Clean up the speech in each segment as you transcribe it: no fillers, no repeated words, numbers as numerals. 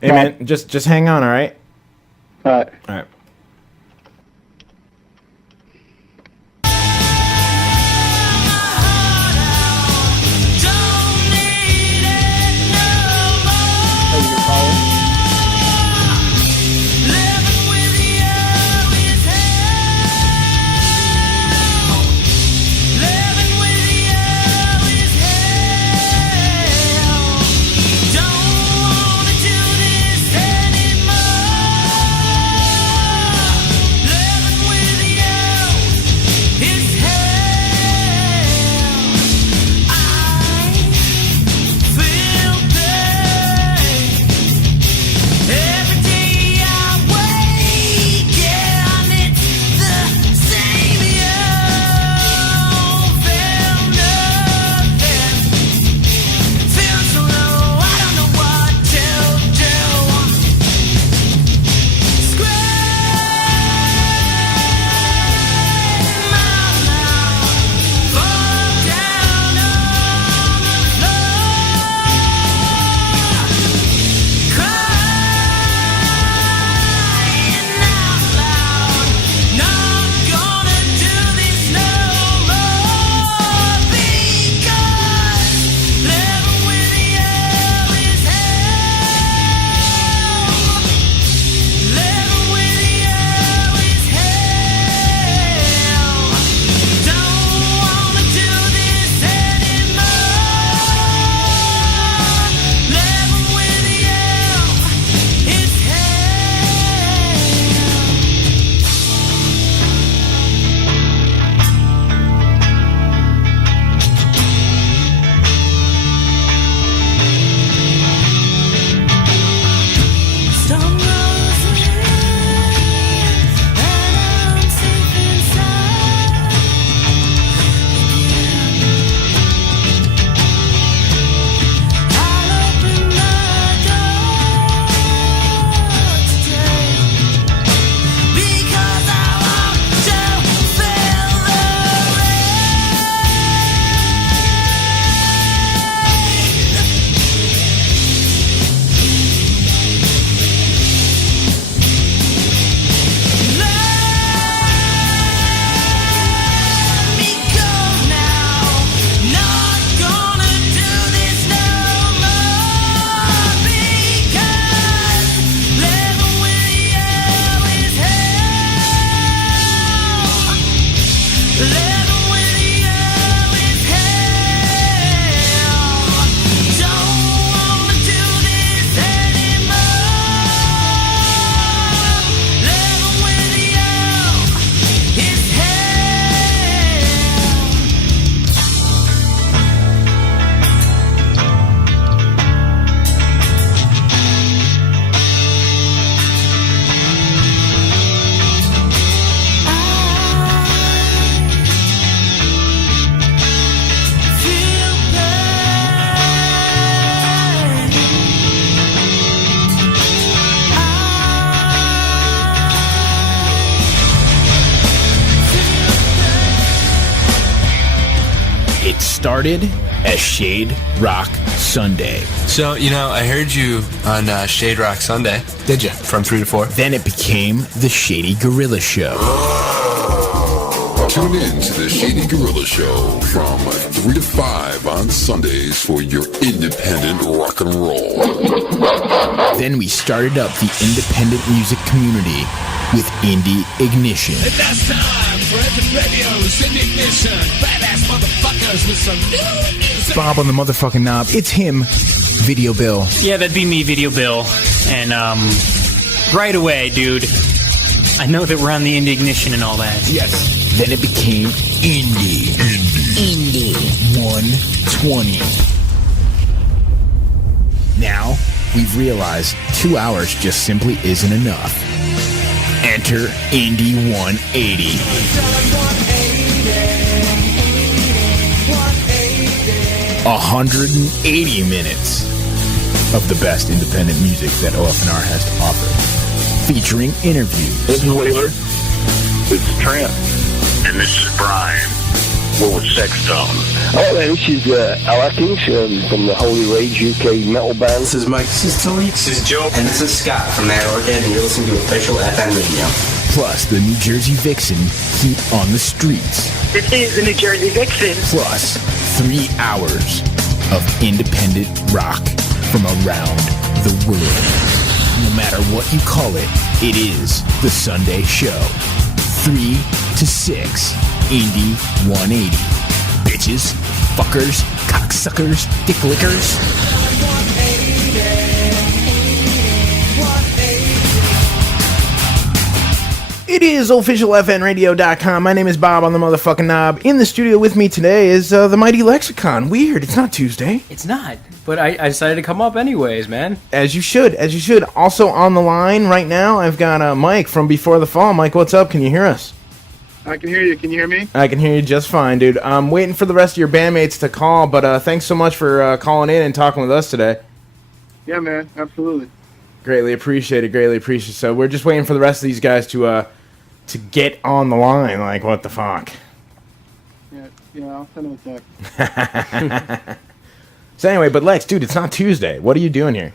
Hey, man, just hang on, all right? All right. All right. Started as Shade Rock Sunday. So, I heard you on Shade Rock Sunday. Did you? From 3 to 4. Then it became the Shady Gorilla Show. Tune in to the Shady Gorilla Show from 3 to 5 on Sundays for your independent rock and roll. Then we started up the independent music community with Indie Ignition. And that's time for Epic Radio's Indie Ignition. Badass motherfuckers with some new music. Bob on the motherfucking knob. It's him, Video Bill. Yeah, that'd be me, Video Bill. And, right away, dude, I know that we're on the Indie Ignition and all that. Yes. Then it became Indie 120. Now, we've realized 2 hours just simply isn't enough. Enter Indie 180. 180 minutes of the best independent music that OFNR has to offer. Featuring interviews. This is Wheeler. This is Trent. And this is Brian. What was Sex Tone? Oh, this is Atkins from the Holy Rage UK metal band. This is Mike. This is Tony. This is Joe. And this is Scott from Mad Orchid, and you're listening to Official FM Radio. Plus the New Jersey Vixen, Heat on the Streets. This is the New Jersey Vixen. Plus 3 hours of independent rock from around the world. No matter what you call it, it is the Sunday Show. 3 to 6, Indie 180. Bitches, fuckers, cocksuckers, dick lickers. It is officialfnradio.com. My name is Bob on the motherfucking knob. In the studio with me today is the Mighty Lexicon. Weird, it's not Tuesday. It's not, but I decided to come up anyways, man. As you should, as you should. Also on the line right now, I've got Mike from Before the Fall. Mike, what's up? Can you hear us? I can hear you. Can you hear me? I can hear you just fine, dude. I'm waiting for the rest of your bandmates to call, but thanks so much for calling in and talking with us today. Yeah, man. Absolutely. Greatly appreciate it. Greatly appreciate it. So we're just waiting for the rest of these guys to get on the line. Like, what the fuck? Yeah, I'll send them a text. So anyway, but Lex, dude, it's not Tuesday. What are you doing here?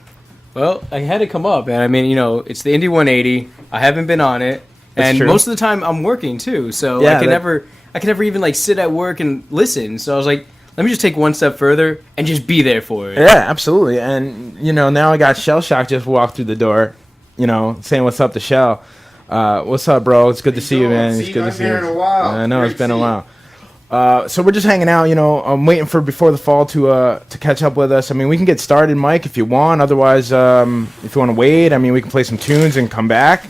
Well, I had to come up, and I mean, you know, it's the Indie 180. I haven't been on it, That's and true. most of the time I'm working too, so Yeah, I can never even like sit at work and listen. So I was like, let me just take one step further and just be there for it. Yeah, absolutely. And, you know, now I got Shell Shock just walked through the door, you know, saying what's up to Shell. What's up, bro? It's good to see you, man. It's good to see you. In a while. I know, it's Great been a to see while. So we're just hanging out, you know. I'm waiting for Before the Fall to catch up with us. I mean, we can get started, Mike, if you want. Otherwise, if you want to wait, I mean, we can play some tunes and come back.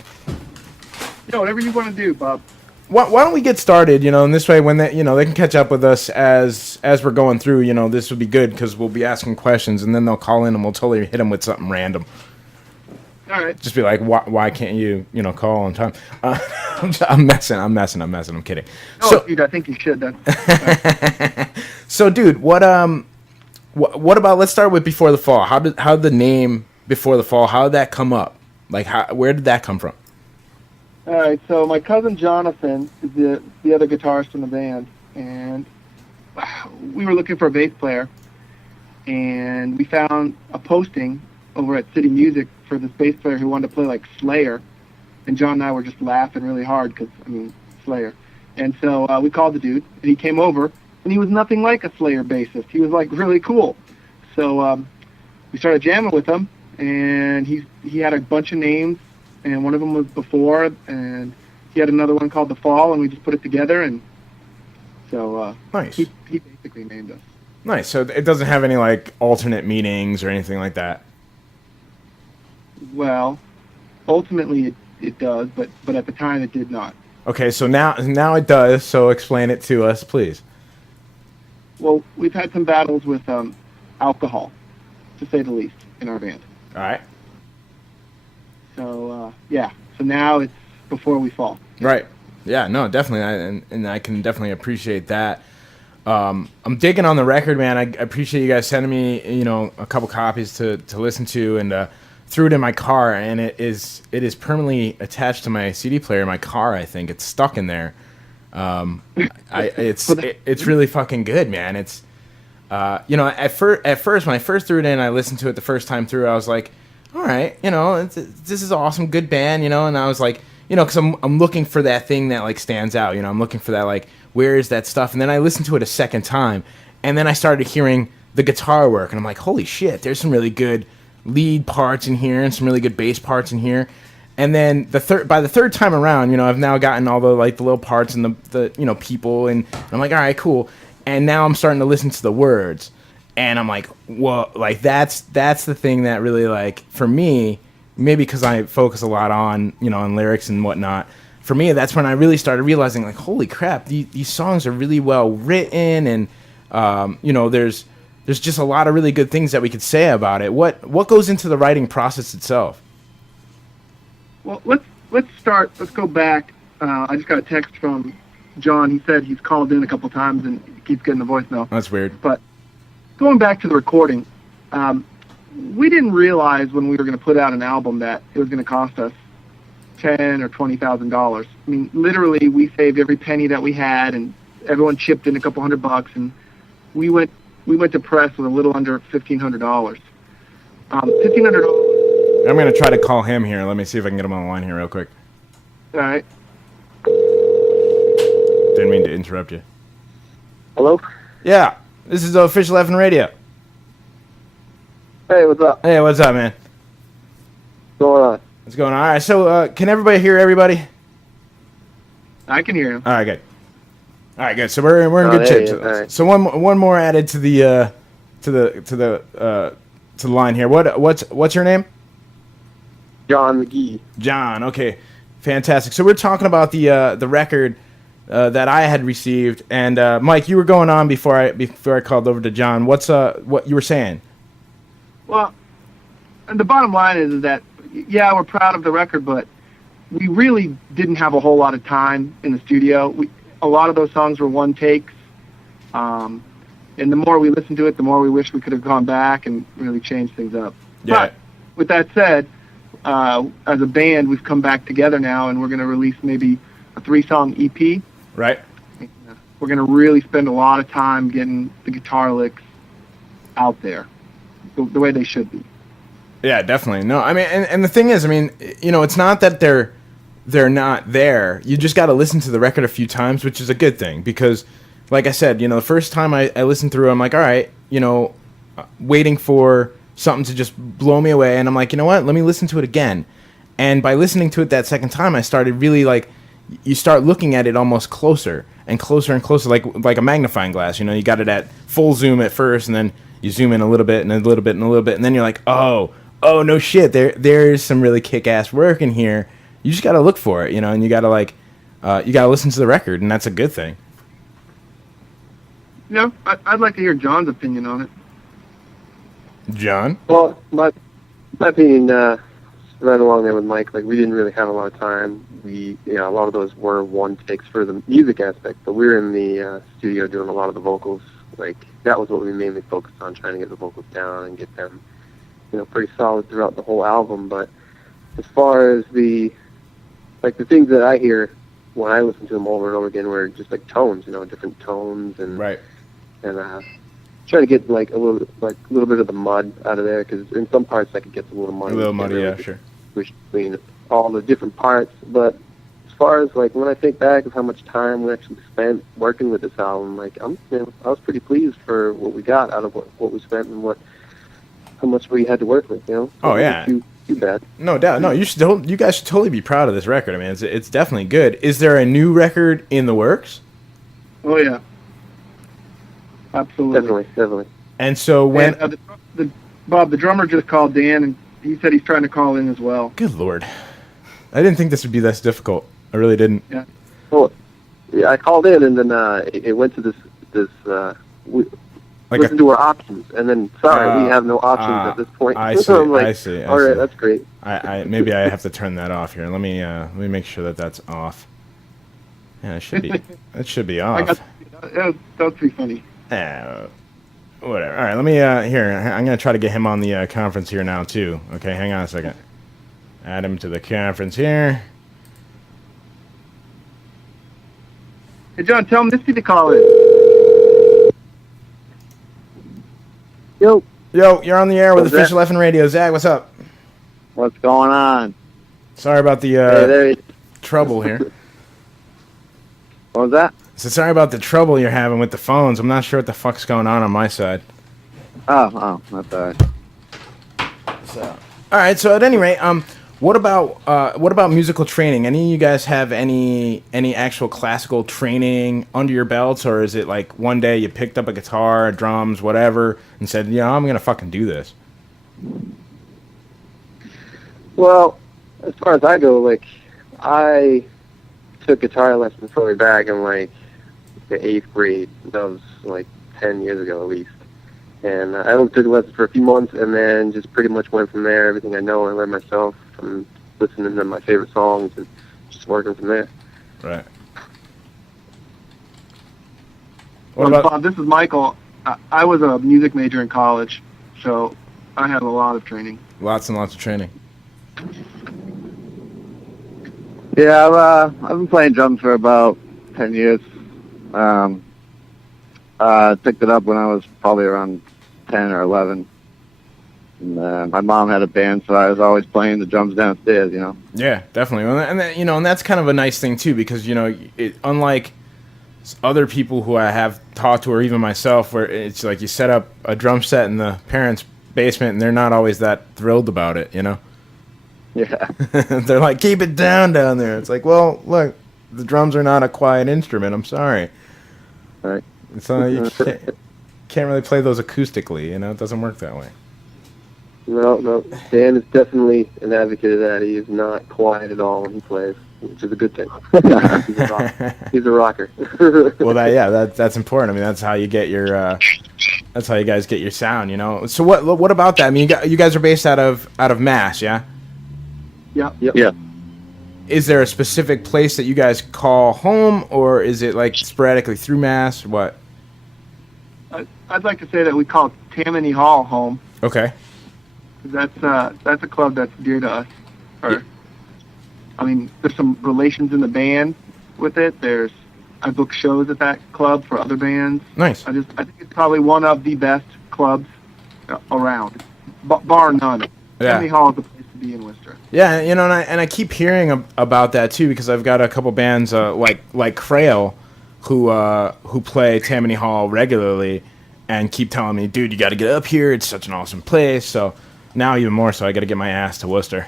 Yeah, whatever you want to do, Bob. Why don't we get started, you know, and this way when they, you know, they can catch up with us as we're going through, you know, this would be good because we'll be asking questions and then they'll call in and we'll totally hit them with something random. All right. Just be like, why can't you, you know, call on time? I'm messing. I'm kidding. No, dude, I think you should then. So, dude, what about? Let's start with Before the Fall. How did the name Before the Fall? How did that come up? Like, where did that come from? All right. So my cousin Jonathan is the other guitarist in the band, and we were looking for a bass player, and we found a posting over at City Music for this bass player who wanted to play like Slayer, and John and I were just laughing really hard because, I mean, Slayer. And so we called the dude, and he came over, and he was nothing like a Slayer bassist. He was like really cool. So we started jamming with him, and he had a bunch of names, and one of them was Before, and he had another one called The Fall, and we just put it together, and so nice. He basically named us. Nice. So it doesn't have any like alternate meanings or anything like that. Well, ultimately it does, but at the time it did not. Okay, so now it does. So explain it to us, please. Well, we've had some battles with alcohol, to say the least, in our band. All right. So yeah. So now it's Before We Fall. Right. Yeah. No. Definitely. And I can definitely appreciate that. I'm digging on the record, man. I appreciate you guys sending me, you know, a couple copies to listen to, and threw it in my car, and it is permanently attached to my CD player in my car. I think it's stuck in there. It's really fucking good, man. It's you know, at first when I first threw it in, I listened to it the first time through. I was like, all right, you know, this is awesome, good band, you know. And I was like, you know, because I'm looking for that thing that like stands out. You know, I'm looking for that like, where is that stuff? And then I listened to it a second time, and then I started hearing the guitar work, and I'm like, holy shit, there's some really good lead parts in here and some really good bass parts in here. And then by the third time around, you know, I've now gotten all the like the little parts and the you know, people, and I'm like, all right, cool. And now I'm starting to listen to the words, and I'm like, whoa, like that's the thing that really, like, for me, maybe because I focus a lot on, you know, on lyrics and whatnot. For me, that's when I really started realizing, like, holy crap, these songs are really well written, and you know, there's just a lot of really good things that we could say about it. What goes into the writing process itself? Well, let's start. Let's go back. I just got a text from John. He said he's called in a couple times and he keeps getting the voicemail. That's weird. But going back to the recording, we didn't realize when we were going to put out an album that it was going to cost us $10,000 or $20,000. I mean, literally, we saved every penny that we had and everyone chipped in a couple $100, and we went to press with a little under $1,500. $1,500. I'm gonna try to call him here. Let me see if I can get him on the line here real quick. All right. Didn't mean to interrupt you. Hello? Yeah, this is the official Effin' Radio. Hey, what's up? Hey, what's up, man? What's going on? What's going on? All right, so can everybody hear everybody? I can hear him. All right, good. All right, good. So we're in good shape. So one more added to the line here. What's your name? John McGee. John. Okay, fantastic. So we're talking about the record that I had received, and Mike, you were going on before I called over to John. What you were saying? Well, and the bottom line is that yeah, we're proud of the record, but we really didn't have a whole lot of time in the studio. A lot of those songs were one takes, and the more we listened to it, the more we wish we could have gone back and really changed things up. Yeah. But with that said, as a band, we've come back together now, and we're going to release maybe a 3-song EP. Right. We're going to really spend a lot of time getting the guitar licks out there the way they should be. Yeah, definitely. No, I mean, and the thing is, I mean, you know, it's not that they're not there. You just got to listen to the record a few times, which is a good thing because, like I said, you know, the first time I listened through, I'm like, all right, you know, waiting for something to just blow me away, and I'm like, you know what? Let me listen to it again. And by listening to it that second time, I started really you start looking at it almost closer and closer and closer, like a magnifying glass. You know, you got it at full zoom at first, and then you zoom in a little bit and a little bit and a little bit, and then you're like, oh no shit, there's some really kick-ass work in here. You just got to look for it, you know, and you got to listen to the record, and that's a good thing. Yeah, I'd like to hear John's opinion on it. John? Well, my opinion, right along there with Mike, like, we didn't really have a lot of time. A lot of those were one takes for the music aspect, but we were in the studio doing a lot of the vocals. Like, that was what we mainly focused on, trying to get the vocals down and get them, you know, pretty solid throughout the whole album. But as far as the things that I hear when I listen to them over and over again were just like tones, you know, different tones, and right, and trying to get like a little bit of the mud out of there, because in some parts like it gets a little muddy. A little muddy, yeah, sure. Between all the different parts, but as far as like when I think back of how much time we actually spent working with this album, like I was pretty pleased for what we got out of what we spent and how much we had to work with, you know. Oh yeah. Too bad. No doubt. No, you guys should totally be proud of this record. I mean, it's definitely good. Is there a new record in the works? Oh yeah. Absolutely. Definitely. And so when Bob, the drummer just called Dan, and he said he's trying to call in as well. Good Lord. I didn't think this would be this difficult. I really didn't. Yeah. Well, yeah, I called in, and then it went to this listen to our options, and then we have no options at this point. I see. So I'm like, I see. all right, that's great. I maybe I have to turn that off here. Let me make sure that that's off. Yeah, it should be. It should be off. That's pretty funny. Whatever. All right, let me here. I'm gonna try to get him on the conference here now too. Okay, hang on a second. Add him to the conference here. Hey John, tell Misty to call in. Yo, you're on the air with Official Effin' Radio. Zach, what's up? What's going on? Sorry about the trouble here. What was that? So sorry about the trouble you're having with the phones. I'm not sure what the fuck's going on my side. Oh, that's all right. So, all right. So at any rate, what about musical training? Any of you guys have any actual classical training under your belts, or is it like one day you picked up a guitar, drums, whatever, and said, yeah, I'm gonna fucking do this? Well, as far as I go, like, I took guitar lessons probably back in like the 8th grade. That was like 10 years ago at least. And I only took lessons for a few months, and then just pretty much went from there. Everything I know, I learned myself from listening to my favorite songs and just working from there. Right. Bob, this is Michael. I was a music major in college, so I had a lot of training. Lots and lots of training. Yeah, I've been playing drums for about 10 years. I picked it up when I was probably around 10 or 11. And, my mom had a band, so I was always playing the drums downstairs, you know. Yeah, definitely. And that's kind of a nice thing too, because unlike other people who I have talked to, or even myself, where it's like you set up a drum set in the parents' basement and they're not always that thrilled about it, you know. Yeah. They're like, keep it down there. It's like, well, look, the drums are not a quiet instrument. I'm sorry. Right. So you can't really play those acoustically, you know. It doesn't work that way. No. Dan is definitely an advocate of that. He is not quiet at all when he plays, which is a good thing. He's a rocker. Well, that's important. I mean, that's how you get your that's how you guys get your sound, you know. So what about that? I mean, you guys are based out of Mass, yeah? Yep. Yeah. Is there a specific place that you guys call home, or is it like sporadically through Mass, or what? I'd like to say that we call Tammany Hall home. Okay. That's a club that's dear to us. I mean, there's some relations in the band with it. I book shows at that club for other bands. Nice. I think it's probably one of the best clubs around, bar none. Yeah. Tammany Hall is the place to be in Worcester. Yeah, you know, and I keep hearing about that too, because I've got a couple bands like Crail who play Tammany Hall regularly and keep telling me, dude, you got to get up here. It's such an awesome place. So now even more so, I got to get my ass to Worcester.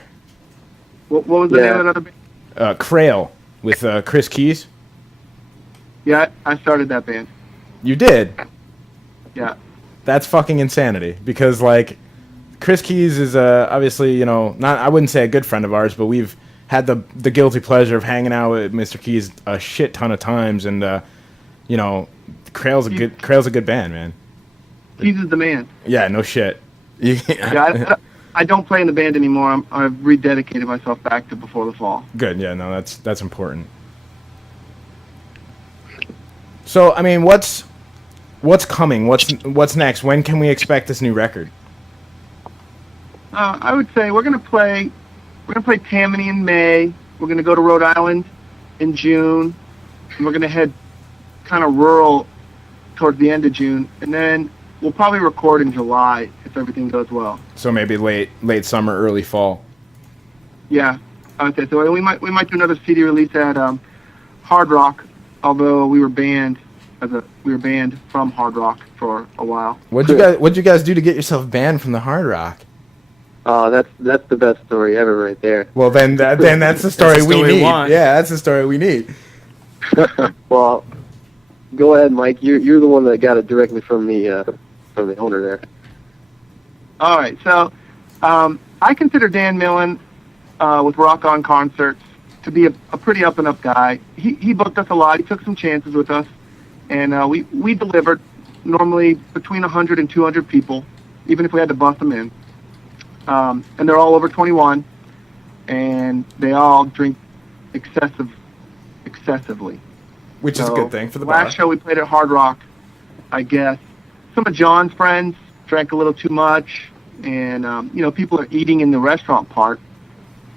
What was the name of another band? Crail with Chris Keys. Yeah, I started that band. You did? Yeah. That's fucking insanity, because like Chris Keys is obviously, you know, not, I wouldn't say a good friend of ours, but we've had the guilty pleasure of hanging out with Mr. Keys a shit ton of times, and you know, Crail's a good band, man. Keys is the man. Yeah, no shit. Yeah, I don't play in the band anymore. I've rededicated myself back to Before the Fall. Good. Yeah, no, that's important. So, I mean, what's coming? What's next? When can we expect this new record? I would say we're gonna play Tammany in May. We're gonna go to Rhode Island in June, and we're gonna head kind of rural towards the end of June, and then we'll probably record in July if everything goes well. So maybe late summer, early fall. Yeah, I would say so. We might do another CD release at Hard Rock, although we were banned from Hard Rock for a while. What'd you guys do to get yourself banned from the Hard Rock? Oh, that's the best story ever right there. Well, then that's the story, we need. Yeah, that's the story we need. Well, go ahead, Mike. You're the one that got it directly from the owner there. All right, so I consider Dan Millen with Rock On Concerts to be a pretty up and up guy. He booked us a lot. He took some chances with us, and we delivered normally between 100 and 200 people, even if we had to bust them in. And they're all over 21, and they all drink excessively. Which is a good thing for the last bar. show we played at Hard Rock, I guess some of John's friends drank a little too much, and people are eating in the restaurant part,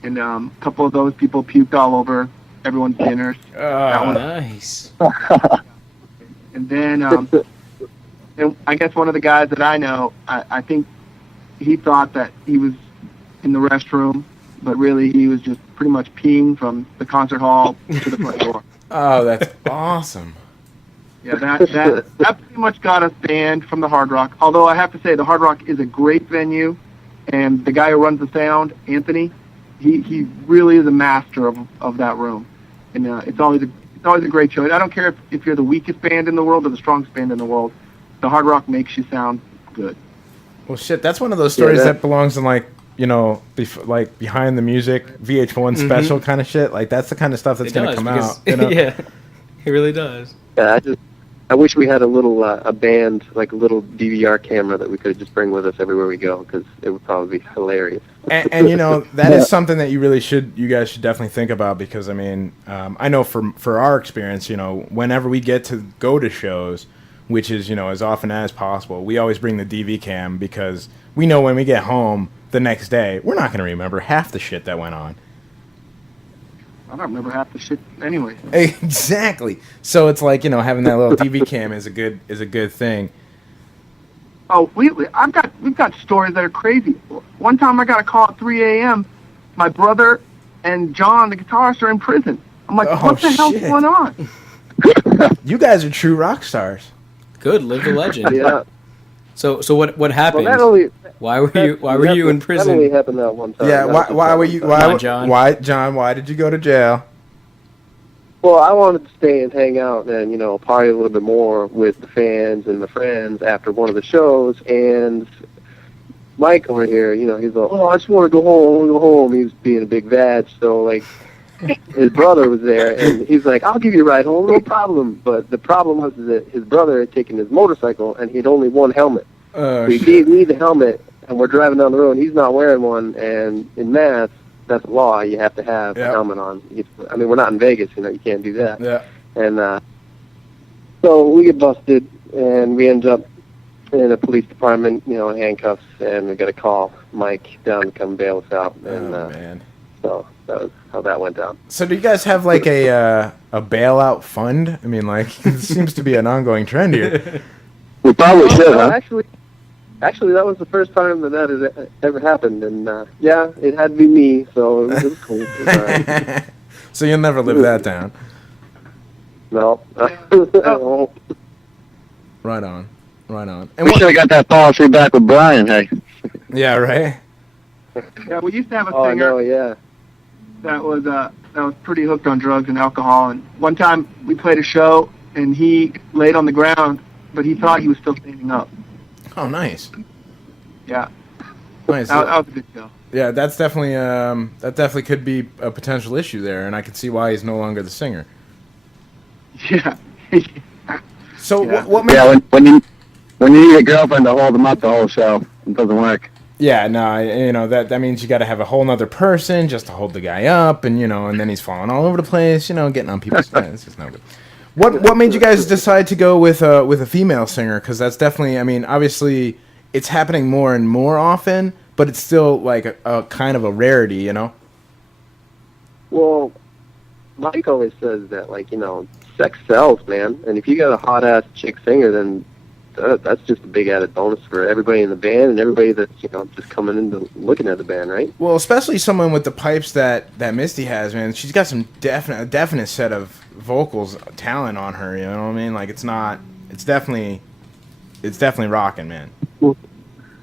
and a couple of those people puked all over everyone's dinners. Nice. And then and I guess one of the guys that I know, I think he thought that he was in the restroom, but really he was just pretty much peeing from the concert hall to the front door. Oh, that's awesome. Yeah, that pretty much got us banned from the Hard Rock. Although I have to say, the Hard Rock is a great venue, and the guy who runs the sound, Anthony, he really is a master of that room, and it's always a great show. I don't care if you're the weakest band in the world or the strongest band in the world. The Hard Rock makes you sound good. Well, shit, that's one of those stories that belongs in like behind the music VH1 special kind of shit. Like that's the kind of stuff that's gonna come out. You know? Yeah, it really does. Yeah, I wish we had a little a band, like a little DVR camera that we could just bring with us everywhere we go, because it would probably be hilarious. And that is something that you guys should definitely think about, because I mean, I know for our experience, whenever we get to go to shows, which is as often as possible, we always bring the DV cam, because we know when we get home the next day we're not going to remember half the shit that went on. I don't remember half the shit anyway. Exactly. So it's like, having that little DV cam is a good thing. Oh, we've got stories that are crazy. One time I got a call at 3 a.m. My brother and John, the guitarist, are in prison. I'm like, what the hell's going on? You guys are true rock stars. Good, live the legend. Yeah. So what happened? Well, not only, why were you in prison? That only happened that one time. Yeah, why were you? Why, John? Why did you go to jail? Well, I wanted to stay and hang out and, party a little bit more with the fans and the friends after one of the shows. And Mike over here, he's like, oh, I just want to go home. He was being a big vag. So, like, his brother was there, and he's like, I'll give you a ride home, no problem. But the problem was that his brother had taken his motorcycle, and he had only one helmet. So he gave me the helmet, and we're driving down the road, and he's not wearing one. And in Mass, that's law. You have to have a helmet on. We're not in Vegas, you can't do that. Yeah. And so we get busted, and we end up in a police department, in handcuffs, and we got to call Mike down to come bail us out. And, man. So that was how that went down. So do you guys have like a bailout fund? I mean, like, it seems to be an ongoing trend here. We probably should, huh? Actually, that was the first time that has ever happened, and it had to be me, so it was cool. It was all right. So you'll never live that down. No. Right on. And we should have got that policy back with Brian, hey. Yeah, right? Yeah, we used to have a Oh, singer no, yeah. that was pretty hooked on drugs and alcohol. And one time we played a show, and he laid on the ground, but he thought he was still standing up. Oh, nice. Yeah. Nice. That was a good show. Yeah, that's definitely that definitely could be a potential issue there, and I could see why he's no longer the singer. Yeah. So Yeah. what made? Yeah, when you need a girlfriend to hold them up the whole show, it doesn't work. Yeah, no, that means you got to have a whole nother person just to hold the guy up, and and then he's falling all over the place, getting on people's. It's just no good. What made you guys decide to go with a female singer? Because that's definitely, obviously, it's happening more and more often, but it's still like a kind of a rarity, Well, Mike always says that, like, sex sells, man. And if you got a hot-ass chick singer, then that's just a big added bonus for everybody in the band and everybody that's, just coming into looking at the band, right? Well, especially someone with the pipes that Misty has, man. She's got some definite set of vocals talent on her, you know what I mean? Like, it's definitely rocking, man.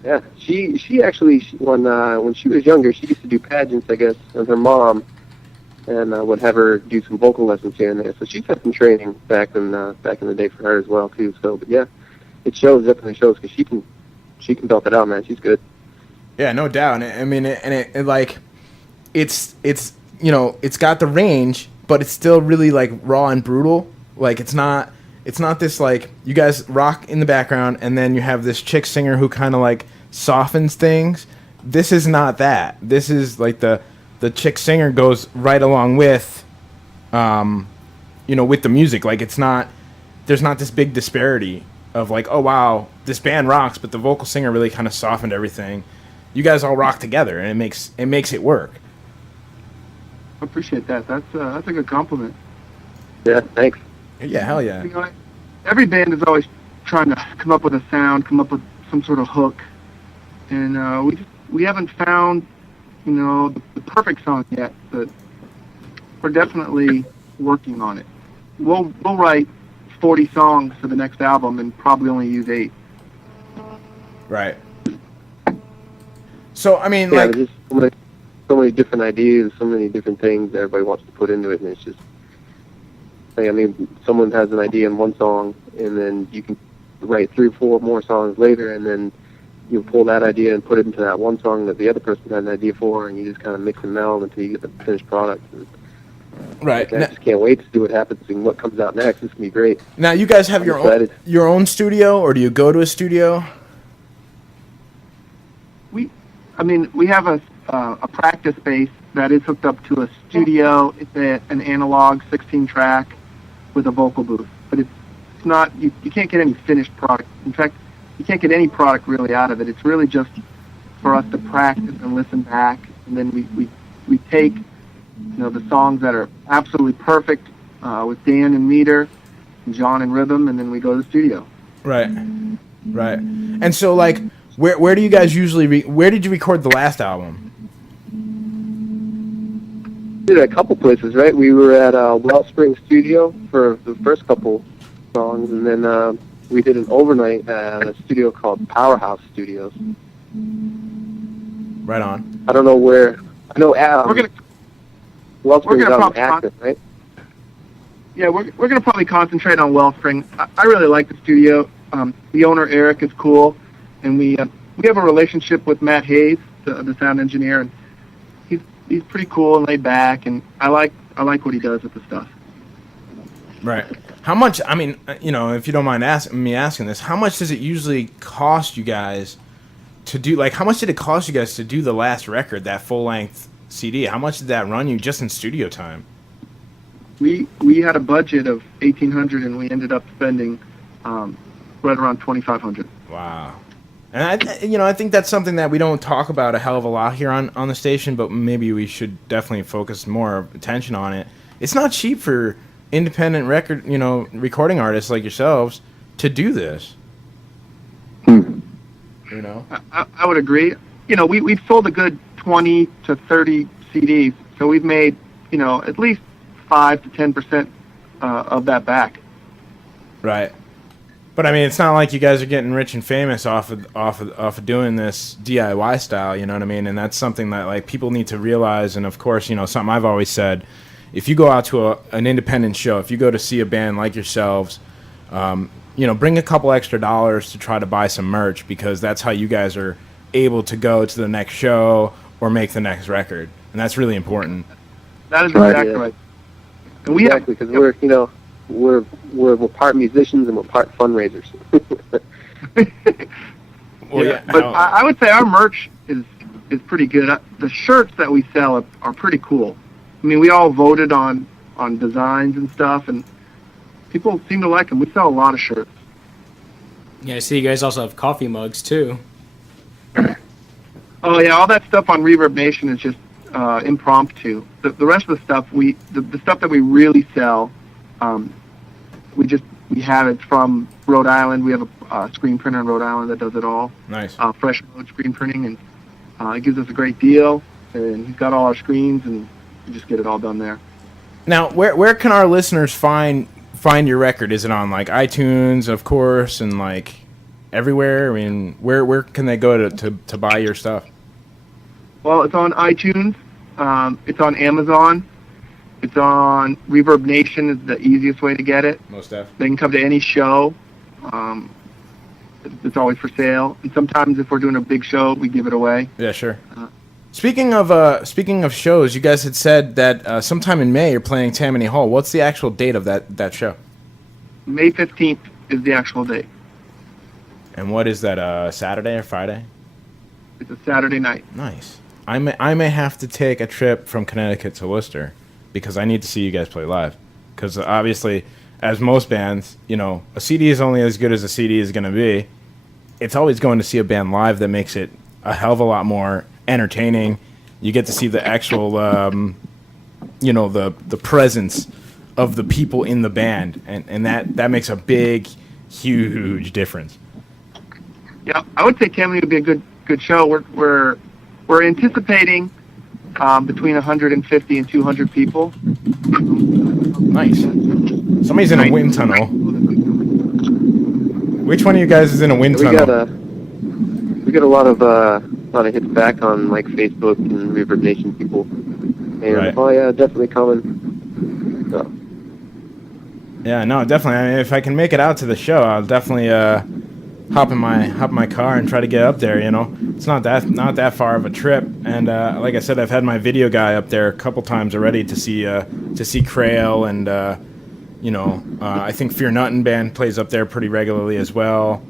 Yeah, she actually, when she was younger, she used to do pageants, I guess, with her mom, and would have her do some vocal lessons here and there. So she's had some training back in the day for her as well too. So, but yeah, it definitely shows because she can belt it out, man. She's good. Yeah, no doubt. It's got the range, but it's still really like raw and brutal. Like it's not this like you guys rock in the background and then you have this chick singer who kind of like softens things. This is not that. This is like the chick singer goes right along with with the music. Like there's not this big disparity of like, oh wow, this band rocks, but the vocal singer really kind of softened everything. You guys all rock together and it makes it work. I appreciate that. That's a good compliment. Yeah, thanks. Yeah, hell yeah. Every band is always trying to come up with a sound, come up with some sort of hook, and we haven't found the perfect song yet, but we're definitely working on it. We'll write 40 songs for the next album and probably only use 8. Right. So there's just so many different ideas, so many different things everybody wants to put into it, and it's just someone has an idea in one song, and then you can write 3 or 4 more songs later, and then you pull that idea and put it into that one song that the other person had an idea for, and you just kind of mix and meld until you get the finished product. And right. I just can't wait to see what happens and what comes out next. It's going to be great. Now, you guys have your own studio, or do you go to a studio? We have a practice space that is hooked up to a studio. It's an analog 16-track with a vocal booth, but it's not. You can't get any finished product. In fact, you can't get any product really out of it. It's really just for us to practice and listen back, and then we take the songs that are absolutely perfect with Dan and meter, and John and rhythm, and then we go to the studio. Right. And so, like, where do you guys usually where did you record the last album? We did a couple places, right? We were at Wellspring Studio for the first couple songs, and then we did an overnight at a studio called Powerhouse Studios. Right on. I don't know where. I know Wellspring's out probably in Acton, right? Yeah, we're gonna probably concentrate on Wellspring. I really like the studio. The owner Eric is cool, and we have a relationship with Matt Hayes, the sound engineer, and he's pretty cool and laid back, and I like what he does with the stuff. Right. How much? I mean, if you don't mind me asking this, how much does it usually cost you guys to do? Like, how much did it cost you guys to do the last record, that full length CD? How much did that run you just in studio time? We had a budget of $1,800, and we ended up spending right around $2,500. Wow. And I think that's something that we don't talk about a hell of a lot here on the station, but maybe we should definitely focus more attention on it. It's not cheap for independent recording artists like yourselves to do this. I would agree. We've sold a good 20 to 30 CDs, so we've made at least 5 to 10% of that back. Right. But I mean, it's not like you guys are getting rich and famous off of doing this DIY style. You know what I mean? And that's something that like people need to realize. And of course, something I've always said: if you go out to an independent show, if you go to see a band like yourselves, bring a couple extra dollars to try to buy some merch, because that's how you guys are able to go to the next show or make the next record, and that's really important. That is exactly right. And exactly, because we're part musicians and we're part fundraisers. But I would say our merch is pretty good. The shirts that we sell are pretty cool. I mean, we all voted on designs and stuff, and people seem to like them. We sell a lot of shirts. Yeah, I see you guys also have coffee mugs, too. Oh, yeah, all that stuff on Reverb Nation is just impromptu. The rest of the stuff, the stuff that we really sell, we have it from Rhode Island. We have a screen printer in Rhode Island that does it all. Nice. Fresh Mode screen printing, and it gives us a great deal. And he's got all our screens, and we just get it all done there. Now, where can our listeners find your record? Is it on like iTunes, of course, and like everywhere? I mean, where can they go to buy your stuff? Well, it's on iTunes. It's on Amazon. It's on Reverb Nation is the easiest way to get it. Most definitely. They can come to any show. It's always for sale. And sometimes if we're doing a big show, we give it away. Yeah, sure. Speaking of shows, you guys had said that sometime in May you're playing Tammany Hall. What's the actual date of that show? May 15th is the actual date. And what is that, Saturday or Friday? It's a Saturday night. Nice. I may have to take a trip from Connecticut to Worcester, because I need to see you guys play live. Because obviously, as most bands, a CD is only as good as a CD is going to be. It's always going to see a band live that makes it a hell of a lot more entertaining. You get to see the actual, the presence of the people in the band, and that makes a big, huge difference. Yeah, I would say Tammany would be a good show. We're anticipating between 150 and 200 people. Nice. Somebody's in a wind tunnel. Which one of you guys is in a wind tunnel? We got a lot of hits back on like Facebook and Reverb Nation people. And right. Oh yeah, definitely coming. So. Yeah, no, definitely. I mean, if I can make it out to the show, I'll definitely hop in my car and try to get up there. It's not that far of a trip, and like I said, I've had my video guy up there a couple times already to see Crail, and I think Fear Nuttin' band plays up there pretty regularly as well.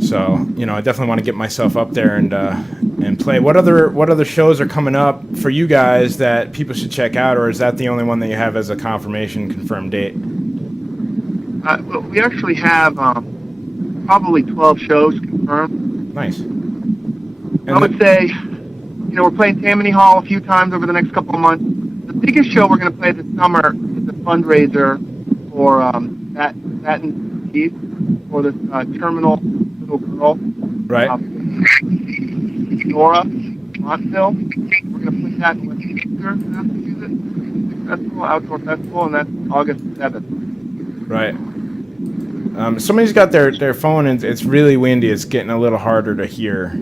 So I definitely want to get myself up there and play. What other shows are coming up for you guys that people should check out, or is that the only one that you have as a confirmed date? Well, we actually have probably 12 shows confirmed. Nice. I would say we're playing Tammany Hall a few times over the next couple of months. The biggest show we're going to play this summer is a fundraiser for that and Keith for this terminal little girl. Right. Nora Montville. We're going to put that in Westminster, Massachusetts, festival, outdoor festival, and that's August 7th. Right. Somebody's got their phone, and it's really windy. It's getting a little harder to hear.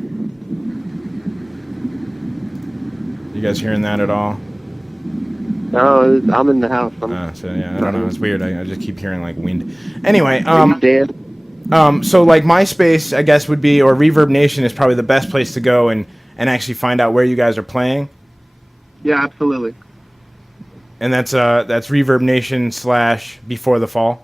You guys hearing that at all? No, I'm in the house. So yeah, I don't know. It's weird. I just keep hearing like wind. Anyway, so like MySpace, I guess would be, or Reverb Nation is probably the best place to go and actually find out where you guys are playing. Yeah, absolutely. And that's Reverb Nation / Before the Fall.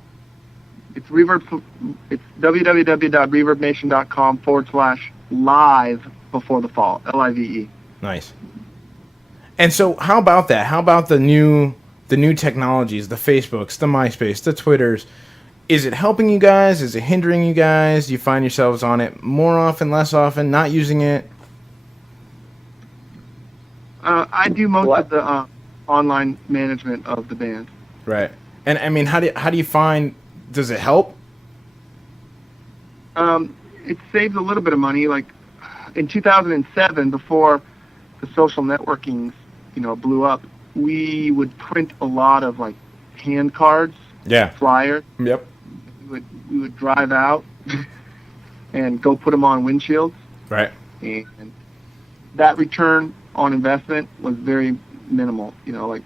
It's It's www.reverbnation.com/live before the fall. LIVE. Nice. And so, how about that? How about the new technologies, the Facebooks, the MySpace, the Twitters? Is it helping you guys? Is it hindering you guys? Do you find yourselves on it more often, less often, not using it? I do most of the online management of the band. Right. And I mean, how do you find? Does it help? It saves a little bit of money. Like in 2007, before the social networking, blew up, we would print a lot of like hand cards, flyers. Yep. We would drive out and go put them on windshields. Right. And that return on investment was very minimal. Like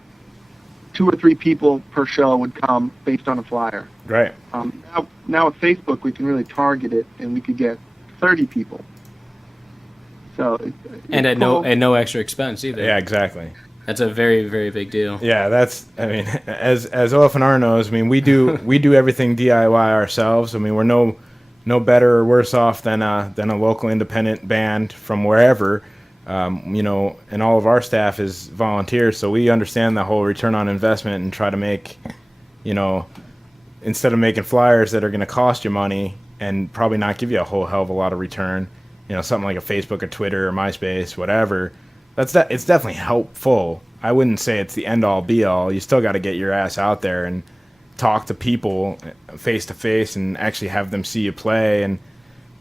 2 or 3 people per show would come based on a flyer. Right. Now with Facebook, we can really target it, and we could get 30 people. So and at no extra expense either. Yeah, exactly. That's a very, very big deal. Yeah, as OFNR knows, I mean, we do everything DIY ourselves. I mean, we're no better or worse off than a local independent band from wherever. And all of our staff is volunteers, so we understand the whole return on investment and try to make, instead of making flyers that are going to cost you money and probably not give you a whole hell of a lot of return, something like a Facebook or Twitter or MySpace, whatever. It's definitely helpful. I wouldn't say it's the end all be all. You still got to get your ass out there and talk to people face to face and actually have them see you play.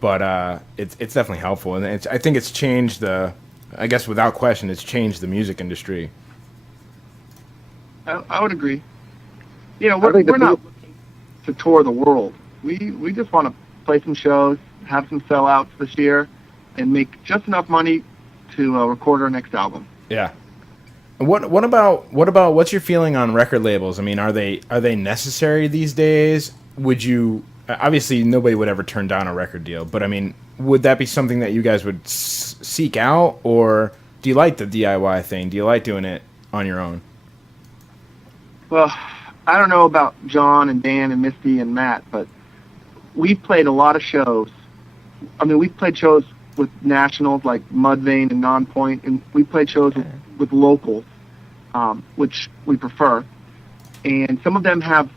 But it's definitely helpful, and I think it's changed I guess without question, it's changed the music industry. I would agree. We're not looking to tour the world. We just want to play some shows, have some sellouts this year, and make just enough money to record our next album. Yeah. What about what's your feeling on record labels? I mean, are they necessary these days? Would you obviously nobody would ever turn down a record deal, but I mean, would that be something that you guys would seek out, or do you like the DIY thing? Do you like doing it on your own? Well, I don't know about John and Dan and Misty and Matt, but we've played a lot of shows. I mean, we've played shows with nationals like Mudvayne and Nonpoint, and we played shows with locals, which we prefer. And some of them have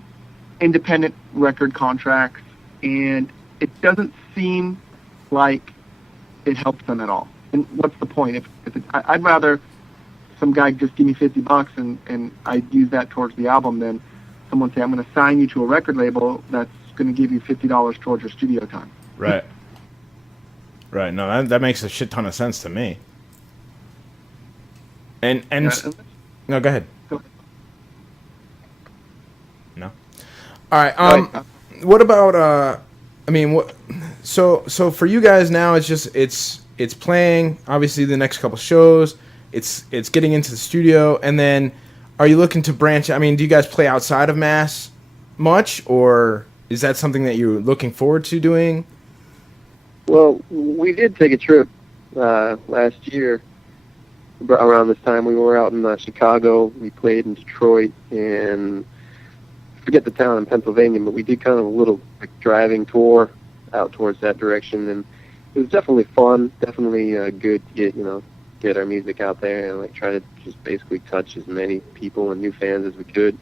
independent record contracts, and it doesn't seem like it helps them at all. And what's the point? I'd rather some guy just give me $50 and I use that towards the album than someone say, I'm going to sign you to a record label that's going to give you $50 towards your studio time. Right. Right. No, that makes a shit ton of sense to me. And no, go ahead. No. All right. What about I mean, what? So for you guys now, it's playing. Obviously, the next couple shows. It's getting into the studio, and then are you looking to branch? I mean, do you guys play outside of Mass much, or is that something that you're looking forward to doing? Well, we did take a trip last year. Around this time, we were out in Chicago. We played in Detroit, and I forget the town in Pennsylvania, but we did kind of a little driving tour out towards that direction, and it was definitely fun. Definitely good to get our music out there and try to just basically touch as many people and new fans as we could.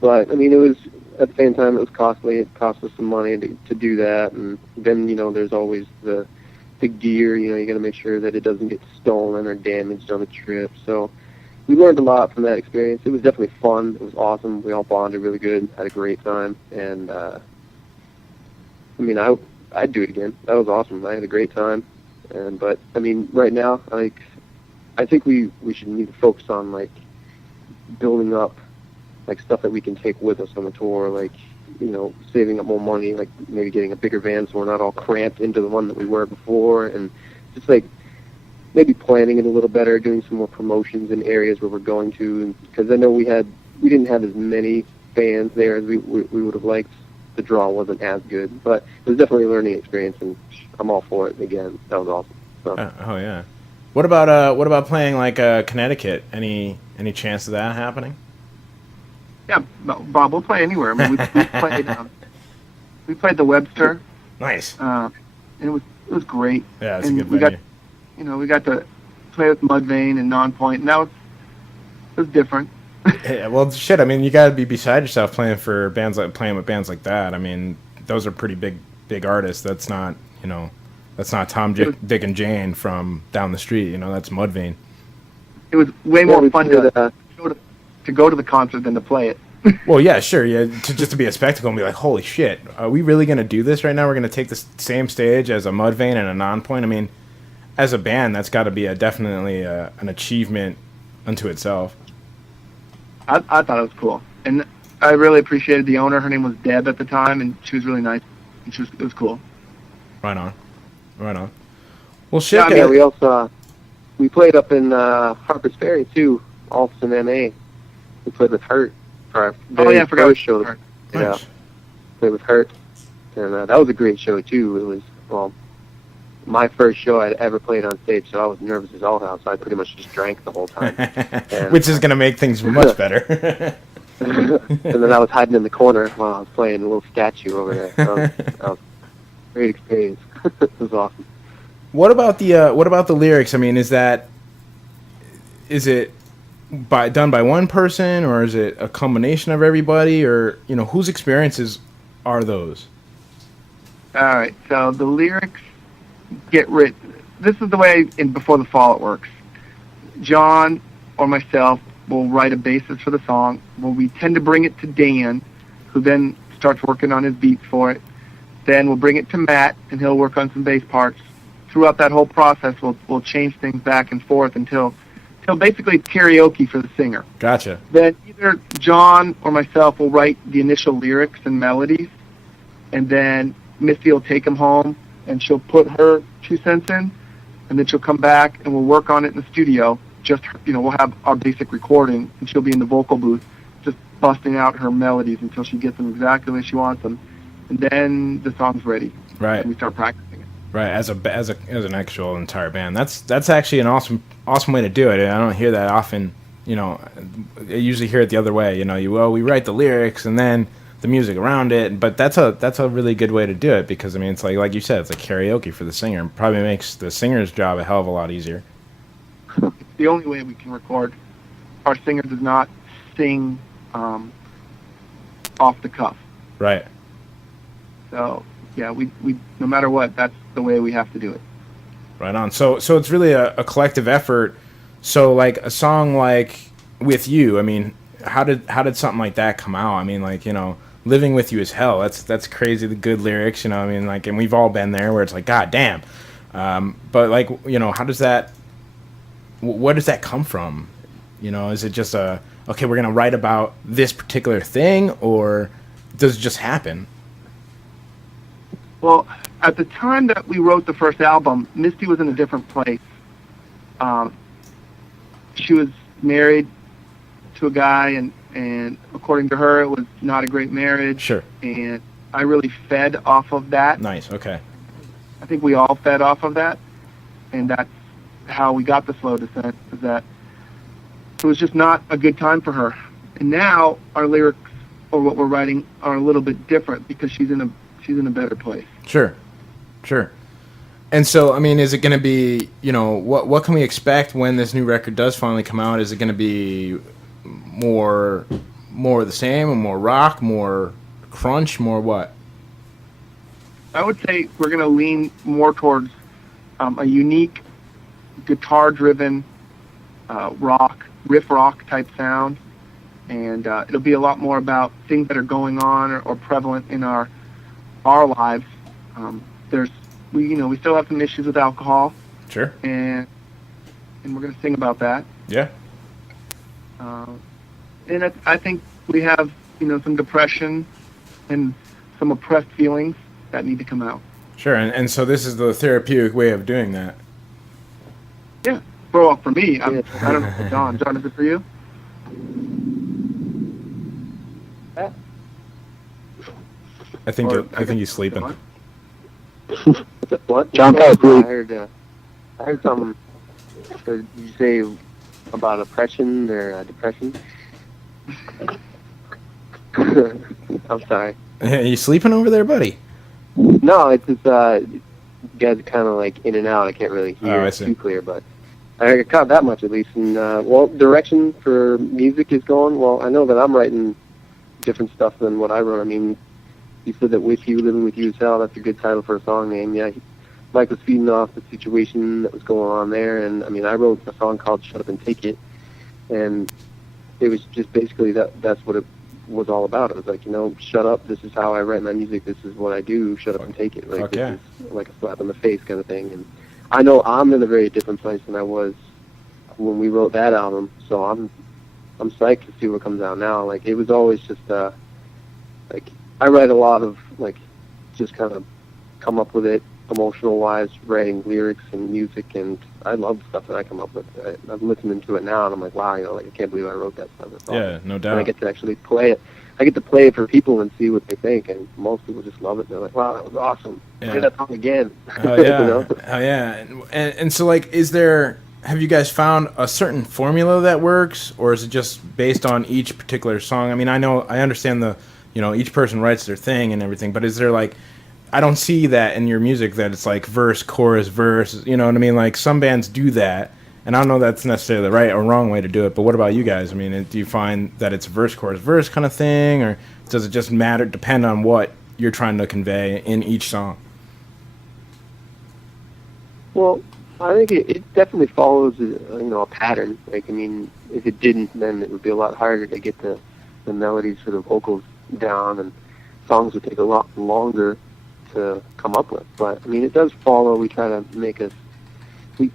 But I mean, it was at the same time it was costly. It cost us some money to do that, and then there's always the the gear. You know, you got to make sure that it doesn't get stolen or damaged on the trip. So we learned a lot from that experience. It was definitely fun. It was awesome. We all bonded really good, had a great time, and I mean, I'd do it again. That was awesome. I had a great time, but I mean, right now, like, I think we should need to focus on like building up like stuff that we can take with us on the tour, like, you know, saving up more money, like maybe getting a bigger van so we're not all cramped into the one that we were before, and just like maybe planning it a little better, doing some more promotions in areas where we're going to, because I know we didn't have as many fans there as we would have liked. The draw wasn't as good, but it was definitely a learning experience, and I'm all for it again. That was awesome. So. Oh yeah. What about playing like Connecticut? Any chance of that happening? Yeah, Bob, we'll play anywhere. I mean, we played the Webster. Nice. And it was great. Yeah, it's and a good venue. We got to play with Mudvayne and Non-Point, and it was different. Yeah, well, shit. I mean, you got to be beside yourself playing with bands like that. I mean, those are pretty big artists. That's not Tom, Dick, and Jane from down the street. You know, that's Mudvayne. It was way more fun to go to the concert than to play it. Well, yeah, sure. Yeah, to be a spectacle and be like, holy shit, are we really going to do this right now? We're going to take the same stage as a Mudvayne and a Non-Point. I mean, as a band, that's got to be definitely an achievement unto itself. I thought it was cool, and I really appreciated the owner. Her name was Deb at the time, and she was really nice. And it was cool. Right on. Well, shit. Yeah, we played up in Harper's Ferry too, Austin, MA. We played with Hurt for our very first show. Nice. Yeah, played with Hurt, and that was a great show too. It was my first show I'd ever played on stage, so I was nervous as all hell. So I pretty much just drank the whole time, which is going to make things much better. And then I was hiding in the corner while I was playing a little statue over there. So that was a great experience. It was awesome. What about the lyrics? I mean, is it done by one person, or is it a combination of everybody, or whose experiences are those? All right, so the lyrics get written. This is the way in Before the Fall it works. John or myself will write a basis for the song. Well, we tend to bring it to Dan, who then starts working on his beats for it. Then we'll bring it to Matt, and he'll work on some bass parts. Throughout that whole process, we'll change things back and forth until basically karaoke for the singer. Gotcha. Then either John or myself will write the initial lyrics and melodies, and then Misty will take them home, and she'll put her 2 cents in, and then she'll come back, and we'll work on it in the studio. Just, we'll have our basic recording, and she'll be in the vocal booth just busting out her melodies until she gets them exactly the way she wants them. And then the song's ready. Right. And we start practicing it. Right, as an actual entire band. That's actually an awesome way to do it. I don't hear that often. I usually hear it the other way. We write the lyrics and then the music around it. But that's a really good way to do it, because I mean, it's like you said, it's like karaoke for the singer. It probably makes the singer's job a hell of a lot easier. It's the only way we can record. Our singer does not sing off the cuff. Right. So yeah, we no matter what, that's the way we have to do it. Right on. So it's really a collective effort. So like a song like With You, I mean, how did something like that come out? I mean, like, Living With You is Hell. That's crazy, the good lyrics, I mean, like, and we've all been there where it's like, God damn. But like, how does that, where does that come from? Is it just okay, we're going to write about this particular thing, or does it just happen? Well, at the time that we wrote the first album, Misty was in a different place. She was married to a guy, and according to her, it was not a great marriage. Sure. And I really fed off of that. Nice, okay. I think we all fed off of that, and that's how we got the Slow Descent, is that it was just not a good time for her. And now our lyrics, or what we're writing, are a little bit different because she's in a better place. Sure. And so, I mean, is it going to be, what can we expect when this new record does finally come out? Is it going to be more of the same, or more rock, more crunch, more what? I would say we're going to lean more towards a unique guitar-driven riff rock type sound, and it'll be a lot more about things that are going on or prevalent in our lives. We still have some issues with alcohol. Sure. And we're going to sing about that. Yeah. And I think we have, some depression and some oppressed feelings that need to come out. Sure, and so this is the therapeutic way of doing that. Yeah. For me, I don't know for John. John, is it for you? I think he's sleeping. What? John fell asleep. I heard something. Did you say about oppression or depression? I'm sorry. Are you sleeping over there, buddy? No, it's just you guys are kind of like in and out. I can't really hear it too clear, but I caught that much at least. And direction for music is going. Well, I know that I'm writing different stuff than what I wrote. I mean, you said that "With You, Living With You" is hell. That's a good title for a song name. Yeah, Mike was feeding off the situation that was going on there, and I mean, I wrote a song called "Shut Up and Take It," and it was just basically that's what it was all about. It was like, shut up, this is how I write my music, this is what I do, shut up and take it. Like, this is like a slap in the face kind of thing. And I know I'm in a very different place than I was when we wrote that album, so I'm psyched to see what comes out now. Like, it was always just, like, I write a lot of, like, just kind of come up with it emotional-wise, writing lyrics and music, and I love the stuff that I come up with. I'm listening to it now, and I'm like, wow, I can't believe I wrote that stuff. That's awesome. Yeah, no doubt. And I get to actually play it. I get to play it for people and see what they think, and most people just love it. They're like, wow, that was awesome. Yeah. Play that song again. Oh, yeah. Oh, yeah. And so, like, have you guys found a certain formula that works, or is it just based on each particular song? I mean, I understand each person writes their thing and everything, but is there, like, I don't see that in your music that it's like verse, chorus, verse, you know what I mean? Like, some bands do that, and I don't know that's necessarily the right or wrong way to do it, but what about you guys? I mean, do you find that it's verse, chorus, verse kind of thing, or does it just depend on what you're trying to convey in each song? Well, I think it definitely follows a pattern. Like, I mean, if it didn't, then it would be a lot harder to get the melodies for the vocals down, and songs would take a lot longer to come up with. But I mean, it does follow. We try to make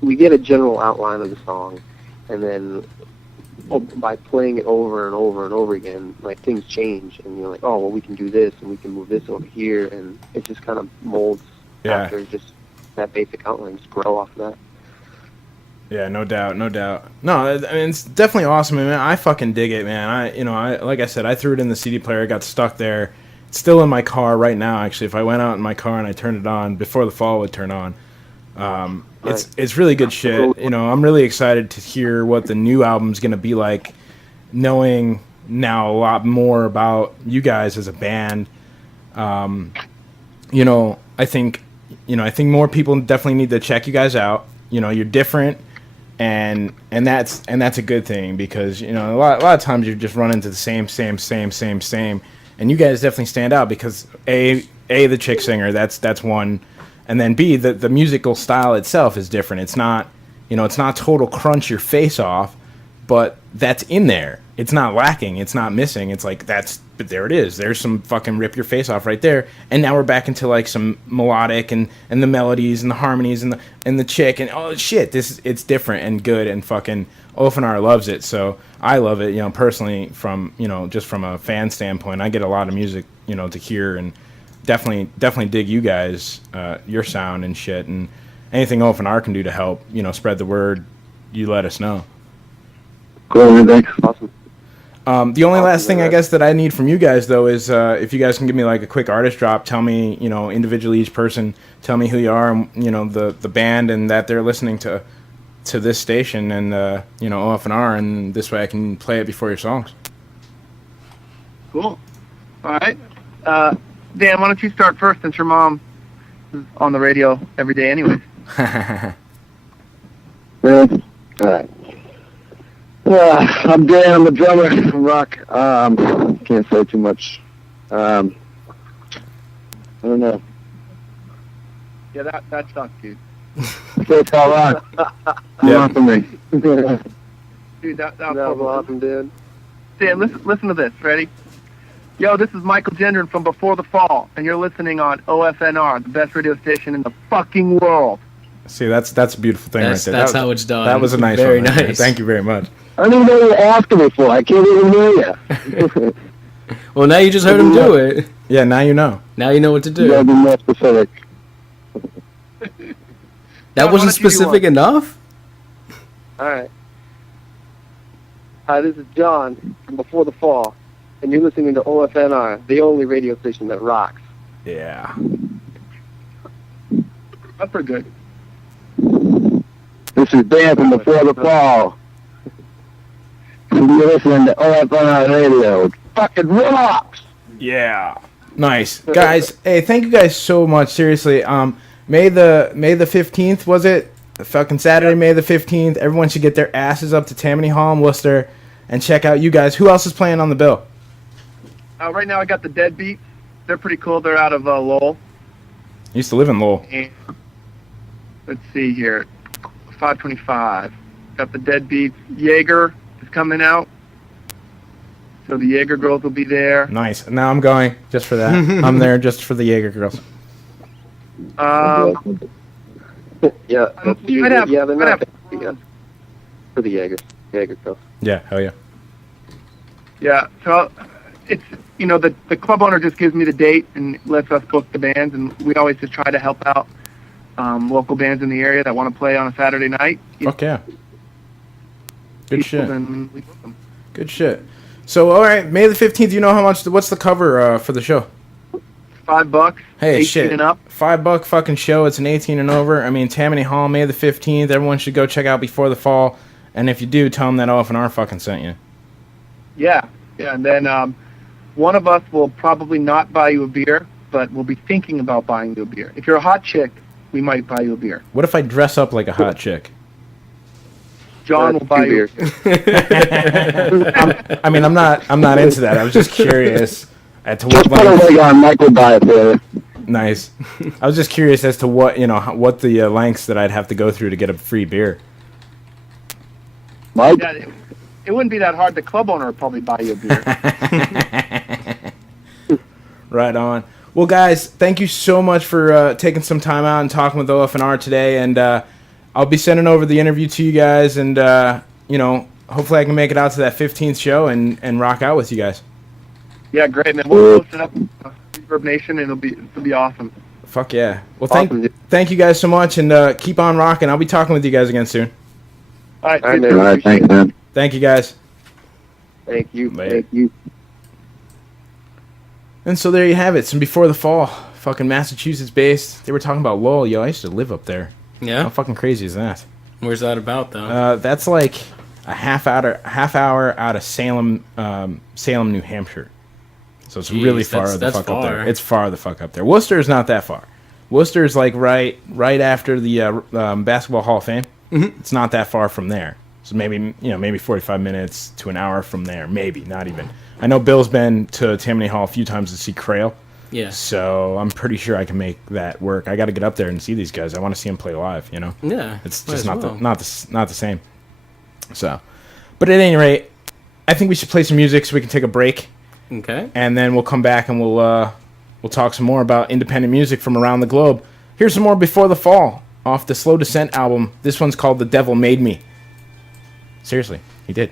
we get a general outline of the song, and then by playing it over and over and over again, like, things change, and you're like, oh, well, we can do this, and we can move this over here, and it just kind of molds after just that basic outline, just grow off of that. Yeah, no doubt. No, I mean, it's definitely awesome, man. I fucking dig it, man. I like I said, I threw it in the CD player, got stuck there. It's still in my car right now, actually. If I went out in my car and I turned it on before the fall would turn on, it's really good shit. I'm really excited to hear what the new album's gonna be like, knowing now a lot more about you guys as a band. I think more people definitely need to check you guys out. You're different. And that's a good thing, because a lot of times you just run into the same, and you guys definitely stand out because a the chick singer, that's one, and then B, the musical style itself is different. It's not it's not total crunch your face off, but that's in there. It's not lacking. It's not missing. It's like but there it is. There's some fucking rip your face off right there. And now we're back into like some melodic and the melodies and the harmonies and the chick and oh shit, it's different and good, and fucking OFNR loves it. So I love it, personally, from just from a fan standpoint. I get a lot of music, to hear, and definitely dig you guys, your sound and shit, and anything OFNR can do to help, spread the word, you let us know. Cool, thanks. Awesome. The only last thing I guess that I need from you guys, though, is if you guys can give me like a quick artist drop, tell me, individually, each person, tell me who you are, and, the band, and that they're listening to this station, and OFNR, and this way I can play it before your songs. Cool. All right. Dan, why don't you start first, since your mom is on the radio every day anyways. All right. I'm Dan. I'm a drummer from rock. Can't say too much. I don't know. Yeah, that sucks, dude. That's all right. Yeah. For me. Dude, that That was awesome, dude. Dan, listen to this. Ready? Yo, this is Michael Gendron from Before the Fall, and you're listening on OFNR, the best radio station in the fucking world. See, that's a beautiful thing That's- right there. that's That was- how it's done. That was a nice Very one. right there. nice. Thank you very much. I don't even know what you're asking me for. I can't even hear you. Well, now you just heard him do it. Yeah, now you know. Now you know what to You gotta do. be more specific. That Why wasn't don't you do specific one? enough? All right. Hi, this is John from Before the Fall, and you're listening to OFNR, the only radio station that rocks. Yeah. That's pretty good. This is Dan from Before the Fall. And you're listening to OFNR Radio. It fucking rocks! Yeah. Nice. Guys, hey, thank you guys so much. Seriously. May the 15th, was it? Fucking Saturday, May the 15th. Everyone should get their asses up to Tammany Hall in Worcester and check out you guys. Who else is playing on the bill? Right now I got the Deadbeats. They're pretty cool. They're out of Lowell. Used to live in Lowell. And let's see here. 525. Got the Deadbeats. Jaeger is coming out. So the Jaeger girls will be there. Nice. Now I'm going just for that. I'm there just for the Jaeger girls. Yeah, I'd have- yeah, they're I'd not have- yeah. For the Jaeger girls. Yeah, hell yeah. Yeah, so it's, the club owner just gives me the date and lets us book the bands, and we always just try to help out local bands in the area that want to play on a Saturday night. Fuck yeah. Good shit. And we book them. Good shit. So, all right, May the 15th, you know how much, what's the cover for the show? $5. Hey, 18 shit. and up. $5 fucking show. It's an 18 and over. I mean, Tammany Hall, May the 15th. Everyone should go check out Before the Fall. And if you do, tell them that OFNR fucking sent you. Yeah, and then one of us will probably not buy you a beer, but we'll be thinking about buying you a beer. If you're a hot chick, we might buy you a beer. What if I dress up like a hot chick? John will buy you. I'm not into that. I was just curious as to what. Just put a wig on, Mike will buy it for you. Nice. I was just curious as to what what the lengths that I'd have to go through to get a free beer. Mike? Yeah, it wouldn't be that hard. The club owner would probably buy you a beer. Right on. Well, guys, thank you so much for taking some time out and talking with OFNR today. And I'll be sending over the interview to you guys. And, hopefully I can make it out to that 15th show and rock out with you guys. Yeah, great, man. We'll post it up on Reverb Nation, and it'll be awesome. Fuck yeah. Well, Awesome, thank you guys so much. And keep on rocking. I'll be talking with you guys again soon. All right, All right, dude, man. All right, thanks, man. Thank you, guys. Thank you. Later. Thank you. And so there you have it. Some Before the Fall. Fucking Massachusetts based. They were talking about Lowell. Yo, I used to live up there. Yeah? How fucking crazy is that? Where's that about, though? That's like a half hour out of Salem, New Hampshire. So it's Jeez, really far that's up there. far. It's far the fuck up there. Worcester is not that far. Worcester is like right after the Basketball Hall of Fame. Mm-hmm. It's not that far from there. So maybe 45 minutes to an hour from there. Maybe, not even. I know Bill's been to Tammany Hall a few times to see Crail. Yeah. So I'm pretty sure I can make that work. I got to get up there and see these guys. I want to see them play live. Yeah. It's might just as well. not the same. So, but at any rate, I think we should play some music so we can take a break, Okay. and then we'll come back and we'll talk some more about independent music from around the globe. Here's some more Before the Fall off the Slow Descent album. This one's called The Devil Made Me. Seriously, he did.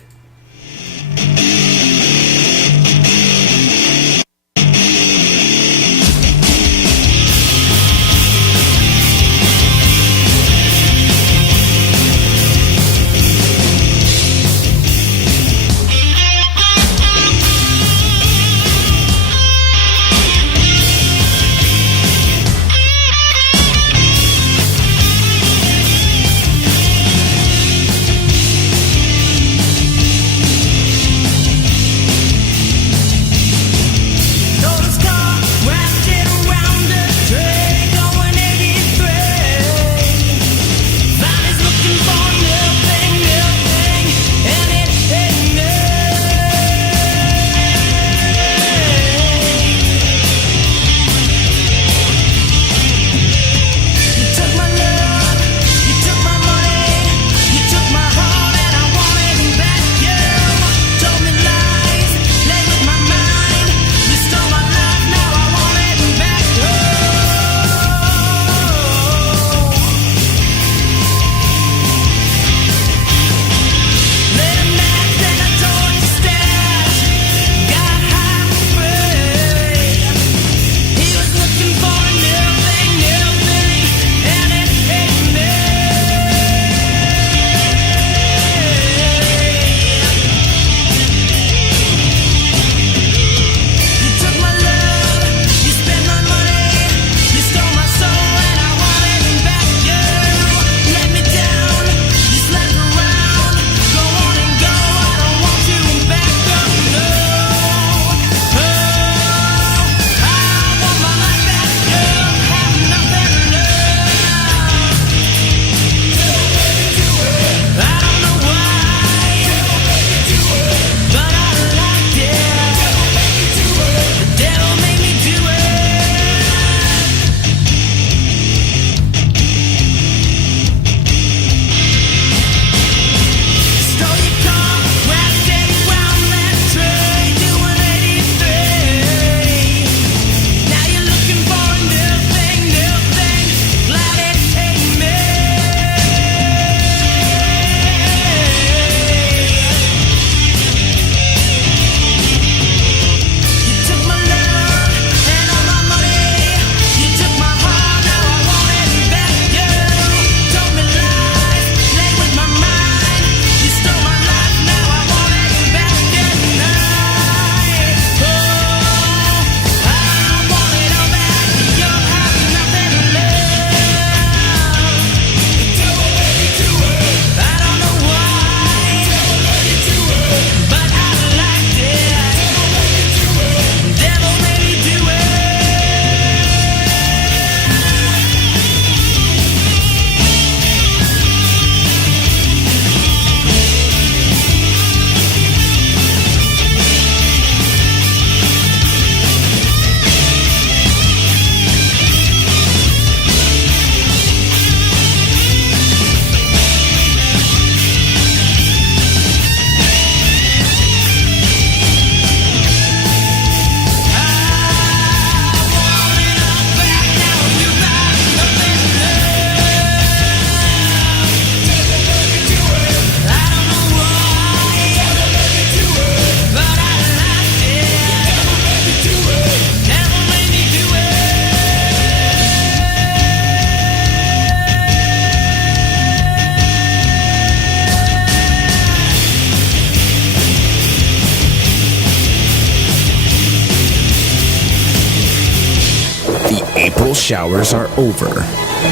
showers are over.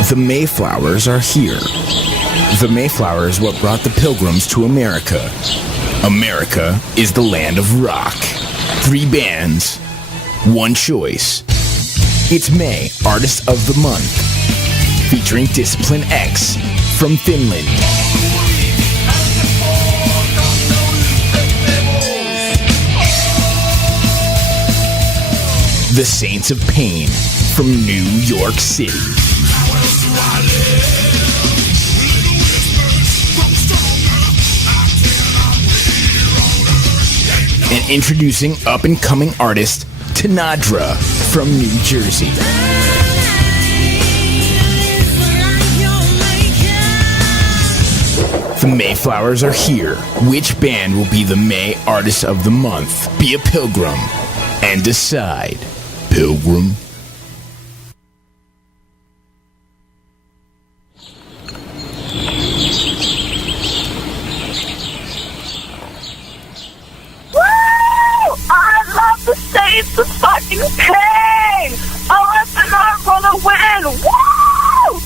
The Mayflowers are here. The Mayflower is what brought the Pilgrims to America. America is the land of rock. 3 bands, 1 choice. It's May, Artist of the Month, featuring Discipline X from Finland. The Saints of Pain from New York City. And introducing up-and-coming artist Tanadra from New Jersey. The Mayflowers are here. Which band will be the May Artist of the Month? Be a pilgrim and decide. Pilgrim. I love the Saints of fucking pain! OFNR for the win! Woo!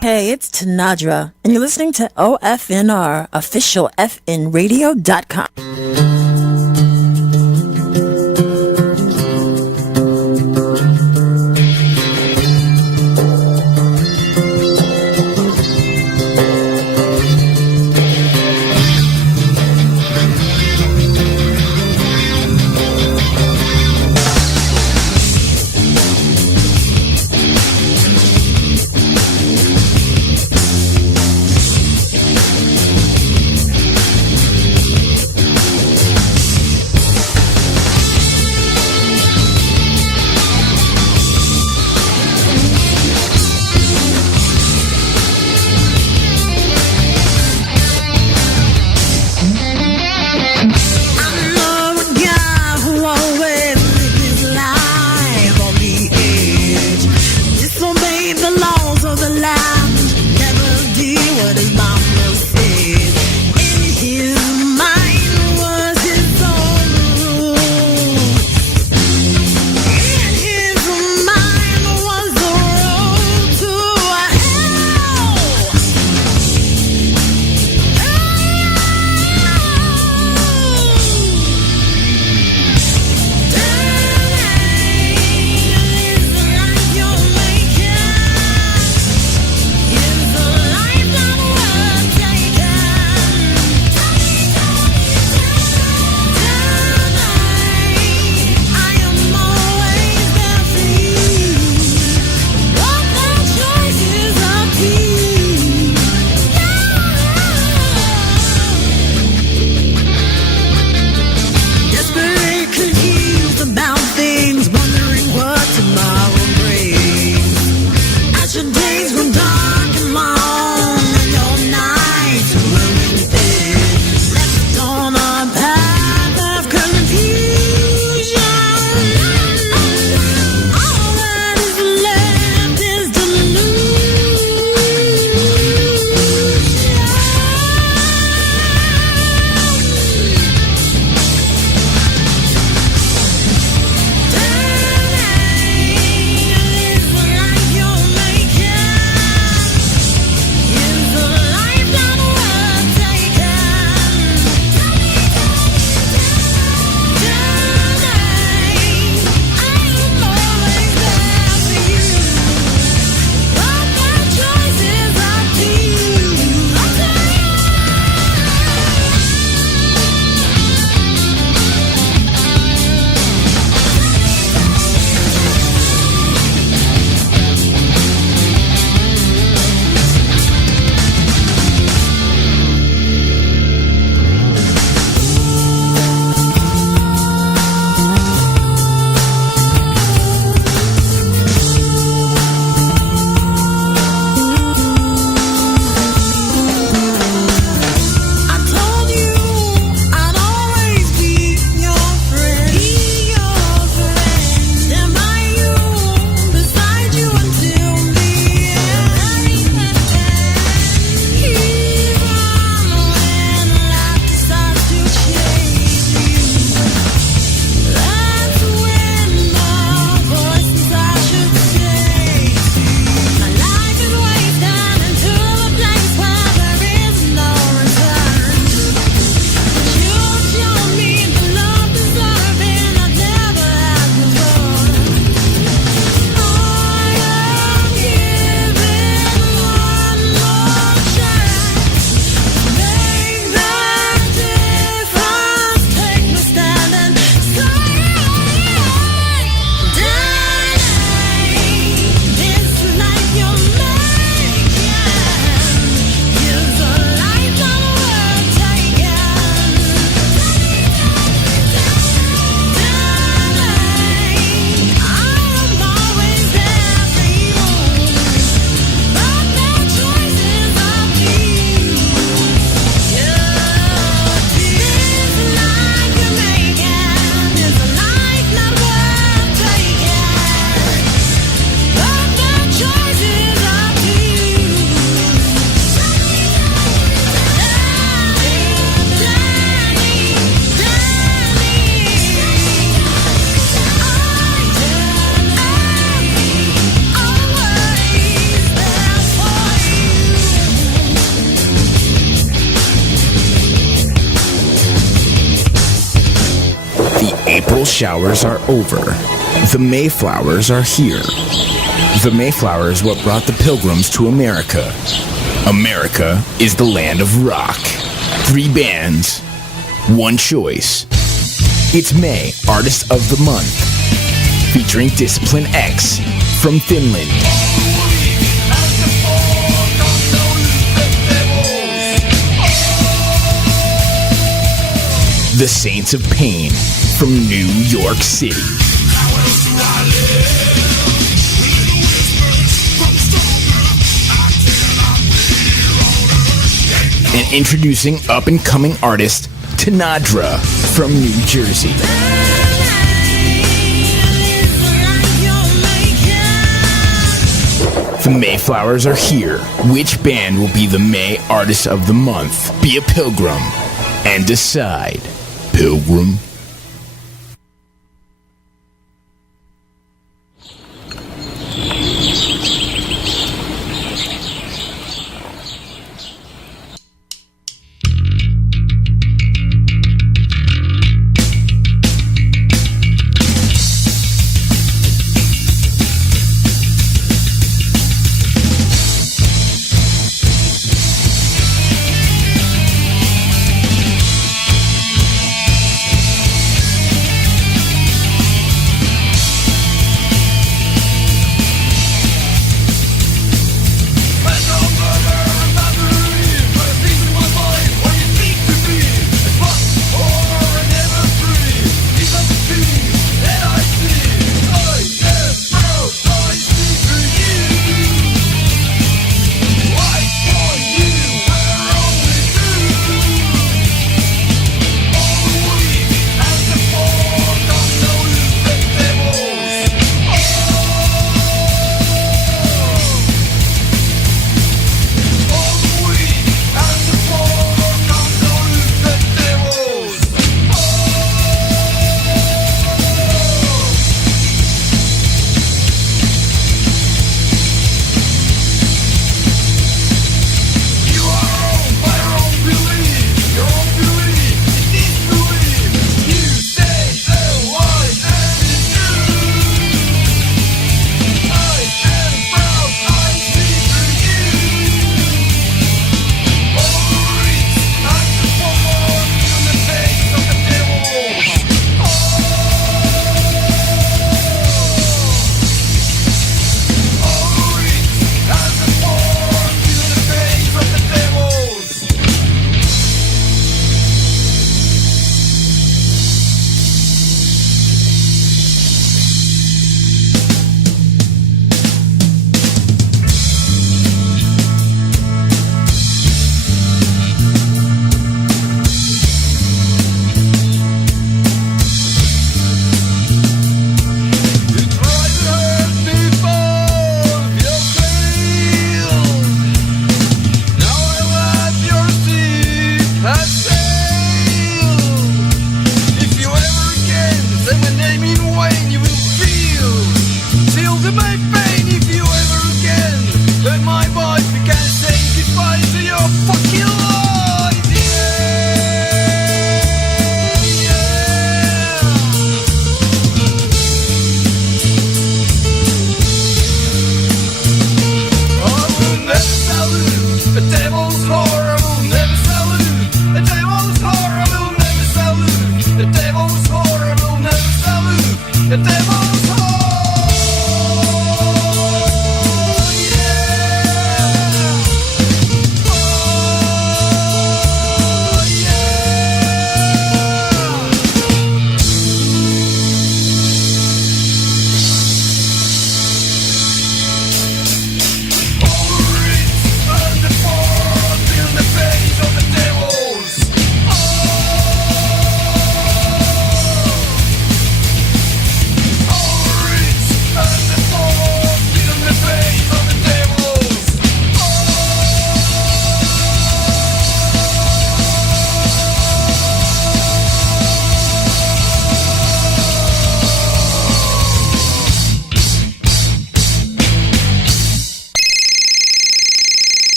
Hey, it's Tanadra, and you're listening to OFNR, official FNradio.com. showers are over. The Mayflowers are here. The Mayflower is what brought the Pilgrims to America. America is the land of rock. 3 bands, 1 choice. It's May, Artist of the Month, featuring Discipline X from Finland. The Saints of Pain from New York City. And introducing up-and-coming artist Tanadra from New Jersey. The Mayflowers are here. Which band will be the May Artist of the Month? Be a pilgrim and decide. Pilgrim.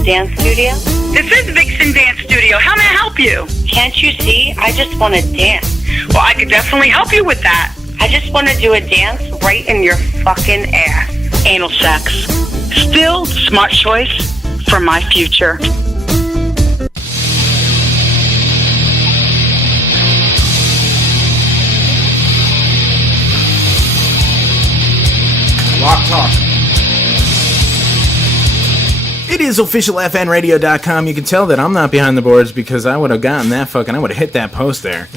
Vixen's Dance Studio? This is Vixen Dance Studio. How may I help you? Can't you see? I just want to dance. Well, I could definitely help you with that. I just want to do a dance right in your fucking ass. Anal sex. Still, smart choice for my future. Rock Talk. It is officialfnradio.com. You can tell that I'm not behind the boards because I would have gotten that I would have hit that post there.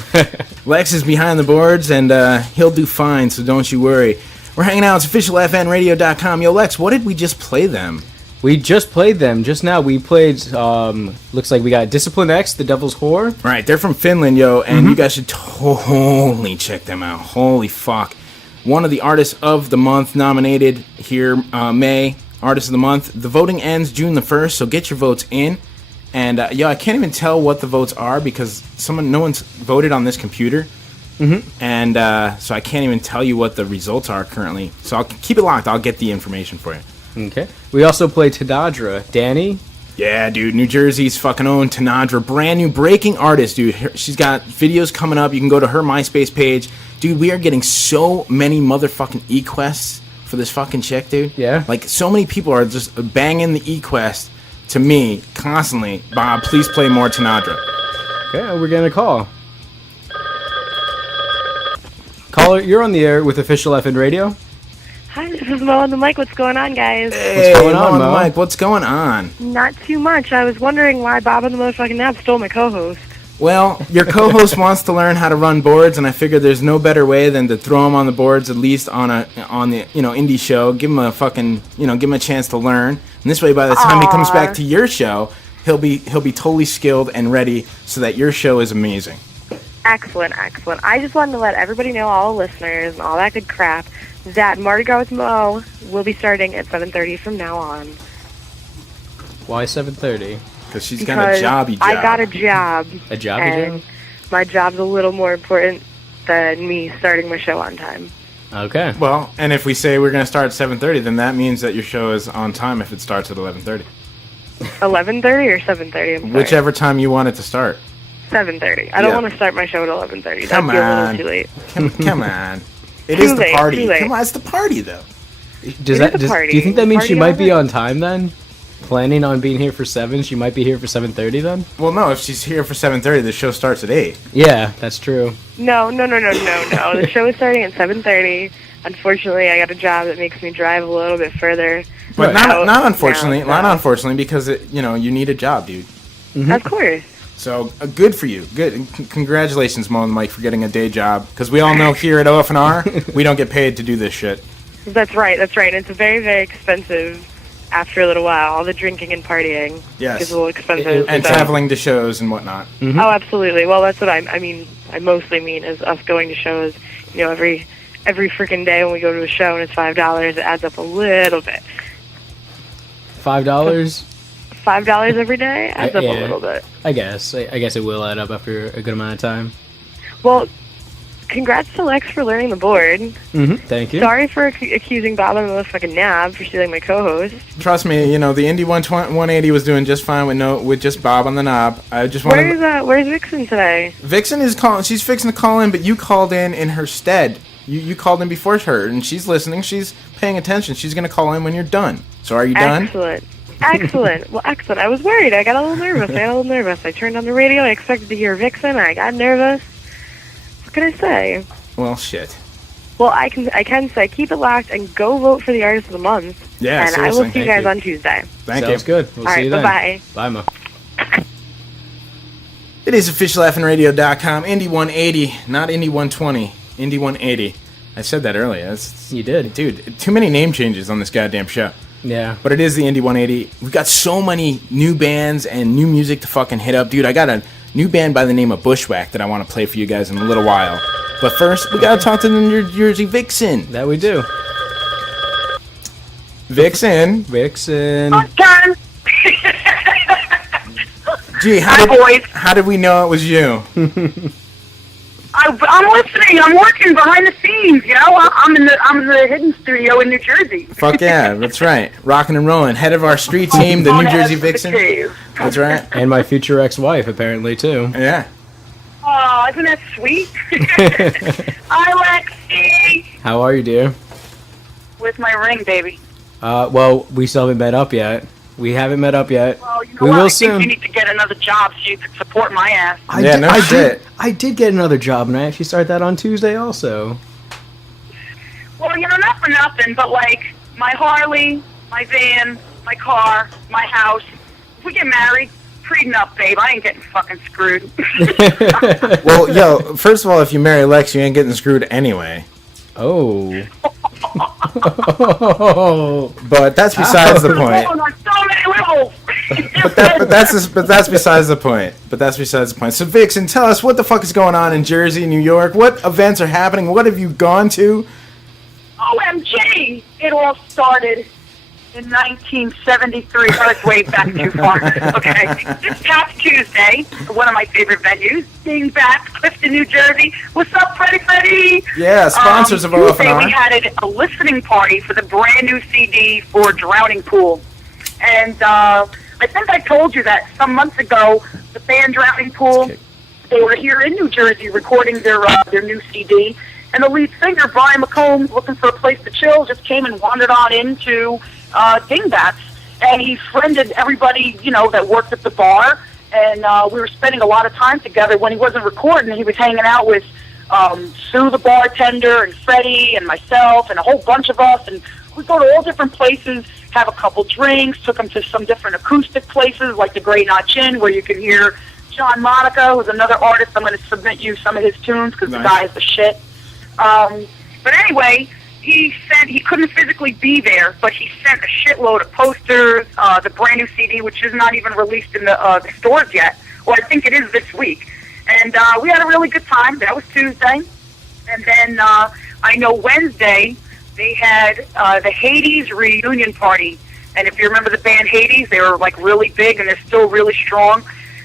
Lex is behind the boards and he'll do fine, so don't you worry. We're hanging out. It's officialfnradio.com. Yo, Lex, what did we just play them? We just played them just now. We played, looks like we got Discipline X, The Devil's Whore. Right, they're from Finland, yo, and you guys should totally check them out. Holy fuck. One of the Artists of the Month nominated here, May. Artist of the Month. The voting ends June the 1st, so get your votes in. And, I can't even tell what the votes are because no one's voted on this computer. And so I can't even tell you what the results are currently. So I'll keep it locked. I'll get the information for you. Okay. We also played Tadadra. Danny? Yeah, dude. New Jersey's fucking own Tadadra. Brand new breaking artist, dude. She's got videos coming up. You can go to her MySpace page. Dude, we are getting so many motherfucking e-quests for this fucking chick, dude. Yeah. Like, so many people are just banging the e-quest to me constantly. Bob, please play more Tadadra. Okay, we're getting a call. Caller, you're on the air with Official FN Radio. Hi, this is Mo on the mic. What's going on, guys? Hey, what's going on, Mo? Mo? Mike, what's going on? Not too much. I was wondering why Bob on the motherfucking nap stole my co-host. Well, your co-host wants to learn how to run boards, and I figured there's no better way than to throw him on the boards, at least on the indie show. Give him a fucking give him a chance to learn. And this way, by the time he comes back to your show, he'll be totally skilled and ready, so that your show is amazing. Excellent, excellent. I just wanted to let everybody know, all the listeners and all that good crap, that Mardi Gras with Mo will be starting at 7:30 from now on. Why 7:30? Because she's got a jobby job. I got a job. A jobby and job? My job's a little more important than me starting my show on time. Okay. Well, and if we say we're going to start at 7:30, then that means that your show is on time if it starts at 11:30. 11:30 or 7:30? I'm sorry. Whichever time you want it to start. 7:30. I don't want to start my show at 11:30. That'd be a little too late. Come on. It Too is the late, party. too late. Come on, it's the party, though. Do you think that means she might be on time then? Planning on being here for 7, she might be here for 7:30 then? Well, no, if she's here for 7:30, the show starts at 8. Yeah, that's true. No. The show is starting at 7:30. Unfortunately, I got a job that makes me drive a little bit further. But out not unfortunately, now, not unfortunately, because you need a job, dude. Of course. So good for you. Good. Congratulations, Mo and Mike, for getting a day job. Because we all know here at OFNR, we don't get paid to do this shit. That's right. It's very, very expensive after a little while. All the drinking and partying is a little expensive. And traveling to shows and whatnot. Oh, absolutely. Well, that's what I mostly mean is us going to shows, every freaking day when we go to a show and it's $5, it adds up a little bit. $5? $5 every day adds up a little bit. I guess it will add up after a good amount of time. Well, congrats to Lex for learning the board. Thank you. Sorry for accusing Bob of the fucking nab for stealing my co-host. Trust me, the Indy 180 was doing just fine with just Bob on the knob. I just wanted. Where's Vixen today? Vixen is calling. She's fixing to call in, but you called in her stead. You called in before her, and she's listening. She's paying attention. She's gonna call in when you're done. So are you done? Excellent. Well, excellent. I was worried. I got a little nervous. I turned on the radio. I expected to hear Vixen. I got nervous. What can I say? Well, shit. Well, I can say keep it locked and go vote for the Artist of the Month. Yeah, and seriously. I will see you guys on Tuesday. Thank you. Sounds good. We'll see you then. Bye-bye. Bye, Mo. It is officialfnradio.com. Indy 180, not Indy 120. Indy 180. I said that earlier. You did. Dude, too many name changes on this goddamn show. Yeah. But it is the Indy 180. We've got so many new bands and new music to fucking hit up. Dude, I got a new band by the name of Bushwhack that I want to play for you guys in a little while. But first, we got to talk to the New Jersey Vixen. That we do. Vixen. Done. Gee, how did we know it was you? I'm listening. I'm working behind the scenes. You know, I'm in the hidden studio in New Jersey. Fuck yeah, that's right. Rocking and rolling. Head of our street team, the New Jersey Vixen. That's right. And my future ex-wife, apparently, too. Yeah. Oh, isn't that sweet? Hi, Lexi. How are you, dear? With my ring, baby. Well, we still haven't met up yet. Well, you know we will I soon. think you need to get another job so you can support my ass. I did get another job, and I actually started that on Tuesday also. Well, you know, not for nothing, but like my Harley, my van, my car, my house. If we get married, prenup, babe. I ain't getting fucking screwed. Well, yo, first of all, if you marry Lex, you ain't getting screwed anyway. Oh. But that's besides the point. On so many levels. But that's besides the point. But that's besides the point. So Vixen, tell us what the fuck is going on in Jersey, New York. What events are happening? What have you gone to? OMG! It all started in 1973. That's way back too far. Okay. This past Tuesday, one of my favorite venues, being back, Clifton, New Jersey. What's up, Freddie? Yeah, sponsors of Tuesday OFNR. we had a listening party for the brand new CD for Drowning Pool. And I think I told you that some months ago, the band Drowning Pool, they were here in New Jersey recording their new CD. And the lead singer, Brian McComb, looking for a place to chill, just came and wandered on into Dingbats. And he friended everybody, you know, that worked at the bar. And we were spending a lot of time together. When he wasn't recording, he was hanging out with Sue, the bartender, and Freddie, and myself, and a whole bunch of us. And we'd go to all different places, have a couple drinks, took him to some different acoustic places, like the Great Notch Inn, where you can hear John Monica, who's another artist. I'm going to submit you some of his tunes, because the guy is the shit. But anyway, he said he couldn't physically be there, but he sent a shitload of posters, the brand new CD, which is not even released in the stores yet. Well, I think it is this week. And we had a really good time. That was Tuesday. And then I know Wednesday they had the Hades reunion party. And if you remember the band Hades, they were like really big and they're still really strong.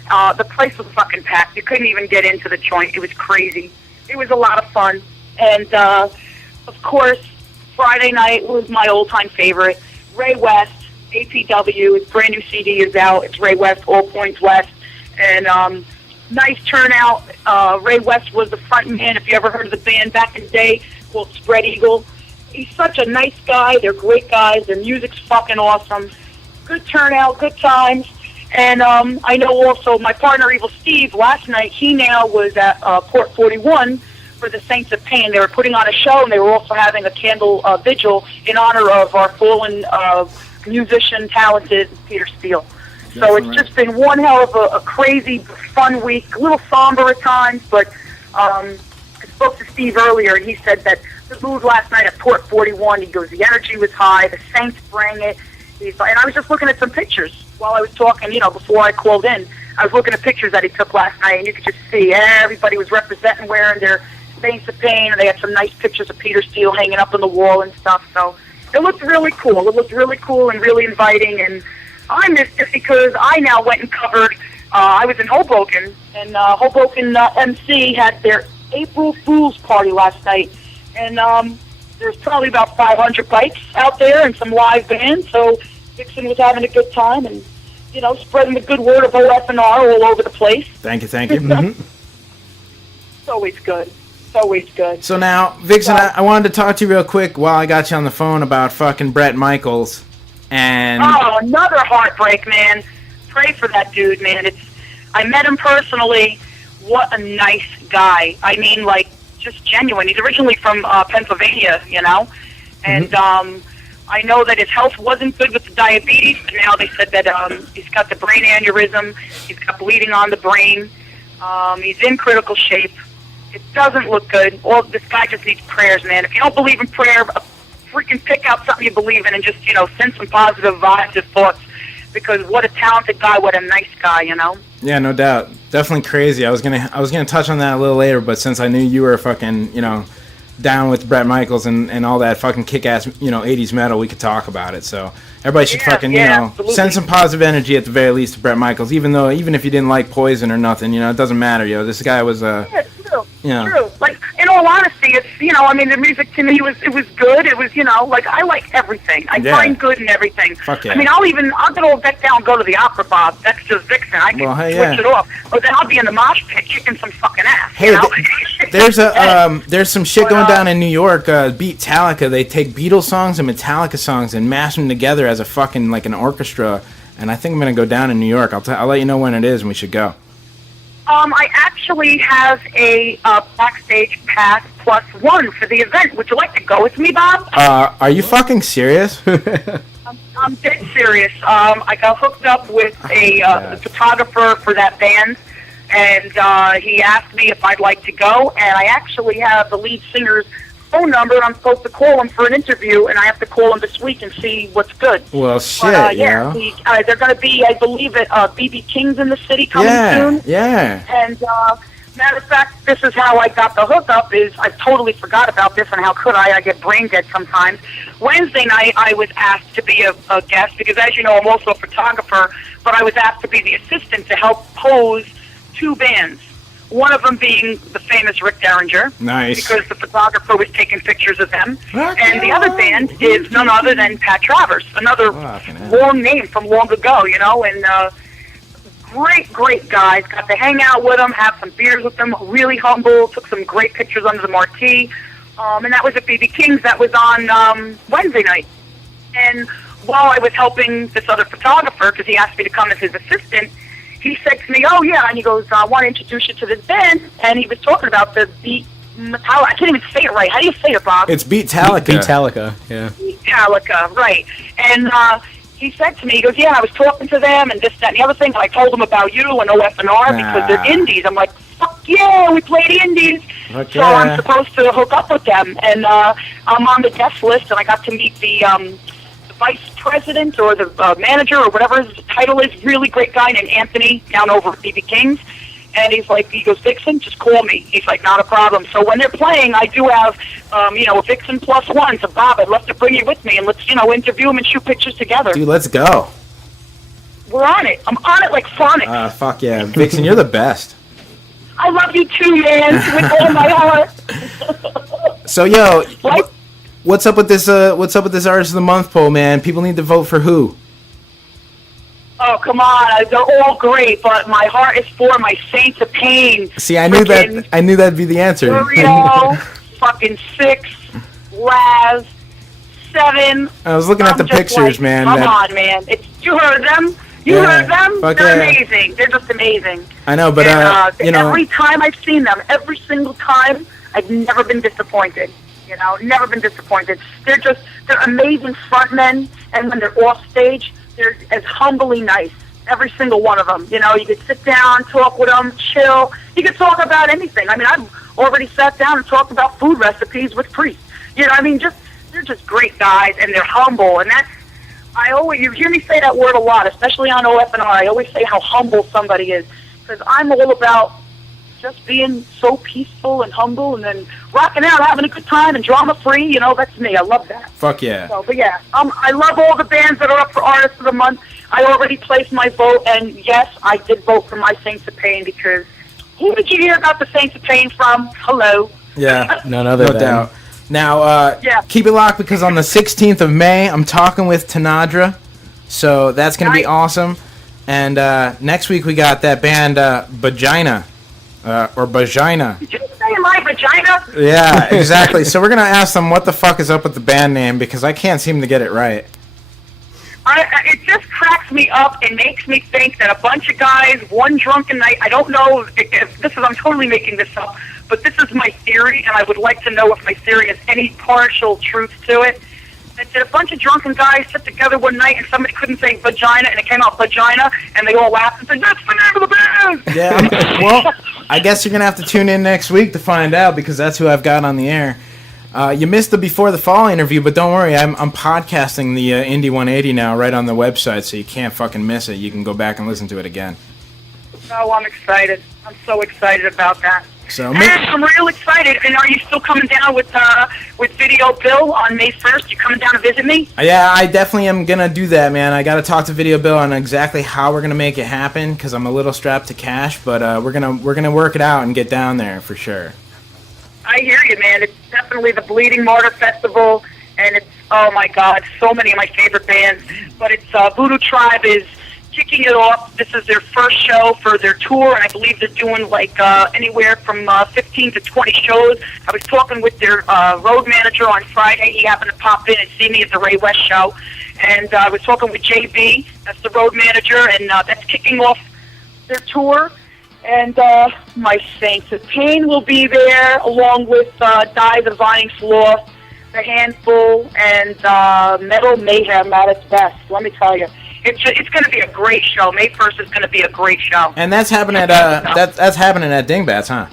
The place was fucking packed. You couldn't even get into the joint. It was crazy. It was a lot of fun. And, of course, Friday night was my old-time favorite. Ray West, APW, his brand new CD is out. It's Ray West, All Points West. And nice turnout. Ray West was the front man, if you ever heard of the band back in the day, called Spread Eagle. He's such a nice guy. They're great guys. Their music's fucking awesome. Good turnout, good times. And I know also my partner, Evil Steve, last night, he now was at Port 41 for the Saints of Pain. They were putting on a show, and they were also having a candle vigil in honor of our fallen musician, talented Peter Steele. So it's just been one hell of a crazy, fun week, a little somber at times, but I spoke to Steve earlier, and he said that the mood last night at Port 41, he goes, the energy was high, the Saints bring it. And I was just looking at some pictures while I was talking, you know, before I called in. I was looking at pictures that he took last night, and you could just see everybody was representing, wearing their Saints of Pain, and they had some nice pictures of Peter Steele hanging up on the wall and stuff. So it looked really cool. It looked really cool and really inviting. And I missed it because I now went and covered. I was in Hoboken, and Hoboken MC had their April Fool's party last night, and there's probably about 500 bikes out there and some live bands. So Dixon was having a good time, and you know, spreading the good word of OFNR all over the place. Thank you. Mm-hmm. It's always good. Always good. So now, Vixen, I wanted to talk to you real quick while I got you on the phone about fucking Bret Michaels. And oh, another heartbreak, man. Pray for that dude, man. I met him personally. What a nice guy. I mean, like, just genuine. He's originally from Pennsylvania, you know? And I know that his health wasn't good with the diabetes, but now they said that he's got the brain aneurysm. He's got bleeding on the brain. He's in critical shape. It doesn't look good. This guy just needs prayers, man. If you don't believe in prayer, freaking pick out something you believe in and just, you know, send some positive vibes and thoughts. Because what a talented guy, what a nice guy, you know? Yeah, no doubt. Definitely crazy. I was gonna touch on that a little later, but since I knew you were fucking, you know, down with Bret Michaels and all that fucking kick-ass, you know, 80s metal, we could talk about it. So everybody should fucking, you know, absolutely send some positive energy at the very least to Bret Michaels, even if you didn't like Poison or nothing, you know, it doesn't matter, yo. This guy was True. Like, in all honesty, it's, I mean, the music to me it was good. It was, like, I like everything. I find good in everything. Fuck yeah. I mean, I'll get all decked down and go to the opera, Bob. That's just Vixen. I can switch it off. But then I'll be in the mosh pit kicking some fucking ass. Hey, there's some shit going down in New York. Beatallica. They take Beatles songs and Metallica songs and mash them together as a fucking, like, an orchestra. And I think I'm going to go down in New York. I'll let you know when it is and we should go. I actually have a backstage pass +1 for the event. Would you like to go with me, Bob? Are you fucking serious? I'm dead serious. I got hooked up with a photographer for that band, and he asked me if I'd like to go, and I actually have the lead singer's phone number, and I'm supposed to call him for an interview, and I have to call him this week and see what's good. Well, shit, they're going to be, I believe, at BB King's in the city coming soon. Yeah. And matter of fact, this is how I got the hookup. Is I totally forgot about this, and how could I? I get brain dead sometimes. Wednesday night, I was asked to be a guest because, as you know, I'm also a photographer. But I was asked to be the assistant to help pose 2 bands. One of them being the famous Rick Derringer. Nice. Because the photographer was taking pictures of them. And the other band is none other than Pat Travers, another long name from long ago, and great guys. Got to hang out with them, have some beers with them, really humble, took some great pictures under the marquee. And that was at BB King's. That was on Wednesday night. And while I was helping this other photographer, because he asked me to come as his assistant, he said to me, "Oh yeah," and he goes, "I want to introduce you to this band." And he was talking about the Metallica. I can't even say it right. How do you say it, Bob? It's Beatallica. Beatallica, yeah. Beatallica, right. And he said to me, he goes, "Yeah, I was talking to them and this, that, and the other thing. And I told them about you and OFNR because they're indies." I'm like, "Fuck yeah, we played indies." Okay. So I'm supposed to hook up with them. And I'm on the guest list, and I got to meet the vice president or the manager or whatever his title is, really great guy named Anthony down over at BB King's. And he goes, "Vixen, just call me." He's like, "Not a problem." So when they're playing, I do have, a Vixen +1. So Bob, I'd love to bring you with me and let's, interview him and shoot pictures together. Dude, let's go. We're on it. I'm on it like Sonic. Fuck yeah. Vixen, you're the best. I love you too, man, with all my heart. So, what's up with this Artist of the Month poll, man? People need to vote for who? Oh, come on. They're all great, but my heart is for my Saints of Pain. See, I knew that'd be the answer. Uriel, fucking 6, Laz, 7. I was looking at the pictures, man. Come on, man. You heard them? You heard them? They're amazing. They're just amazing. I know, but, every time I've seen them, every single time, I've never been disappointed. Never been disappointed. They're amazing frontmen, and when they're off stage, they're as humbly nice. Every single one of them. You could sit down, talk with them, chill. You could talk about anything. I mean, I've already sat down and talked about food recipes with priests. They're just great guys, and they're humble. And you hear me say that word a lot, especially on OFNR. I always say how humble somebody is, because I'm all about just being so peaceful and humble, and then rocking out, having a good time, and drama-free. That's me. I love that. Fuck yeah. So, but yeah, I love all the bands that are up for Artist of the Month. I already placed my vote, and yes, I did vote for my Saints of Pain, because who did you hear about the Saints of Pain from? Hello. Yeah, none other no than. doubt. Now, keep it locked, because on the 16th of May, I'm talking with Tanadra, so that's going to be awesome. And next week, we got that band, Vagina. Or Vagina. Did you say my vagina? Yeah, exactly. So we're going to ask them what the fuck is up with the band name, because I can't seem to get it right. It just cracks me up and makes me think that a bunch of guys, one drunken night, I don't know if this is, I'm totally making this up, but this is my theory, and I would like to know if my theory has any partial truth to it. That a bunch of drunken guys sit together one night and somebody couldn't say vagina, and it came out vagina, and they all laughed and said, "That's the name of the band!" Yeah, well, I guess you're going to have to tune in next week to find out, because that's who I've got on the air. You missed the Before the Fall interview, but don't worry, I'm podcasting the Indie 180 now right on the website, so you can't fucking miss it. You can go back and listen to it again. Oh, I'm excited. I'm so excited about that. So and I'm real excited. And are you still coming down with Video Bill on May 1st? You coming down to visit me? Yeah, I definitely am going to do that, man. I got to talk to Video Bill on exactly how we're going to make it happen, because I'm a little strapped to cash, but we're gonna work it out and get down there for sure. I hear you, man. It's definitely the Bleeding Martyr Festival, and it's, oh my God, so many of my favorite bands. But it's Voodoo Tribe is kicking it off. This is their first show for their tour, and I believe they're doing like anywhere from 15 to 20 shows. I was talking with their road manager on Friday. He happened to pop in and see me at the Ray West show, and I was talking with JB, that's the road manager, and that's kicking off their tour. And my saints, the Pain will be there, along with Die the Vying Sloth, The Handful, and Metal Mayhem at its best. Let me tell you, it's going to be a great show. May 1st is going to be a great show. And that's happening at that's happening at Dingbats, huh?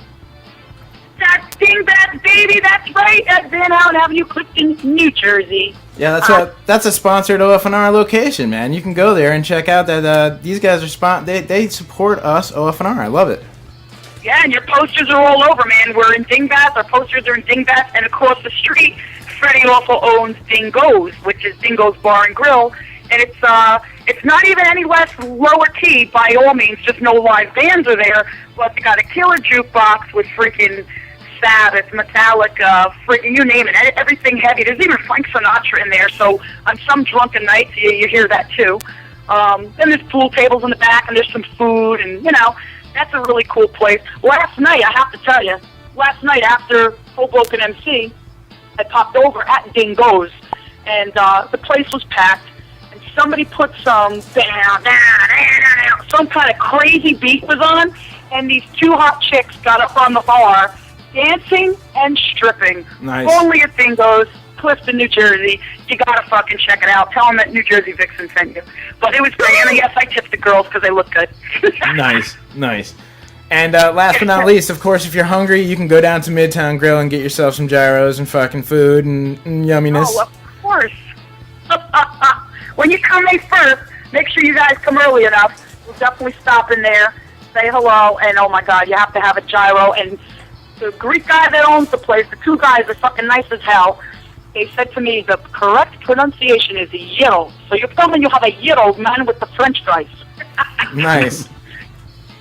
That's Dingbats, baby. That's right, at Van Allen Avenue, Clifton, New Jersey. Yeah, that's a sponsored OFNR location, man. You can go there and check out that these guys are they support us, OFNR. I love it. Yeah, and your posters are all over, man. We're in Dingbats. Our posters are in Dingbats, and across the street, Freddie also owns Dingo's, which is Dingo's Bar and Grill, and it's not even any less lower key by all means. Just no live bands are there, but they got a killer jukebox with freaking Sabbath, Metallica, freaking you name it, everything heavy. There's even Frank Sinatra in there, so on some drunken nights you hear that too. Then there's pool tables in the back, and there's some food, and that's a really cool place. Last night, I have to tell you, after Hoboken MC, I popped over at Dingo's, and the place was packed, and somebody put some kind of crazy beat was on, and these two hot chicks got up on the bar, dancing and stripping. Nice. Only at Dingo's, Clifton, New Jersey. You gotta fucking check it out. Tell them that New Jersey Vixen sent you. But it was great, and yes, I tipped the girls because they look good. Nice. And last but not least, of course, if you're hungry, you can go down to Midtown Grill and get yourself some gyros and fucking food and yumminess. Oh, of course. When you come May 1st, make sure you guys come early enough. We'll definitely stop in there, say hello, and oh my God, you have to have a gyro. And the Greek guy that owns the place, the two guys are fucking nice as hell. They said to me the correct pronunciation is gyro. So you're telling you have a gyro, man, with the French fries. Nice.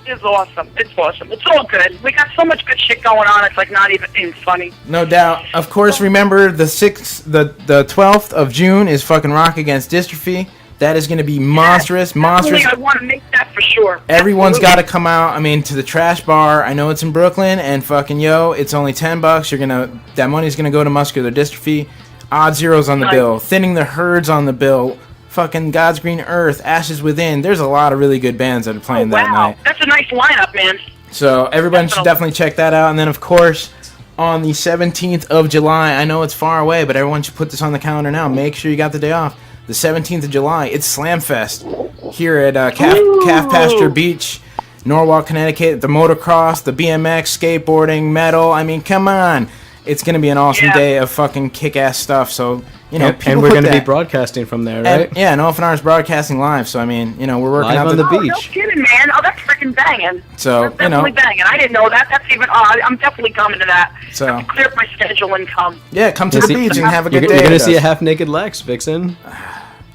It's awesome. It's awesome. It's all good. We got so much good shit going on. It's like not even funny. No doubt. Of course, remember the 12th of June is fucking Rock Against Dystrophy. That is going to be monstrous. I want to make that for sure. Everyone's got to come out. I mean, to the Trash Bar. I know it's in Brooklyn, and fucking it's only $10. That money's gonna go to muscular dystrophy. Odd Zeros on the bill. Thinning the Herds on the bill. Fucking God's Green Earth. Ashes Within. There's a lot of really good bands that are playing that night. That's a nice lineup, man. So everyone should definitely check that out. And then, of course, on the 17th of July, I know it's far away, but everyone should put this on the calendar now. Make sure you got the day off. The 17th of July, it's Slam Fest here at Calf Pasture Beach, Norwalk, Connecticut. The motocross, the BMX, skateboarding, metal. I mean, come on. It's going to be an awesome day of fucking kick-ass stuff. So, and we're going to be broadcasting from there, right? And OFNR is broadcasting live. So, I mean, we're working live out on the beach. No kidding, man. Oh, that's freaking banging. So, that's definitely banging. I didn't know that. That's even odd. I'm definitely coming to that. So, I have to clear up my schedule and come. Yeah, come to the beach and have a good day. You're going to see a half-naked Lex, Vixen.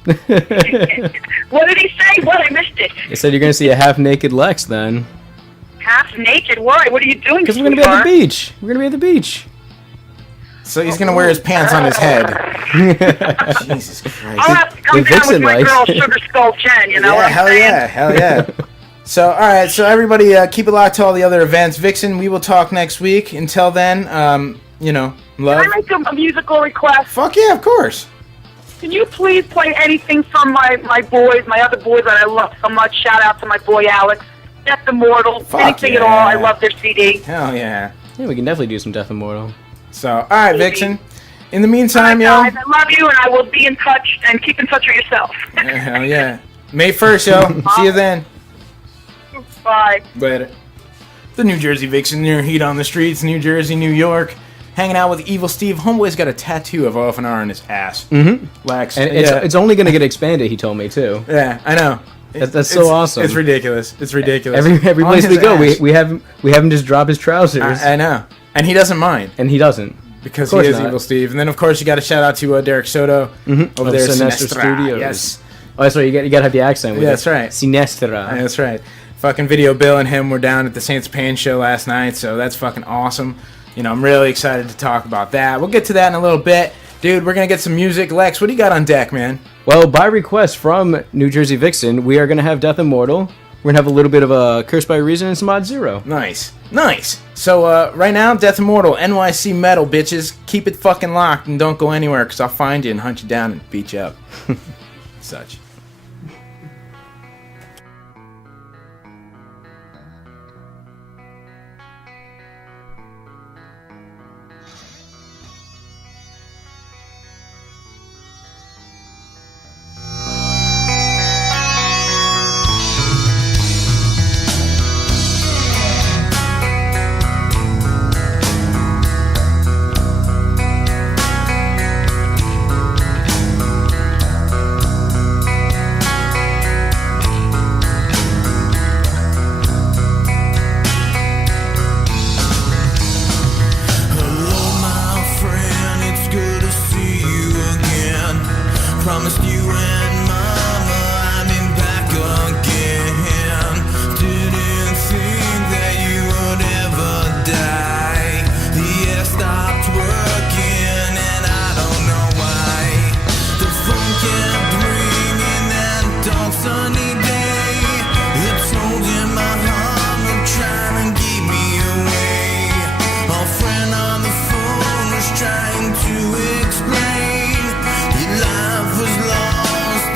What did he say? What? I missed it. He said you're going to see a half-naked Lex then. Half naked? Why? What are you doing? Because we're going to be at the beach. We're going to be at the beach. So he's going to wear his pants on his head. Jesus Christ. I'll have to come down with my girl, Sugar Skull Jen, you know what I'm saying? Hell yeah. So, all right. So, everybody, keep it locked to all the other events. Vixen, we will talk next week. Until then, love. Can I make a musical request? Fuck yeah, of course. Can you please play anything from my boys, my other boys that I love so much? Shout out to my boy Alex. Death Immortal. Anything at all. I love their CD. Hell yeah. Yeah, we can definitely do some Death Immortal. So, all right, Vixen. In the meantime, guys, I love you, and I will be in touch, and keep in touch with yourself. Hell yeah. May 1st, yo. See you then. Bye. Later. The New Jersey Vixen, near heat on the streets, New Jersey, New York. Hanging out with Evil Steve. Homeboy's got a tattoo of OFNR on his ass. Mm-hmm. Lex. And it's only going to get expanded, he told me, too. Yeah, I know. That's so awesome. It's ridiculous. It's ridiculous. Every place we go, we have him just drop his trousers. I know. And he doesn't mind. And he doesn't. Because he is Evil Steve. And then, of course, you got to shout out to Derek Soto over there at Sinestra Studios. Yes. Oh, that's right. You got to have the accent with it. That's right. Sinestra. Yeah, that's right. Fucking Video Bill and him were down at the Saints Pain show last night, so that's fucking awesome. I'm really excited to talk about that. We'll get to that in a little bit. Dude, we're going to get some music. Lex, what do you got on deck, man? Well, by request from New Jersey Vixen, we are going to have Death Immortal. We're going to have a little bit of a Curse by Reason and some Odd Zero. Nice. So, right now, Death Immortal, NYC Metal, bitches. Keep it fucking locked and don't go anywhere, because I'll find you and hunt you down and beat you up. Such. Promised you and mama I'd be back again. Didn't think that you would ever die. The air stopped working and I don't know why. The phone kept ringing that dark sunny day. It's holding my heart and trying to keep me away. Our friend on the phone was trying to explain. Life was lost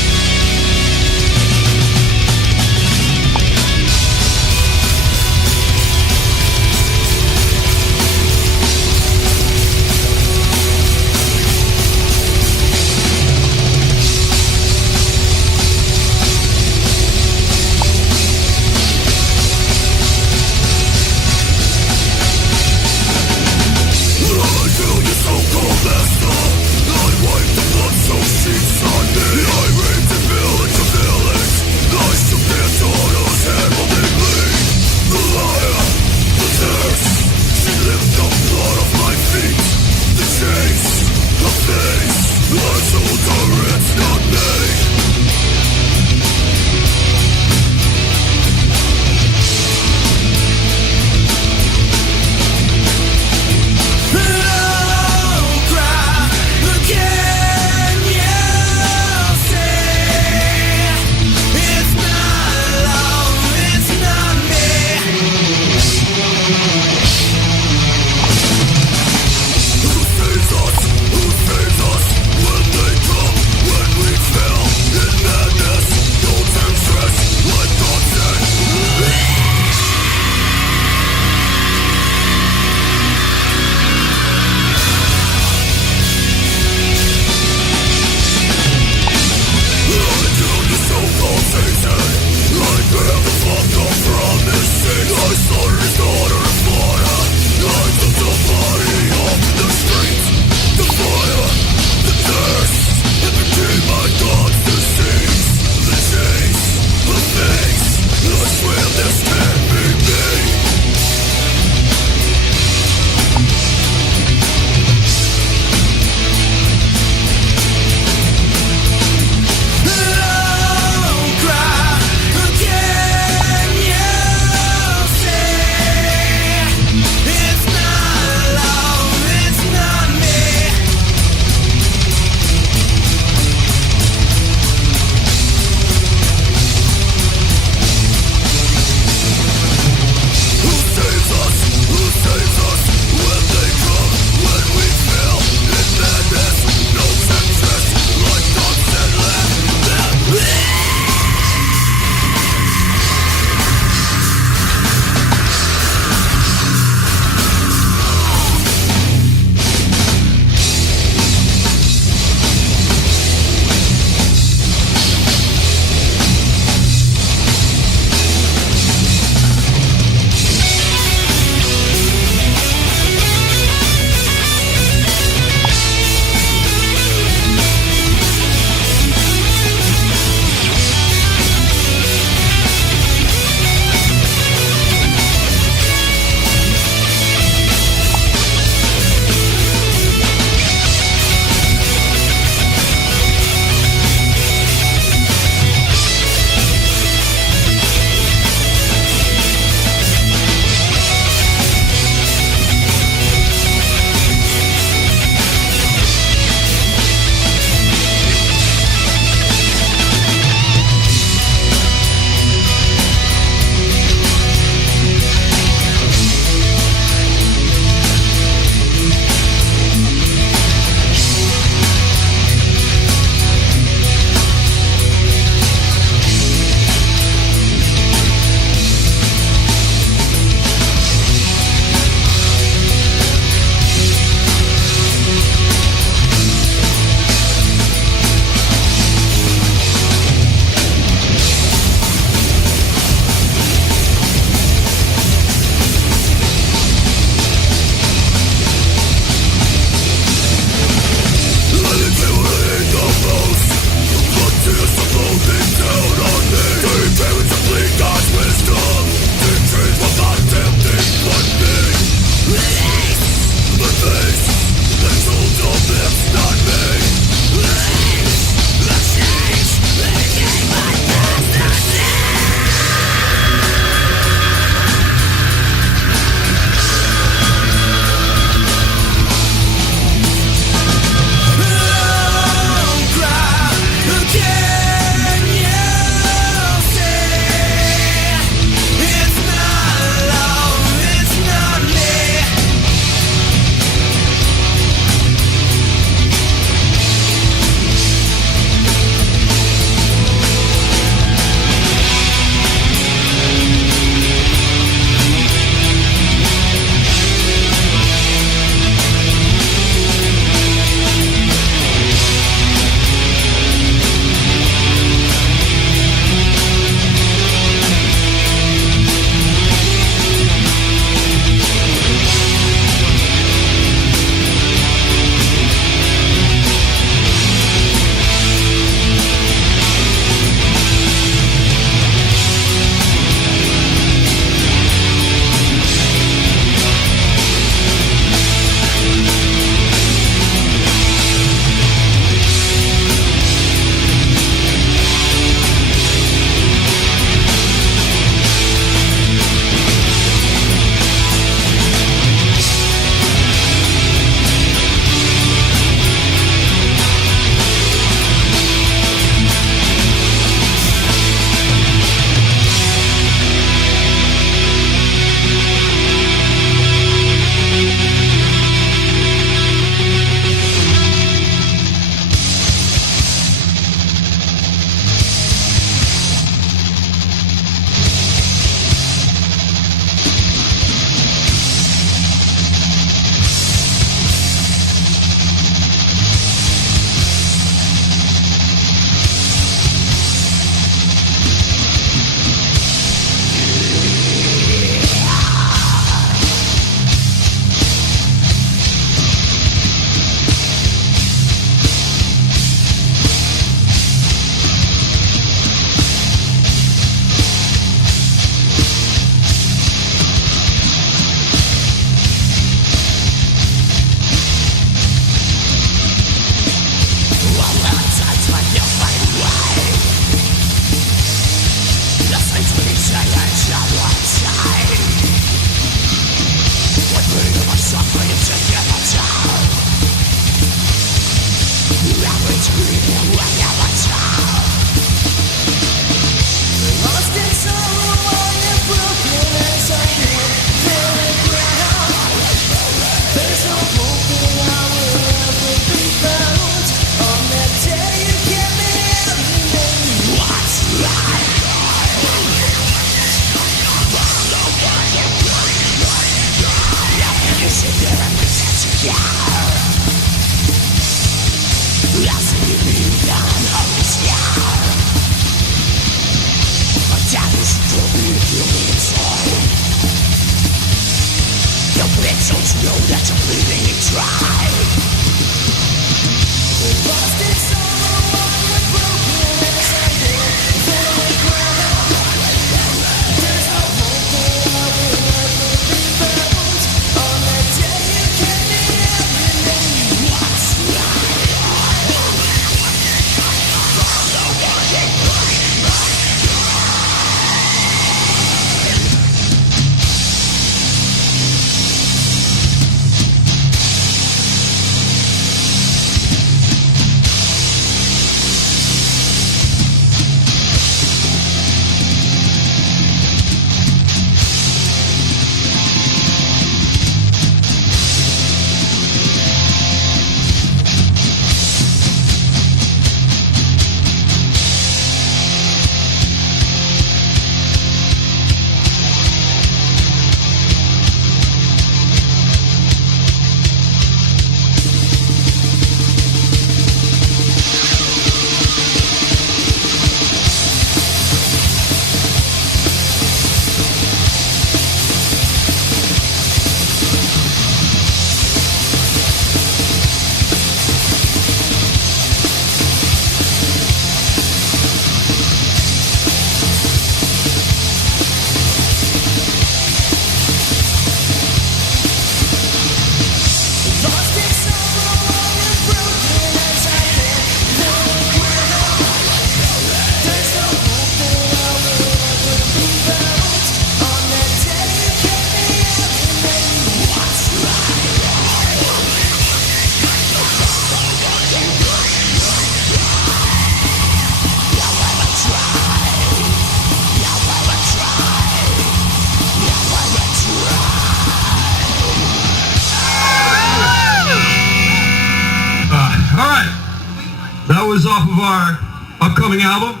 was off of our upcoming album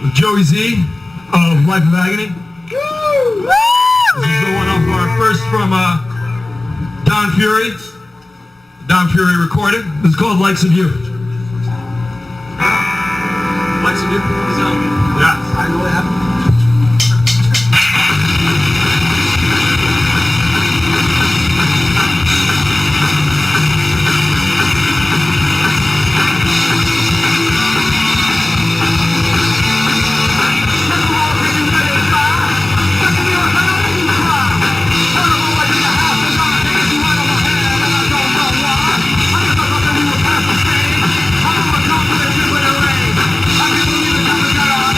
with Joey Z of Life of Agony. This is the one off of our first from Don Fury. Don Fury recorded. This is called Likes of You. Likes of You? Yeah. I know what happened. I can't believe it,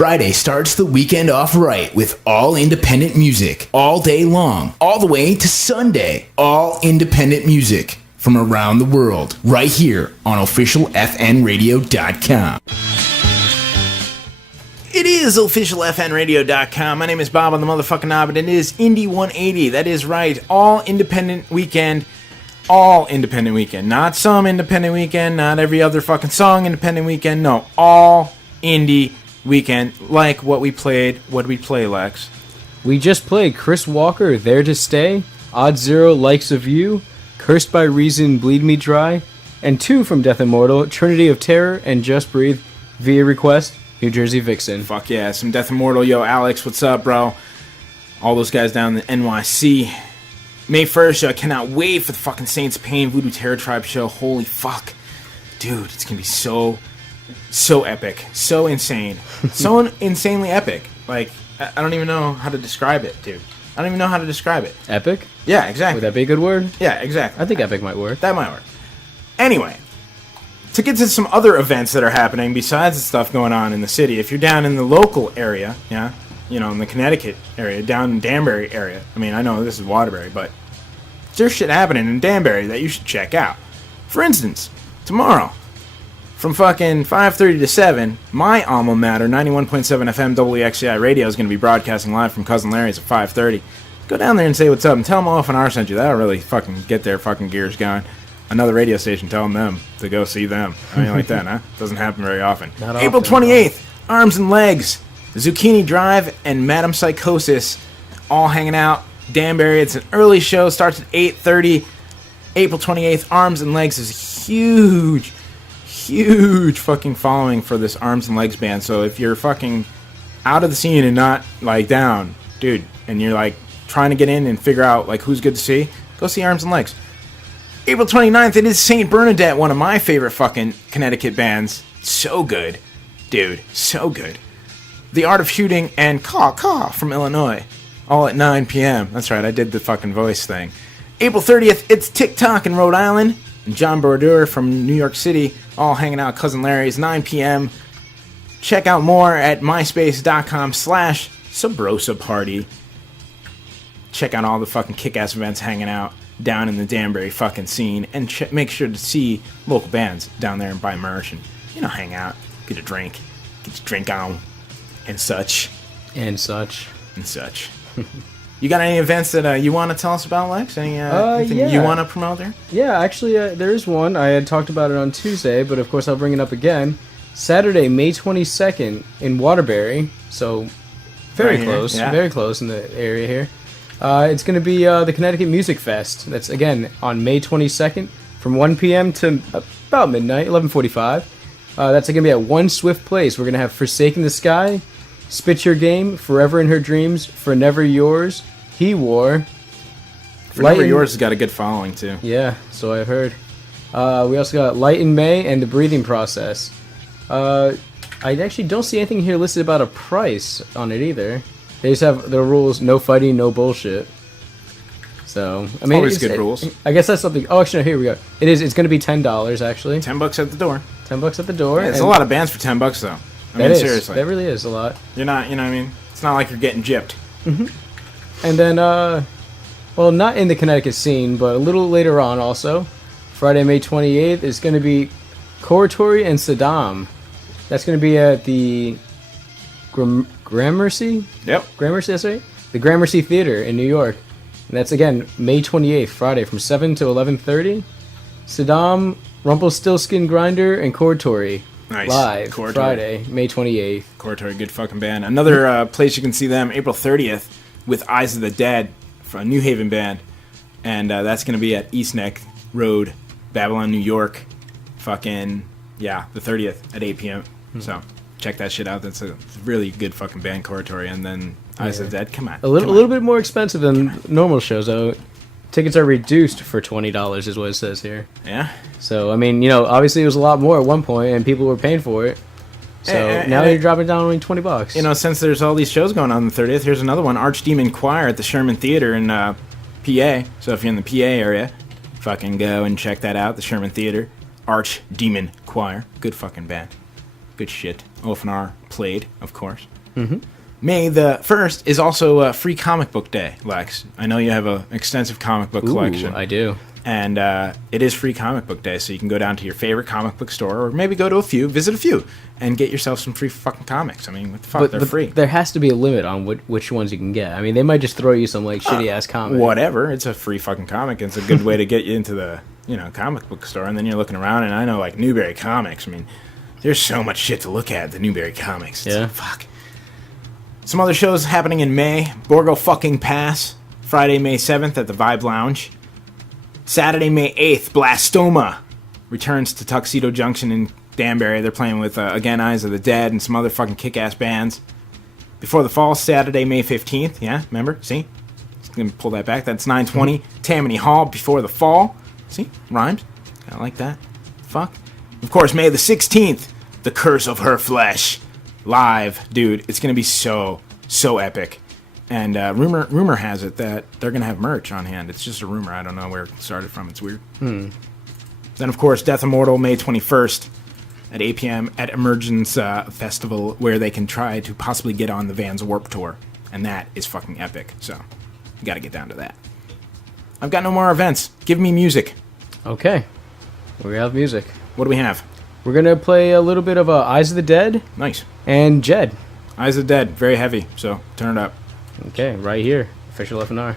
Friday starts the weekend off right with all independent music all day long, all the way to Sunday. All independent music from around the world, right here on officialfnradio.com. It is officialfnradio.com. My name is Bob on the motherfucking knob, and it is Indie 180. That is right. All independent weekend. All independent weekend. Not some independent weekend, not every other fucking song independent weekend. No, all indie weekend. Like what we played. What did we play, Lex? We just played Chris Walker, There to Stay, Odd Zero, Likes of You, Cursed by Reason, Bleed Me Dry, and 2 from Death Immortal, Trinity of Terror, and Just Breathe, via request, New Jersey Vixen. Fuck yeah, some Death Immortal. Yo, Alex, what's up, bro? All those guys down in the NYC. May 1st, yo, I cannot wait for the fucking Saints of Pain Voodoo Terror Tribe show. Holy fuck. Dude, it's gonna be so epic. So insane. So insanely epic. Like, I don't even know how to describe it, dude. I don't even know how to describe it. Epic? Yeah, exactly. Would that be a good word? Yeah, exactly. I think epic might work. That might work. Anyway, to get to some other events that are happening besides the stuff going on in the city, if you're down in the local area, yeah, you know, in the Connecticut area, down in Danbury area, I mean, I know this is Waterbury, but there's shit happening in Danbury that you should check out. For instance, tomorrow, from fucking 5:30 to 7, my alma mater, 91.7 FM WXCI Radio, is going to be broadcasting live from Cousin Larry's at 5:30. Go down there and say what's up, and tell them OFNR sent you. That'll really fucking get their fucking gears going. Another radio station telling them to go see them. I mean, like that, huh? Doesn't happen very often. Not April often, 28th, Arms and Legs, Zucchini Drive, and Madam Psychosis all hanging out. Danbury, it's an early show, starts at 8:30. April 28th, Arms and Legs is a huge fucking following for this Arms and Legs band. So if you're fucking out of the scene and not like down, dude, and you're like trying to get in and figure out like who's good to see, go see Arms and Legs. April 29th, it is St. Bernadette, one of my favorite fucking Connecticut bands. So good, dude, so good. The Art of Shooting and Caw from Illinois, all at 9 p.m. That's right, I did the fucking voice thing. April 30th, it's TikTok in Rhode Island, and John Bordur from New York City, all hanging out at Cousin Larry's, 9 p.m. Check out more at myspace.com/Sabrosa Party. Check out all the fucking kick-ass events hanging out down in the Danbury fucking scene, and make sure to see local bands down there and buy merch and, you know, hang out, get a drink, get your drink on, and such. And such. And such. You got any events that you want to tell us about, Lex? Anything yeah. you want to promote there? Yeah, actually, there is one. I had talked about it on Tuesday, but of course I'll bring it up again. Saturday, May 22nd in Waterbury, so very Right close, here, yeah. very close in the area here. It's going to be the Connecticut Music Fest. That's, again, on May 22nd from 1 p.m. to about midnight, 11:45. That's going to be at One Swift Place. We're going to have Forsaken the Sky, Spit Your Game, Forever in Her Dreams, For Never Yours, He War. For Never Yours has got a good following, too. Yeah, so I've heard. We also got Light in May and The Breathing Process. I actually don't see anything here listed about a price on it either. They just have the rules: no fighting, no bullshit. So I mean, always good rules. I guess that's something. Oh, actually, no, here we go. It's going to be $10 actually. $10 at the door. $10 at the door. Yeah, there's a lot of bands for $10 though. I mean, seriously, that really is a lot. You're not, you know what I mean? It's not like you're getting gypped. Mm-hmm. And then, well, not in the Connecticut scene, but a little later on also, Friday, May 28th, is going to be Coratory and Saddam. That's going to be at the Gramercy? Yep. Gramercy, that's right? The Gramercy Theater in New York. And that's, again, May 28th, Friday, from 7 to 11:30. Saddam, Rumpelstiltskin Grinder, and Coratory. Nice. Live, Coratory. Friday, May 28th. Coratory, good fucking band. Another place you can see them, April 30th, with Eyes of the Dead, from a New Haven band. And that's going to be at East Neck Road, Babylon, New York. Fucking, yeah, the 30th at 8 p.m. So check that shit out. That's a really good fucking band, Coratory. And then Eyes of the Dead, come on. A little bit more expensive than normal shows, though. Tickets are reduced for $20, is what it says here. Yeah. So, I mean, obviously it was a lot more at one point, and people were paying for it. So now you're dropping down only $20. You know, since there's all these shows going on the 30th, here's another one, Archdemon Choir at the Sherman Theater in PA. So if you're in the PA area, fucking go and check that out, the Sherman Theater. Archdemon Choir. Good fucking band. Good shit. OFNR played, of course. Mm-hmm. May the 1st is also Free Comic Book Day, Lex. I know you have an extensive comic book collection. I do. And it is Free Comic Book Day, so you can go down to your favorite comic book store, or maybe go to visit a few, and get yourself some free fucking comics. I mean, what the fuck, they're free. There has to be a limit on which ones you can get. I mean, they might just throw you some, like, shitty-ass comic. Whatever. It's a free fucking comic. It's a good way to get you into the, comic book store, and then you're looking around, and I know, like, Newberry Comics, I mean, there's so much shit to look at the Newberry Comics. It's like, fuck. Some other shows happening in May. Borgo fucking Pass. Friday, May 7th at the Vibe Lounge. Saturday, May 8th, Blastoma returns to Tuxedo Junction in Danbury. They're playing with, again, Eyes of the Dead and some other fucking kick-ass bands. Before the Fall, Saturday, May 15th. Yeah, remember? See? Just gonna pull that back. That's 9:20. Tammany Hall, Before the Fall. See? Rhymes. I like that. Fuck. Of course, May the 16th, The Curse of Her Flesh. Live. Dude, it's gonna be so epic. And rumor has it that they're going to have merch on hand. It's just a rumor. I don't know where it started from. It's weird. Then, of course, Death Immortal, May 21st at 8 p.m. at Emergence Festival, where they can try to possibly get on the Vans Warp Tour. And that is fucking epic. So, you got to get down to that. I've got no more events. Give me music. Okay. We have music. What do we have? We're going to play a little bit of Eyes of the Dead. Nice. And Jed. Eyes of the Dead. Very heavy. So, turn it up. Okay, right here. Official FNR.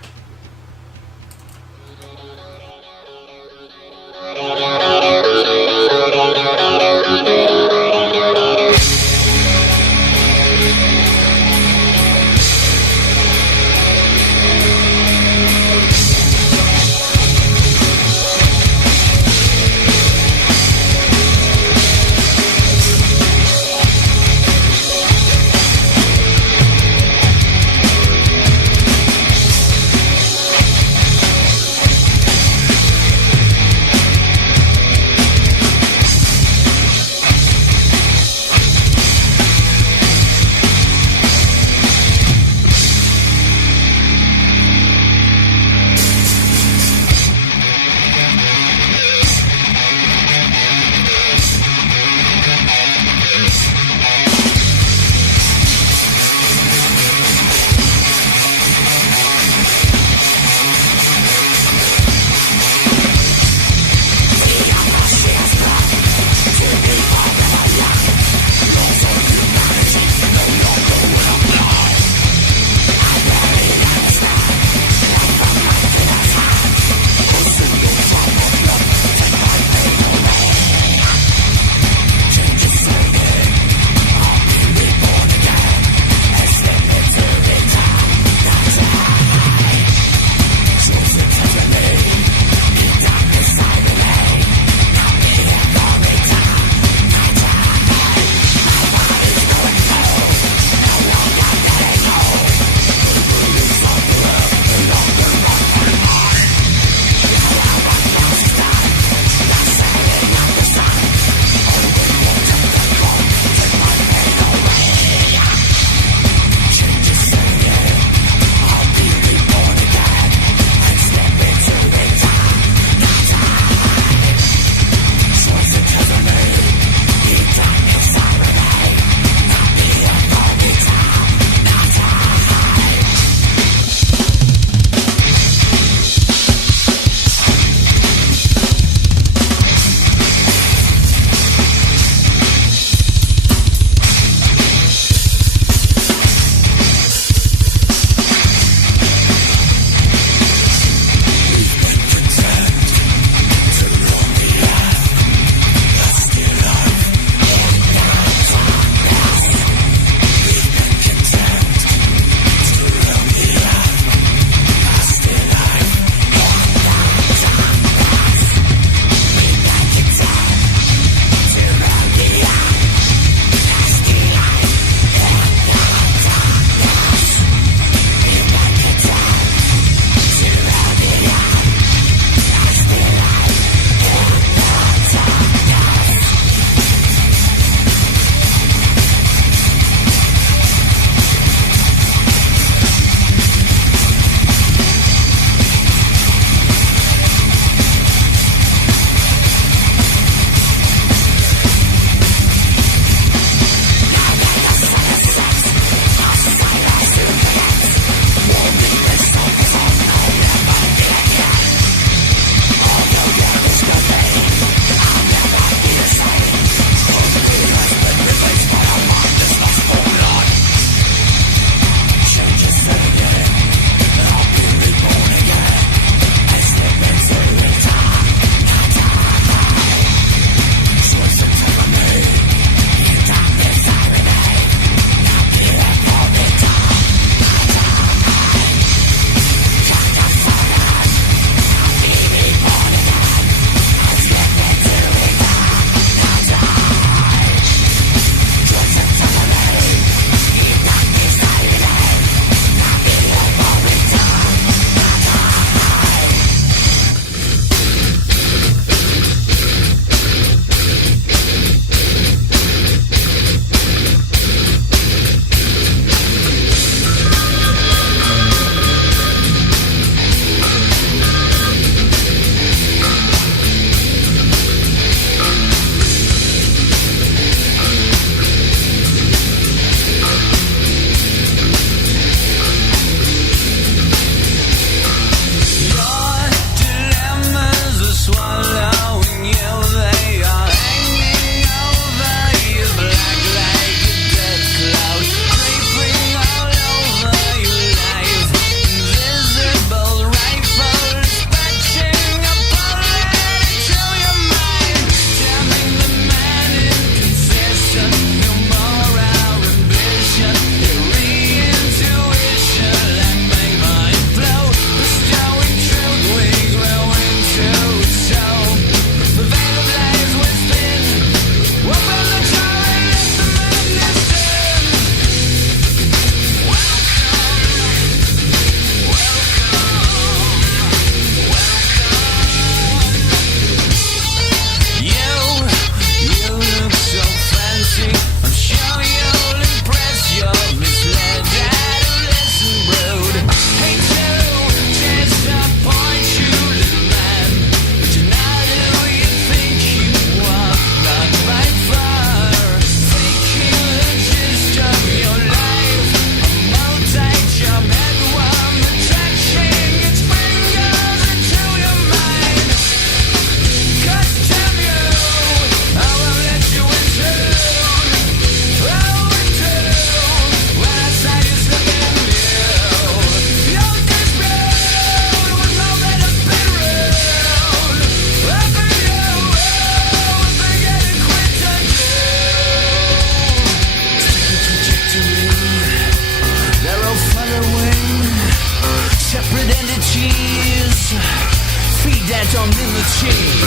that on imaging.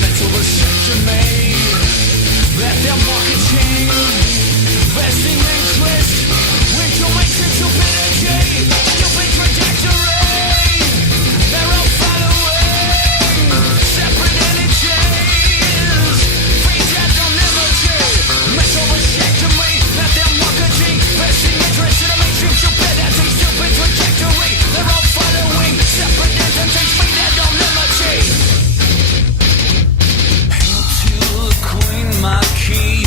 Mental vasectomy. Let them market change. Vesting interest. Winter makes it stupidity. Stupid trajectory. They're all following. Separate energies. Free death on imaging. Mental vasectomy. Let them marketing. Vesting interest in a mainstream stupidity. Stupid trajectory. They're all following. Separate entities. Free death on imaging. Hail to the queen, my key.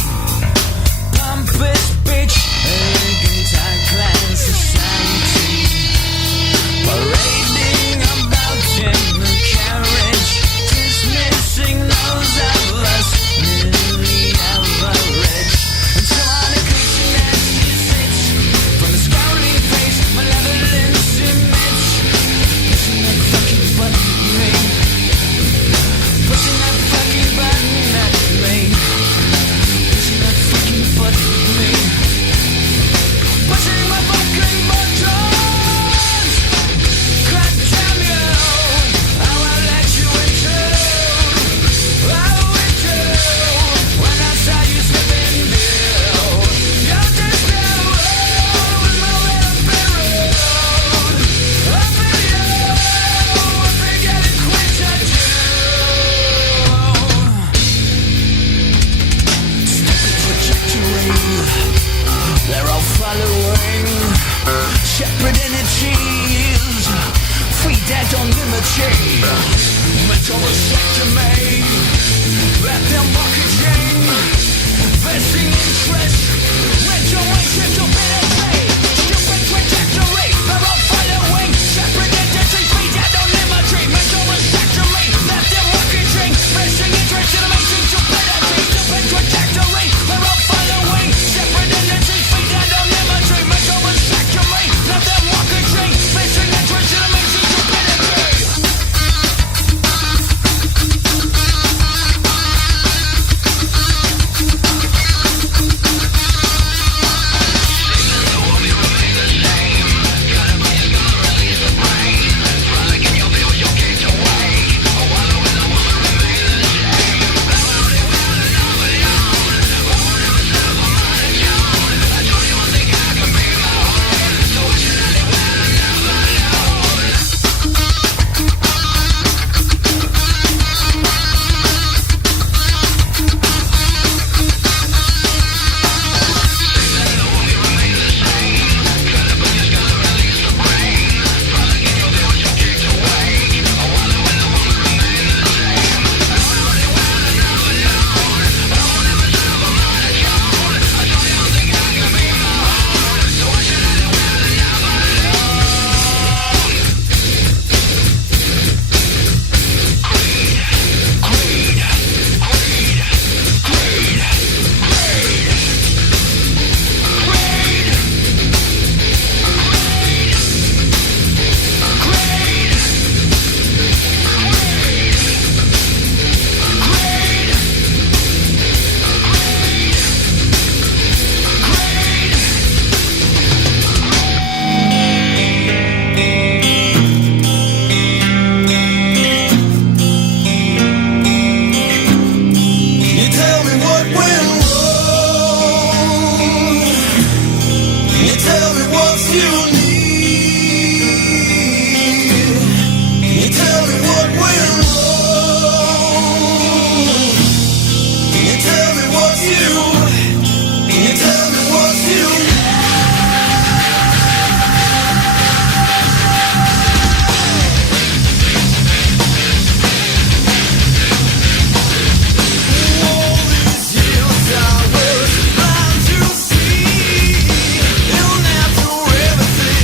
Pompous bitch. Elegant high-class society. Parading about in the carriage. Dismissing those of us nearly average. Until on a cushion as she sits. From the scowling face, malevolence emits. Pushing that fucking button at me. Pushing that fucking button at me. Pushing that fucking button at me. Pushing my fucking buttons. God damn you. How I let you intrude. Oh, intrude. When I saw you slipping through. You're just now with my little bit rude. Up in you. I forget it quit I do. Stupid trajectory. They're all following. Separate energies. Free dead on imaging. Mental vasectomy. Let them marketing. Vesting interest. Rental waste stupidity. Stupid trajectory. They're all following. Separate entities. Free dead on imaging. Mental vasectomy. Let them marketing. Vesting interest in amazing stupidity. Stupid trajectory. They're all following. Separate entities. Free dead on imaging. Mental vasectomy. Let them marketing. Vesting interest in amazing stupidity. You tell me what went wrong. You tell me what you need. You tell me what went wrong. You tell me what you. You tell me what you. All these years I was blind to see. You'll never do everything.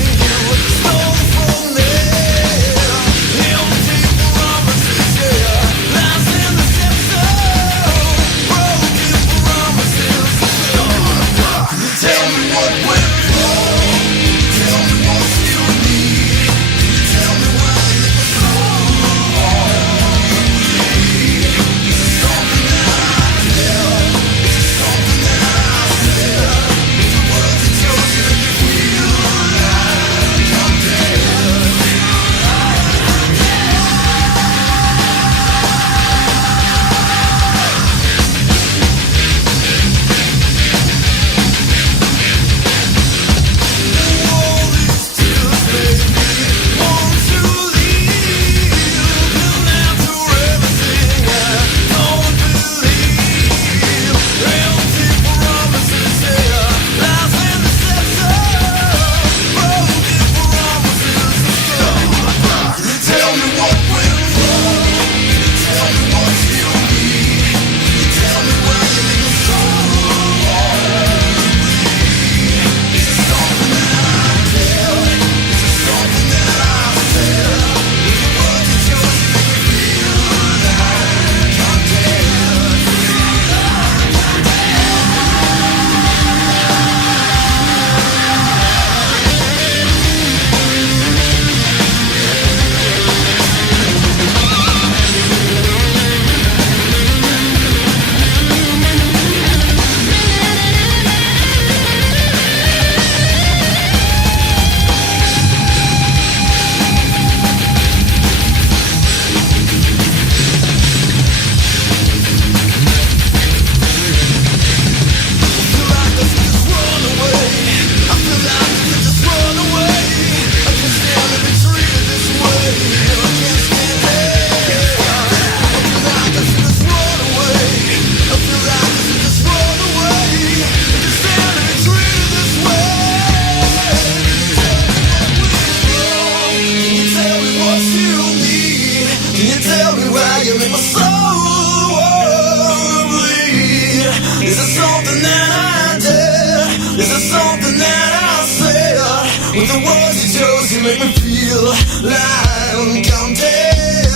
With the words you chose, you make me feel like I'm dead.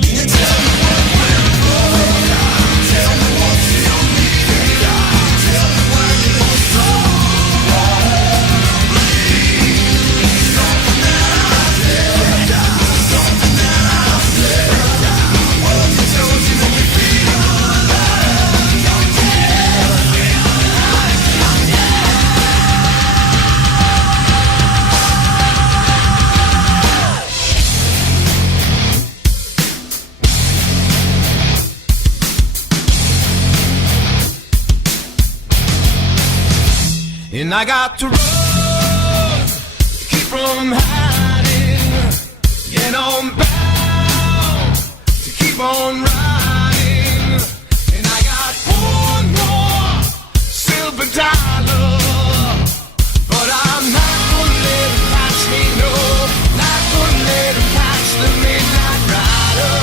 Can you tell me what went wrong? Tell me what you need. Tell me why you were so something that I said. Something that I said. Words you chose, you make me feel like I'm dead. I'm dead. And I got to run, keep from hiding, and I'm bound to keep on riding. And I got one more silver dollar, but I'm not gonna let it catch me, no, not gonna let it catch the midnight rider.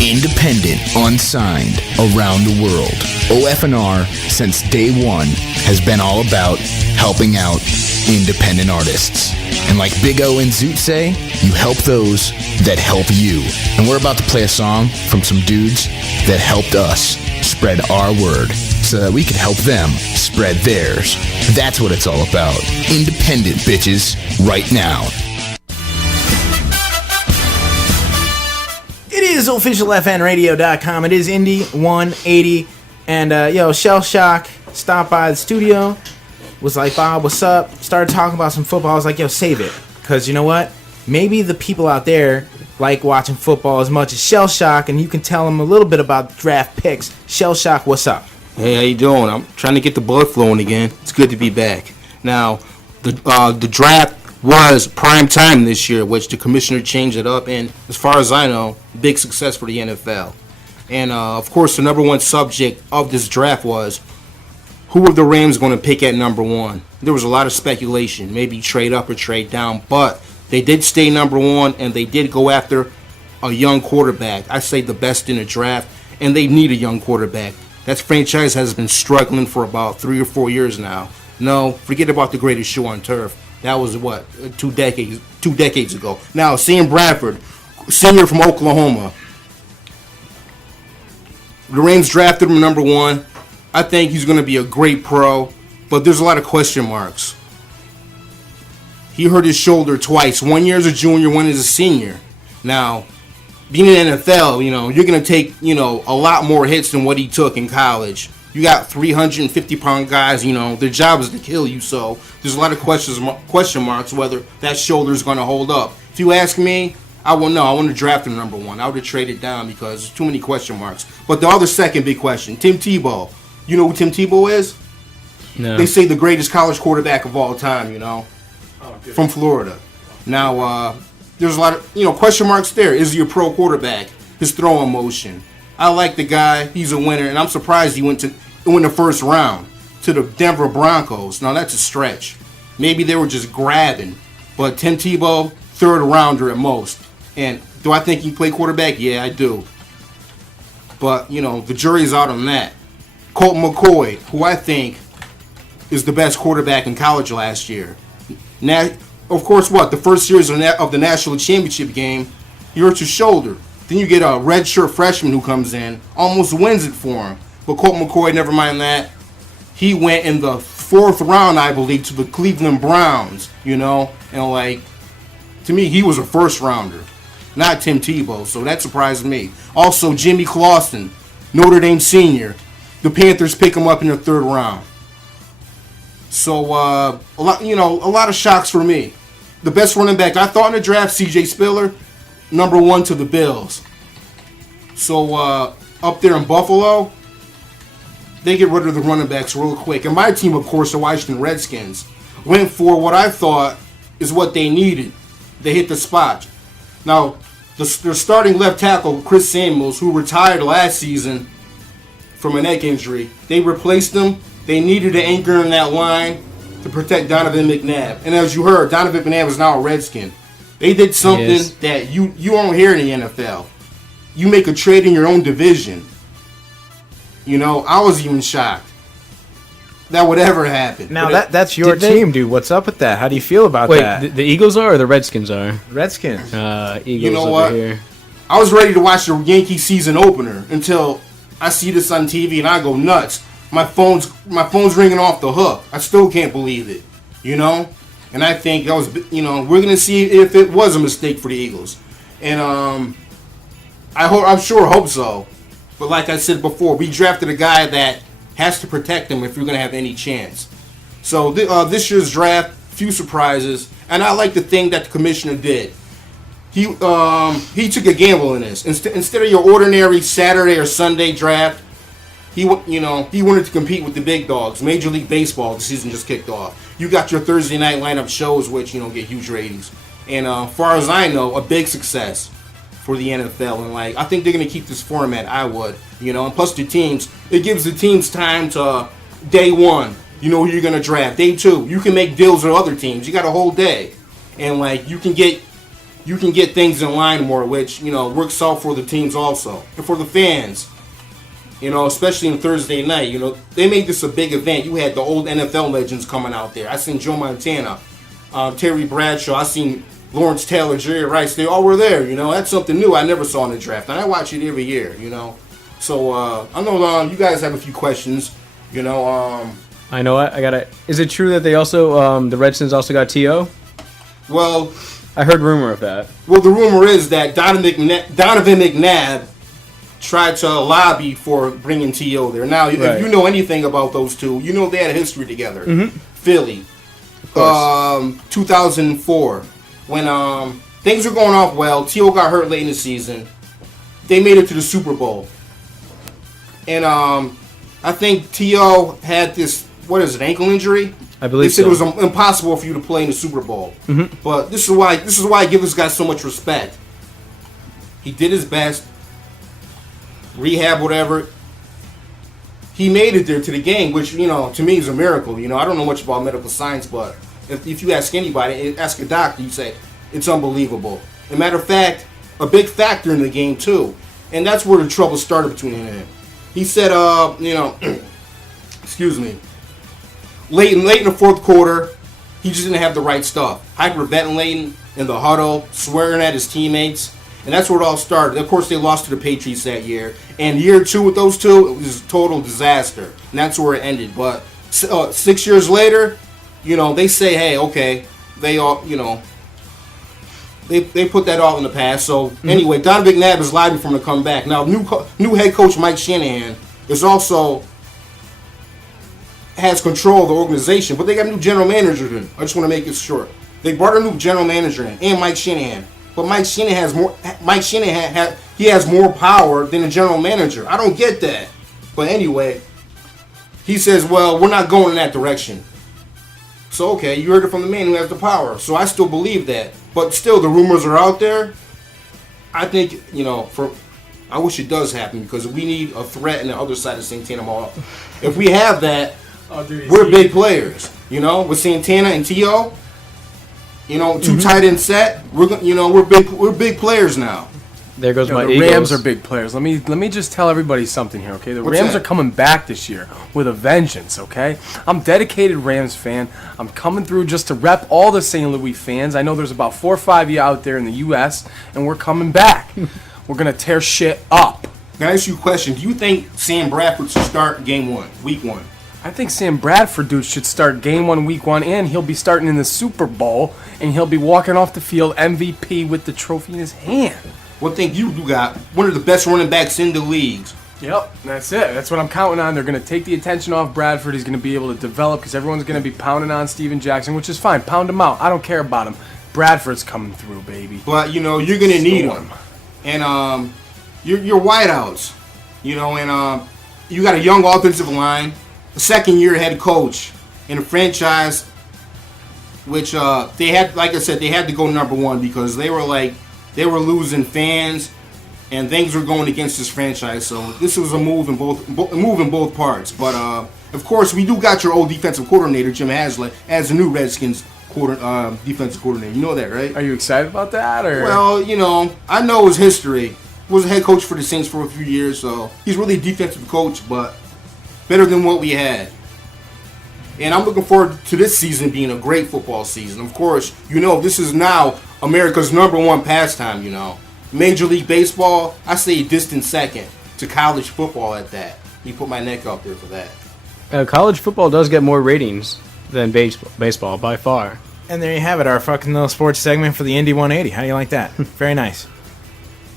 Independent, unsigned, around the world. OFNR, since day one, has been all about helping out independent artists. And like Big O and Zoot say, you help those that help you. And we're about to play a song from some dudes that helped us spread our word so that we could help them spread theirs. That's what it's all about. Independent, bitches, right now. It is officialfnradio.com. It is Indy 180. And, Shell Shock stopped by the studio. Was like, Bob, what's up? Started talking about some football. I was like, yo, save it. Because you know what? Maybe the people out there like watching football as much as Shell Shock, and you can tell them a little bit about draft picks. Shell Shock, what's up? Hey, how you doing? I'm trying to get the blood flowing again. It's good to be back. Now, the draft was prime time this year, which the commissioner changed it up, and as far as I know, big success for the NFL. And of course, the number one subject of this draft was who were the Rams going to pick at number one. There was a lot of speculation, maybe trade up or trade down, but They did stay number one, and they did go after a young quarterback. I say the best in the draft, and they need a young quarterback. That franchise has been struggling for about 3 or 4 years now. No, forget about the greatest show on turf. That was, what, 2 decades ago. Now, Sam Bradford, senior from Oklahoma. The Rams drafted him number one. I think he's going to be a great pro, but there's a lot of question marks. He hurt his shoulder twice. 1 year as a junior, 1 as a senior. Now, being in the NFL, you're going to take, a lot more hits than what he took in college. You got 350-pound guys, their job is to kill you, so there's a lot of question marks whether that shoulder is going to hold up. If you ask me, I want to draft him number one. I would have traded down because there's too many question marks. But the other second big question, Tim Tebow. You know who Tim Tebow is? No. They say the greatest college quarterback of all time, from Florida. Now, there's a lot of, question marks there. Is he a pro quarterback? His throwing motion. I like the guy. He's a winner, and I'm surprised he went the first round to the Denver Broncos. Now, that's a stretch. Maybe they were just grabbing. But Tim Tebow, third rounder at most. And do I think he can play quarterback? Yeah, I do. But, the jury's out on that. Colt McCoy, who I think is the best quarterback in college last year. Now, of course, the first series of the national championship game, he hurts his shoulder. Then you get a redshirt freshman who comes in, almost wins it for him. But Colt McCoy, never mind that. He went in the 4th round, I believe, to the Cleveland Browns, and to me, he was a first rounder, not Tim Tebow, so that surprised me. Also, Jimmy Clausen, Notre Dame senior. The Panthers pick him up in the 3rd round. So, a lot of shocks for me. The best running back I thought in the draft, C.J. Spiller, number 1 to the Bills. So, up there in Buffalo, they get rid of the running backs real quick. And my team, of course, the Washington Redskins, went for what I thought is what they needed. They hit the spot. Now, their starting left tackle, Chris Samuels, who retired last season from a neck injury, they replaced him. They needed an anchor in that line to protect Donovan McNabb. And as you heard, Donovan McNabb is now a Redskin. They did something that you don't hear in the NFL. You make a trade in your own division. I was even shocked that would ever happen. Now, that's your team, dude. What's up with that? How do you feel about that? Wait, the Eagles are or the Redskins are? Redskins. Eagles you know over what? here. I was ready to watch the Yankee season opener until I see this on TV and I go nuts. My phone's ringing off the hook. I still can't believe it, And I think that was, we're gonna see if it was a mistake for the Eagles, and I'm sure hope so. But like I said before, we drafted a guy that has to protect him if we're gonna have any chance. So this year's draft, few surprises, and I like the thing that the commissioner did. He took a gamble in this. Instead of your ordinary Saturday or Sunday draft, he wanted to compete with the big dogs. Major League Baseball, the season just kicked off. You got your Thursday night lineup shows, which get huge ratings. And far as I know, a big success for the NFL. And I think they're gonna keep this format. I would, And plus the teams, it gives the teams time to day one. Who you're gonna draft. Day 2, you can make deals with other teams. You got a whole day, and you can get things in line more, which works out for the teams also and for the fans. Especially on Thursday night, they made this a big event. You had the old NFL legends coming out there. I seen Joe Montana, Terry Bradshaw. I seen Lawrence Taylor, Jerry Rice. They all were there. That's something new I never saw in the draft, and I watch it every year. So I know you guys have a few questions. I know I got it. Is it true that they also the Redskins also got T.O.? Well, I heard rumor of that. Well, the rumor is that Donovan McNabb tried to lobby for bringing T.O. there. Now, if you know anything about those two, they had a history together. Mm-hmm. Philly, 2004, when things were going off well, T.O. got hurt late in the season. They made it to the Super Bowl. And I think T.O. had this, ankle injury? I believe they said so. It was impossible for you to play in the Super Bowl. Mm-hmm. But this is why I give this guy so much respect. He did his best. Rehab, whatever. He made it there to the game, which, to me is a miracle. I don't know much about medical science, but if you ask anybody, ask a doctor, you say, it's unbelievable. As a matter of fact, a big factor in the game too, and that's where the trouble started between him and him. He said, excuse me, late in the fourth quarter, he just didn't have the right stuff. Hyperventilating in the huddle, swearing at his teammates, and that's where it all started. Of course, they lost to the Patriots that year, and year 2 with those two, it was a total disaster, and that's where it ended. But 6 years later, they say, hey, okay, they all, They put that all in the past. So anyway, Don McNabb is liable for him to come back. Now, new head coach Mike Shanahan is also has control of the organization, but they got a new general manager in. I just want to make it short. They brought a new general manager in, and Mike Shanahan. But Mike Shanahan has more. Mike Shanahan he has more power than the general manager. I don't get that. But anyway, he says, "Well, we're not going in that direction." So okay, you heard it from the man who has the power. So I still believe that. But still, the rumors are out there. I think, I wish it does happen because we need a threat on the other side of Santana Mall. If we have that, we're big players. With Santana and T.O., two tight end set, we're big players now. There goes my the Eagles. Rams are big players. Let me just tell everybody something here, okay? The What's Rams that? are coming back this year with a vengeance, okay? I'm a dedicated Rams fan. I'm coming through just to rep all the St. Louis fans. I know there's about 4 or 5 of you out there in the U.S., and we're coming back. We're going to tear shit up. Can I ask you a question? Do you think Sam Bradford should start week 1? I think Sam Bradford, dude, should start game 1, week 1, and he'll be starting in the Super Bowl, and he'll be walking off the field MVP with the trophy in his hand. One thing you got, one of the best running backs in the leagues. Yep, that's it. That's what I'm counting on. They're going to take the attention off Bradford. He's going to be able to develop because everyone's going to be pounding on Steven Jackson, which is fine. Pound him out. I don't care about him. Bradford's coming through, baby. But, you're going to need him. And your wideouts, and you got a young offensive line, a second-year head coach in a franchise which they had, like I said, they had to go number 1 because they were losing fans, and things were going against this franchise. So this was a move in both parts. But of course, we do got your old defensive coordinator Jim Haslett as the new Redskins defensive coordinator. You know that, right? Are you excited about that? Or well, I know his history. He was a head coach for the Saints for a few years, so he's really a defensive coach, but better than what we had. And I'm looking forward to this season being a great football season. Of course, this is now America's number 1 pastime, Major League Baseball, I say a distant second to college football at that. You put my neck out there for that. College football does get more ratings than baseball by far. And there you have it, our fucking little sports segment for the Indy 180. How do you like that? Very nice.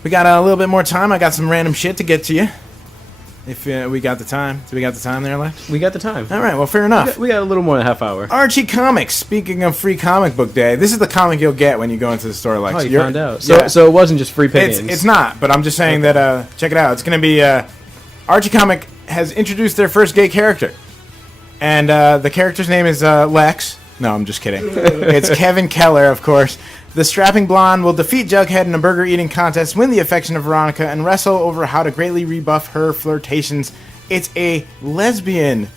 We got a little bit more time. I got some random shit to get to you. If we got the time. Do we got the time there, Lex? We got the time. All right, well, fair enough. We got a little more than a half hour. Archie Comics. Speaking of free comic book day, this is the comic you'll get when you go into the store, Lex. Oh, you found out. So it wasn't just free pickings. It's not, but I'm just saying that, check it out. It's going to be, Archie Comic has introduced their first gay character. And the character's name is Lex. No, I'm just kidding. It's Kevin Keller, of course. The strapping blonde will defeat Jughead in a burger-eating contest, win the affection of Veronica, and wrestle over how to greatly rebuff her flirtations. It's a lesbian.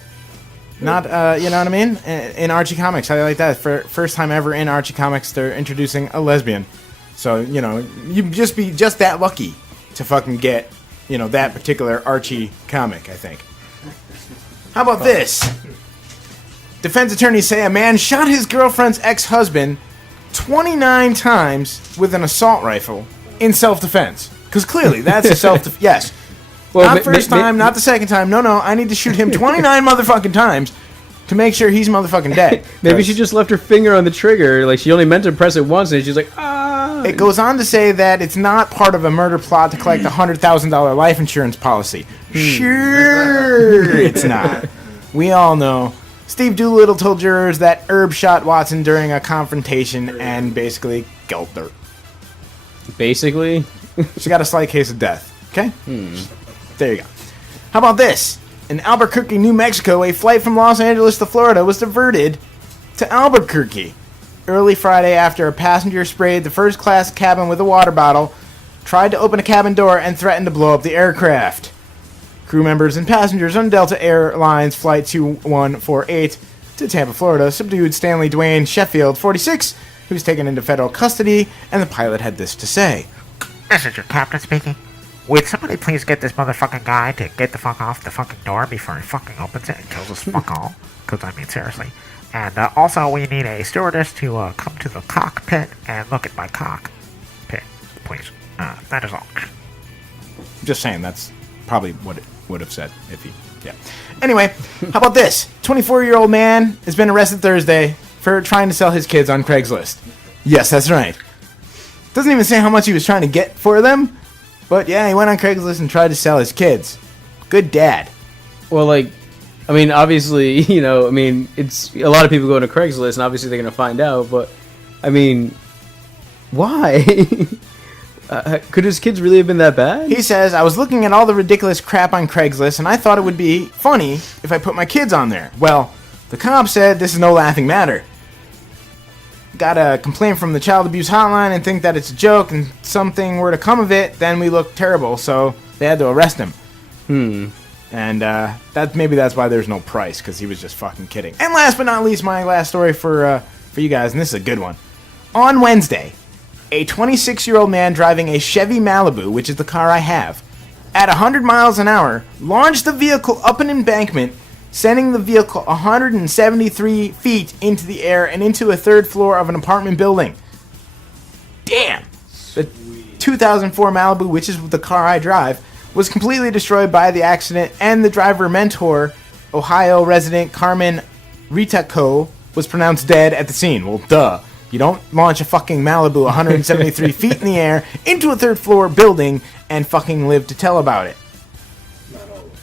Not, you know what I mean? In Archie Comics. How do you like that? For first time ever in Archie Comics, they're introducing a lesbian. So, you'd just be just that lucky to fucking get, that particular Archie comic, I think. How about this? Defense attorneys say a man shot his girlfriend's ex-husband 29 times with an assault rifle in self-defense. Because clearly, that's a self-defense. Yes. Well, not first time, not the second time. No, I need to shoot him 29 motherfucking times to make sure he's motherfucking dead. Maybe she just left her finger on the trigger. Like, she only meant to press it once, and she's like, ah. It goes on to say that it's not part of a murder plot to collect a $100,000 life insurance policy. Sure, it's not. We all know. Steve Doolittle told jurors that Herb shot Watson during a confrontation and basically killed her. Basically? She got a slight case of death. Okay? There you go. How about this? In Albuquerque, New Mexico, a flight from Los Angeles to Florida was diverted to Albuquerque early Friday after a passenger sprayed the first-class cabin with a water bottle, tried to open a cabin door, and threatened to blow up the aircraft. Crew members and passengers on Delta Airlines Flight 2148 to Tampa, Florida, subdued Stanley Dwayne Sheffield, 46, He was taken into federal custody, and the pilot had this to say. This is your captain speaking. Would somebody please get this motherfucking guy to get the fuck off the fucking door before he fucking opens it and kills us fuck all? Because, I mean, seriously. And also, we need a stewardess to come to the cockpit and look at my cockpit, please. That is all. Just saying, that's probably what it would have said if he... Yeah. Anyway, how about this? 24-year-old man has been arrested Thursday for trying to sell his kids on Craigslist. Yes, that's right. Doesn't even say how much he was trying to get for them, but yeah, he went on Craigslist and tried to sell his kids. Good dad. Well, like, I mean, obviously, you know, I mean, it's a lot of people go to Craigslist, and obviously they're going to find out, but, I mean, why? Could his kids really have been that bad? He says, I was looking at all the ridiculous crap on Craigslist, and I thought it would be funny if I put my kids on there. Well, the cop said this is no laughing matter. Got a complaint from the child abuse hotline and think that it's a joke, and something were to come of it, then we look terrible, so they had to arrest him. And maybe that's why there's no price, because he was just fucking kidding. And last but not least, my last story for you guys, and this is a good one. On Wednesday, a 26-year-old man driving a Chevy Malibu, which is the car I have, at 100 miles an hour, launched the vehicle up an embankment, sending the vehicle 173 feet into the air and into a third floor of an apartment building. Damn! The 2004 Malibu, which is the car I drive, was completely destroyed by the accident, and the driver mentor, Ohio resident Carmen Ritaco, was pronounced dead at the scene. Well, duh. You don't launch a fucking Malibu 173 feet in the air into a third floor building and fucking live to tell about it.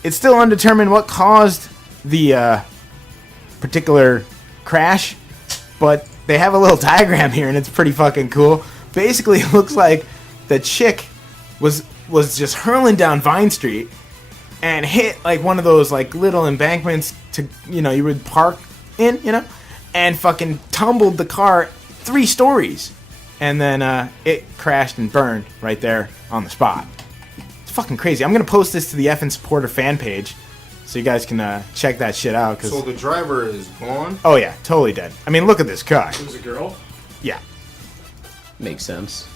It's still undetermined what caused the particular crash, but they have a little diagram here and it's pretty fucking cool. Basically, it looks like the chick was just hurling down Vine Street and hit like one of those like little embankments to, you know, you would park in, you know, and fucking tumbled the car 3 stories, and then it crashed and burned right there on the spot. It's fucking crazy. I'm gonna post this to the Effin' Supporter fan page, so you guys can check that shit out. Cause So the driver is gone? oh yeah, totally dead. I mean, look at this car. It was a girl? Yeah. Makes sense.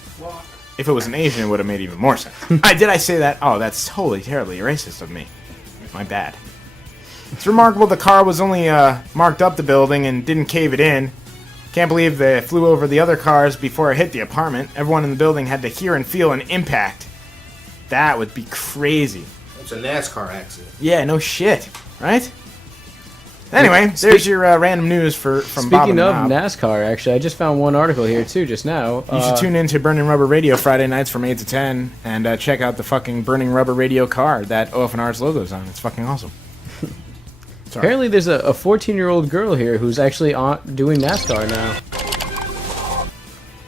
If it was an Asian, it would have made even more sense. Did I say that? Oh, that's totally terribly racist of me. My bad. It's remarkable the car was only marked up the building and didn't cave it in. Can't believe they flew over the other cars before it hit the apartment. Everyone in the building had to hear and feel an impact. That would be crazy. It's a NASCAR accident. Yeah, no shit, right? Anyway, there's your random news from Bob Speaking and of Knob. NASCAR, actually, I just found one article here too just now. You should tune in to Burning Rubber Radio Friday nights from 8 to 10 and check out the fucking Burning Rubber Radio car that OFNR's logo's on. It's fucking awesome. Apparently, there's a 14-year-old girl here who's actually doing NASCAR now.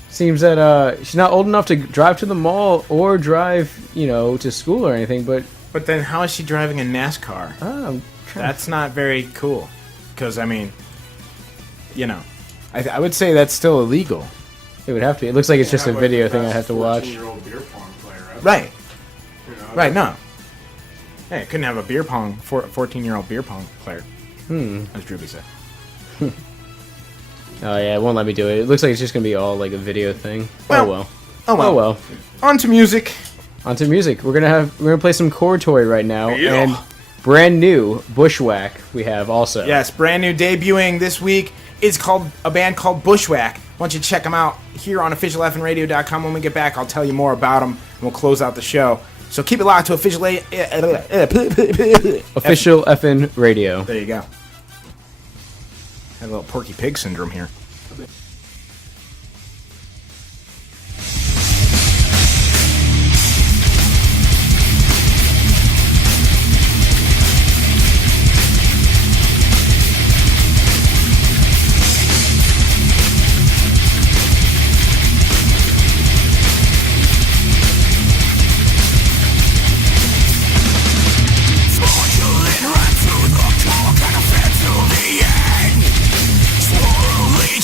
Seems that she's not old enough to drive to the mall or drive, you know, to school or anything, but... But then how is she driving a NASCAR? Oh, that's not very cool. Because, I mean, you know, I would say that's still illegal. It would have to be. It looks like it's just a video thing I have to watch. 14-year-old beer pong player. Right. You know, Right, no. Hey, I couldn't have a 14-year-old beer pong player. As Droopy said. Oh yeah, it won't let me do it. It looks like it's just gonna be all like a video thing. Oh well. On to music. On to music. We're gonna play some Core Toy right now, and brand new Bushwhack we have also. Yes, brand new debuting this week is a band called Bushwhack. Why don't you check them out here on officialfnradio.com. When we get back, I'll tell you more about them, and we'll close out the show. So keep it locked to Official FN Radio. There you go. Had a little Porky Pig syndrome here. Right through the clock and I fed to the end. Swirling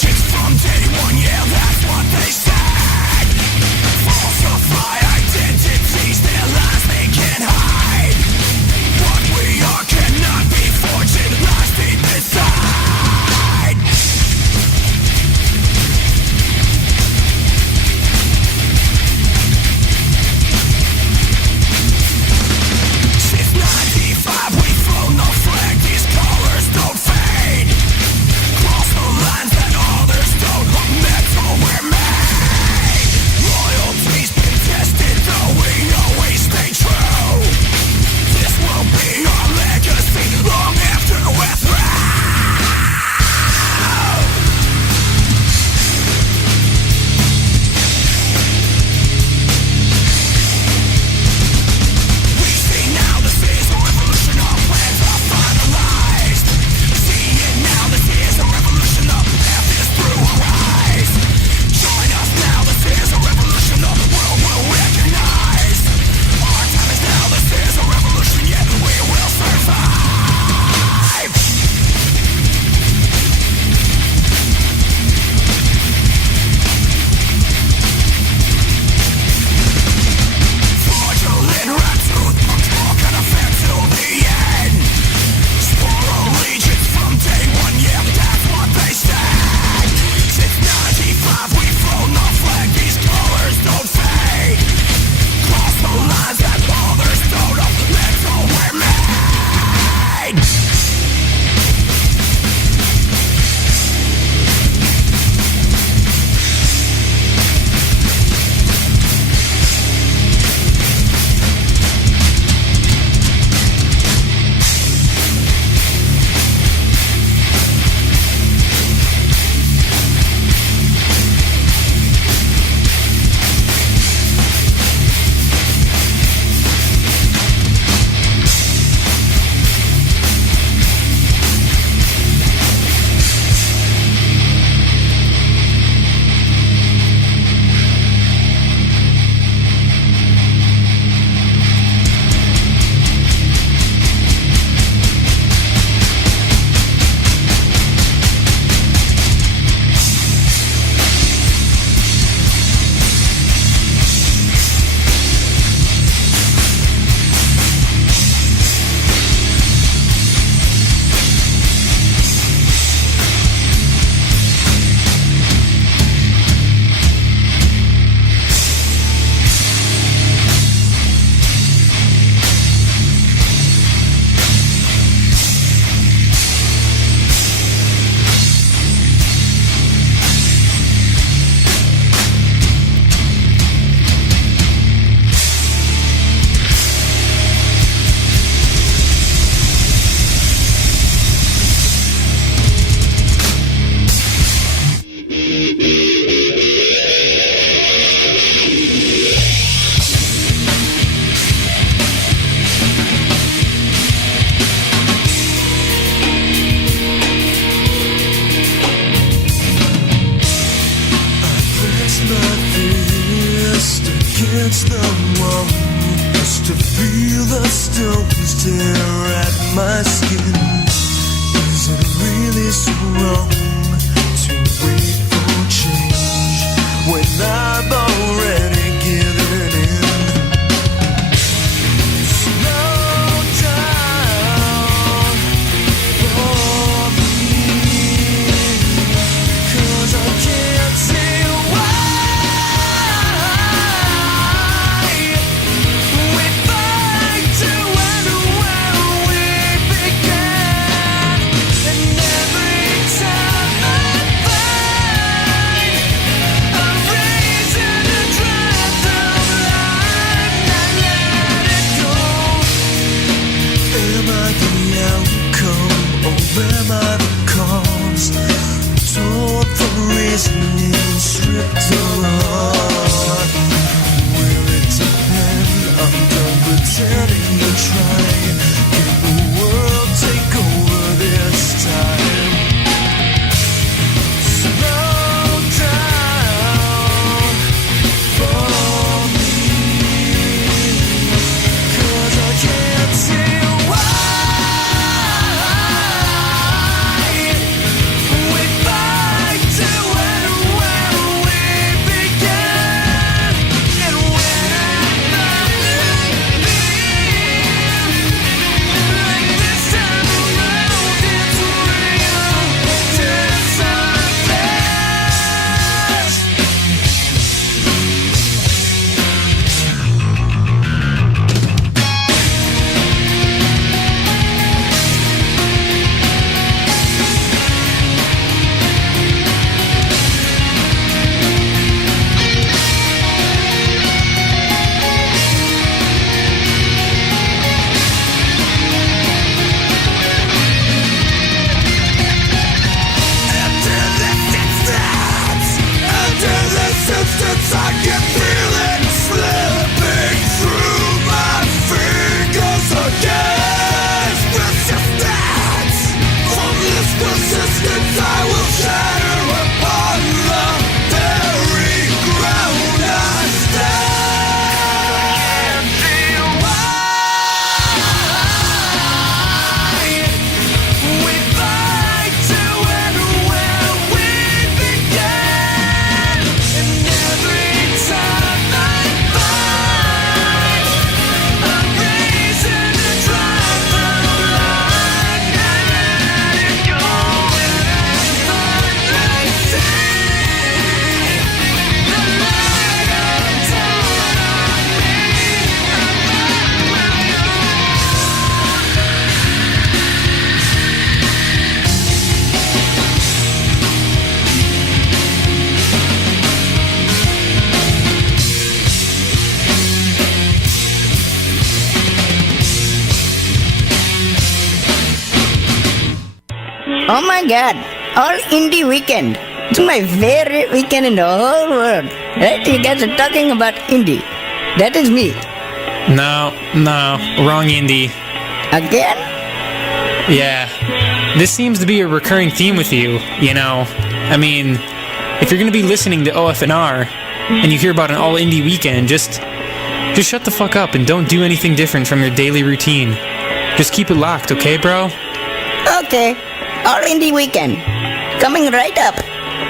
against the wall, just to feel the stones tear at my skin. Is it really so wrong to wait for change when I've already given in? Slow down for me, 'cause I can't see why we fight to end where we began. And every time I find a reason to drive the line, I let it go. Am I the outcome or am I the cause? Told for reasoning, stripped of heart. Will it depend? I'm done pretending to try. Can the world take over this time? Slow down for me, 'cause I can't see why we fight to end where we began. And when I finally like this time around, it's real disappears. After this instance, I can feel it slipping through my fingers again. Resistance. From this persistence, I will shatter upon the very ground I stand. Feel why we fight to end where we began. And every time I find a reason to drive the line, I let it go. And I finally see the light of dawn on me. I'm on my Oh my god, all indie weekend. It's my favorite weekend in the whole world. Right? You guys are talking about indie. That is me. No, wrong indie. Again? Yeah. This seems to be a recurring theme with you, you know. I mean, if you're going to be listening to OFNR and you hear about an all indie weekend, just shut the fuck up and don't do anything different from your daily routine. Just keep it locked, okay, bro? Okay, all indie weekend. Coming right up.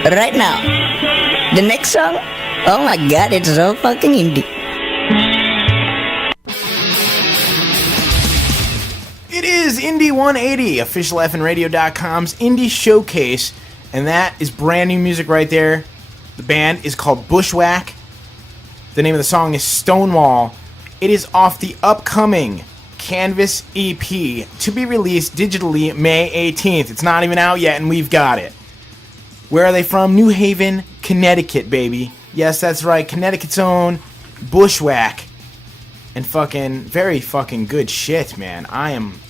Right now. The next song? Oh my god, it's so fucking indie. It is Indie 180, officialfnradio.com's indie showcase, and that is brand new music right there. The band is called Bushwhack. The name of the song is Stonewall. It is off the upcoming Canvas EP to be released digitally May 18th. It's not even out yet, and we've got it. Where are they from? New Haven, Connecticut, baby. Yes, that's right, Connecticut's own Bushwhack. And fucking, very fucking good shit, man. I am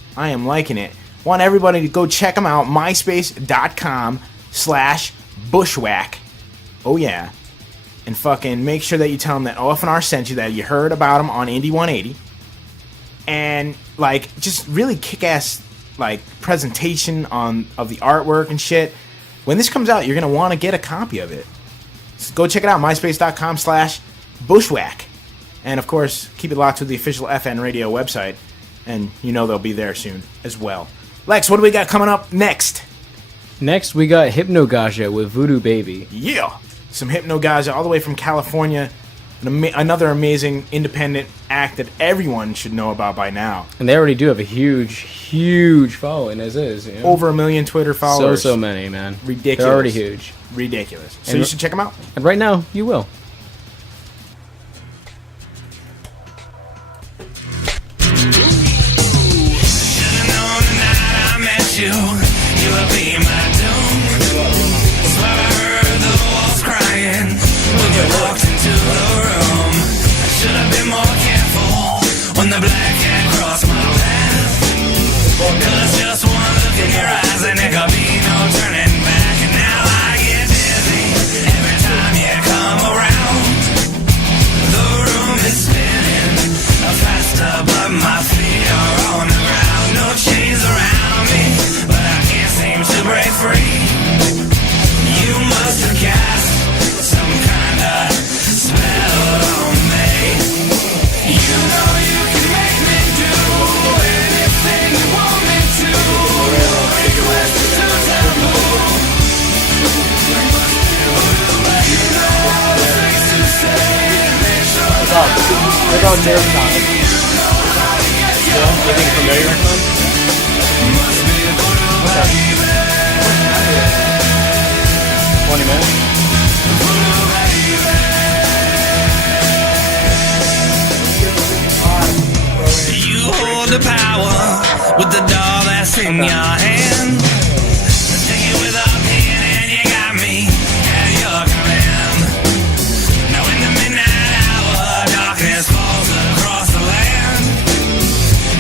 liking it. Want everybody to go check them out, myspace.com/Bushwhack. Oh yeah. And fucking make sure that you tell them that OFNR sent you, that you heard about them on Indie 180. And like, just really kick-ass like presentation of the artwork and shit. When this comes out, you're gonna want to get a copy of it. So go check it out, myspace.com/Bushwhack. And, of course, keep it locked to the official FN Radio website, and you know they'll be there soon as well. Lex, what do we got coming up next? Next, we got Hypnogaja with Voodoo Baby. Yeah! Some Hypnogaja all the way from California. Another amazing independent act that everyone should know about by now. And they already do have a huge following as is. You know? Over 1 million Twitter followers. So many, man. Ridiculous. They're already huge. Ridiculous. So you should check them out. And right now, you will. You will be my doom. Swear I heard the walls crying when you walked into the room. I should have been more careful when the black cat crossed my path. Cause just one look in your eyes and there could be no turning back. And now I get dizzy every time you come around. The room is spinning faster, but my feet are on the ground. No chains around me, but I can't seem to break free. You must have cast some kind of spell on me. You know you can make me do anything you want me to. No request is too taboo. You know all the things to say and make sure that I about Nerve Tonic? Anything familiar with them? Okay. 20 minutes? You hold the power with the doll that's in your hand. Take it with a pen and you got me at your command. Now in the midnight hour, darkness falls across the land.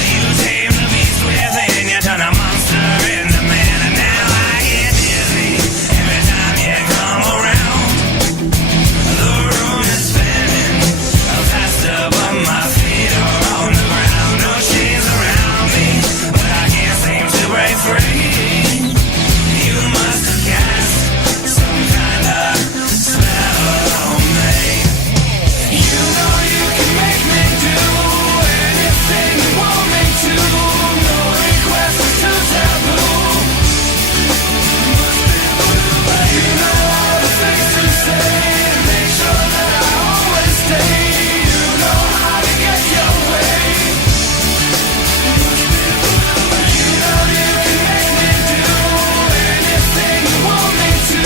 You tame the beast within, you turn a monster into man. And now I get dizzy every time you come around. The room is spinning faster, but my feet are on the ground. No chains around me, but I can't seem to break free. You must have cast some kind of spell on me. You know you can make me do anything you want me to. No request is too taboo. You know all the things to say and make sure that I always stay. You know how to get your way. You know you can make me do anything you want me to.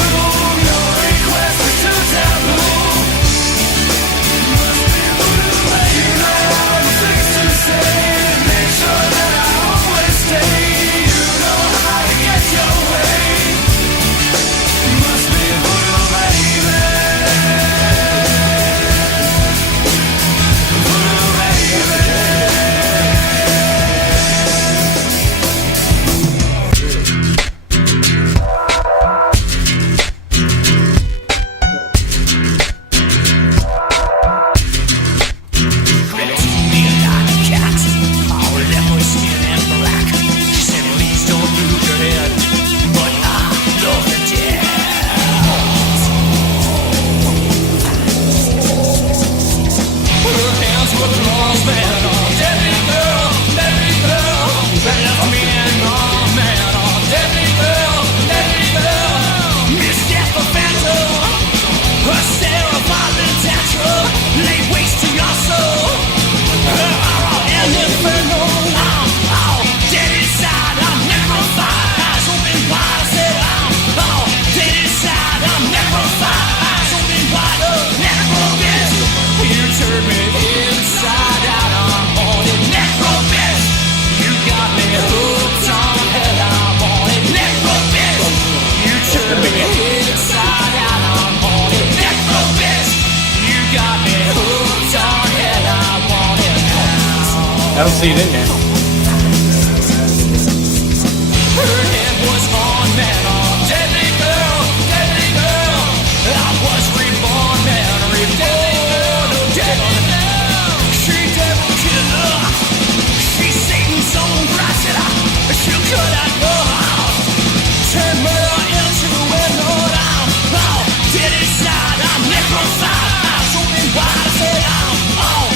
No request is too taboo. You know all the things to say and make sure that I always stay. You know how to get your way. Must be voodoo, baby. I don't see it in there. Her head was on, man, on deadly girl, deadly girl. I was reborn, man, reborn, oh, deadly girl. She devil killer, she Satan's own bride, she'll cut out your heart, turn murder into an old arm. Oh, dead inside, I'm necrophile, I'm so wide, I said, oh,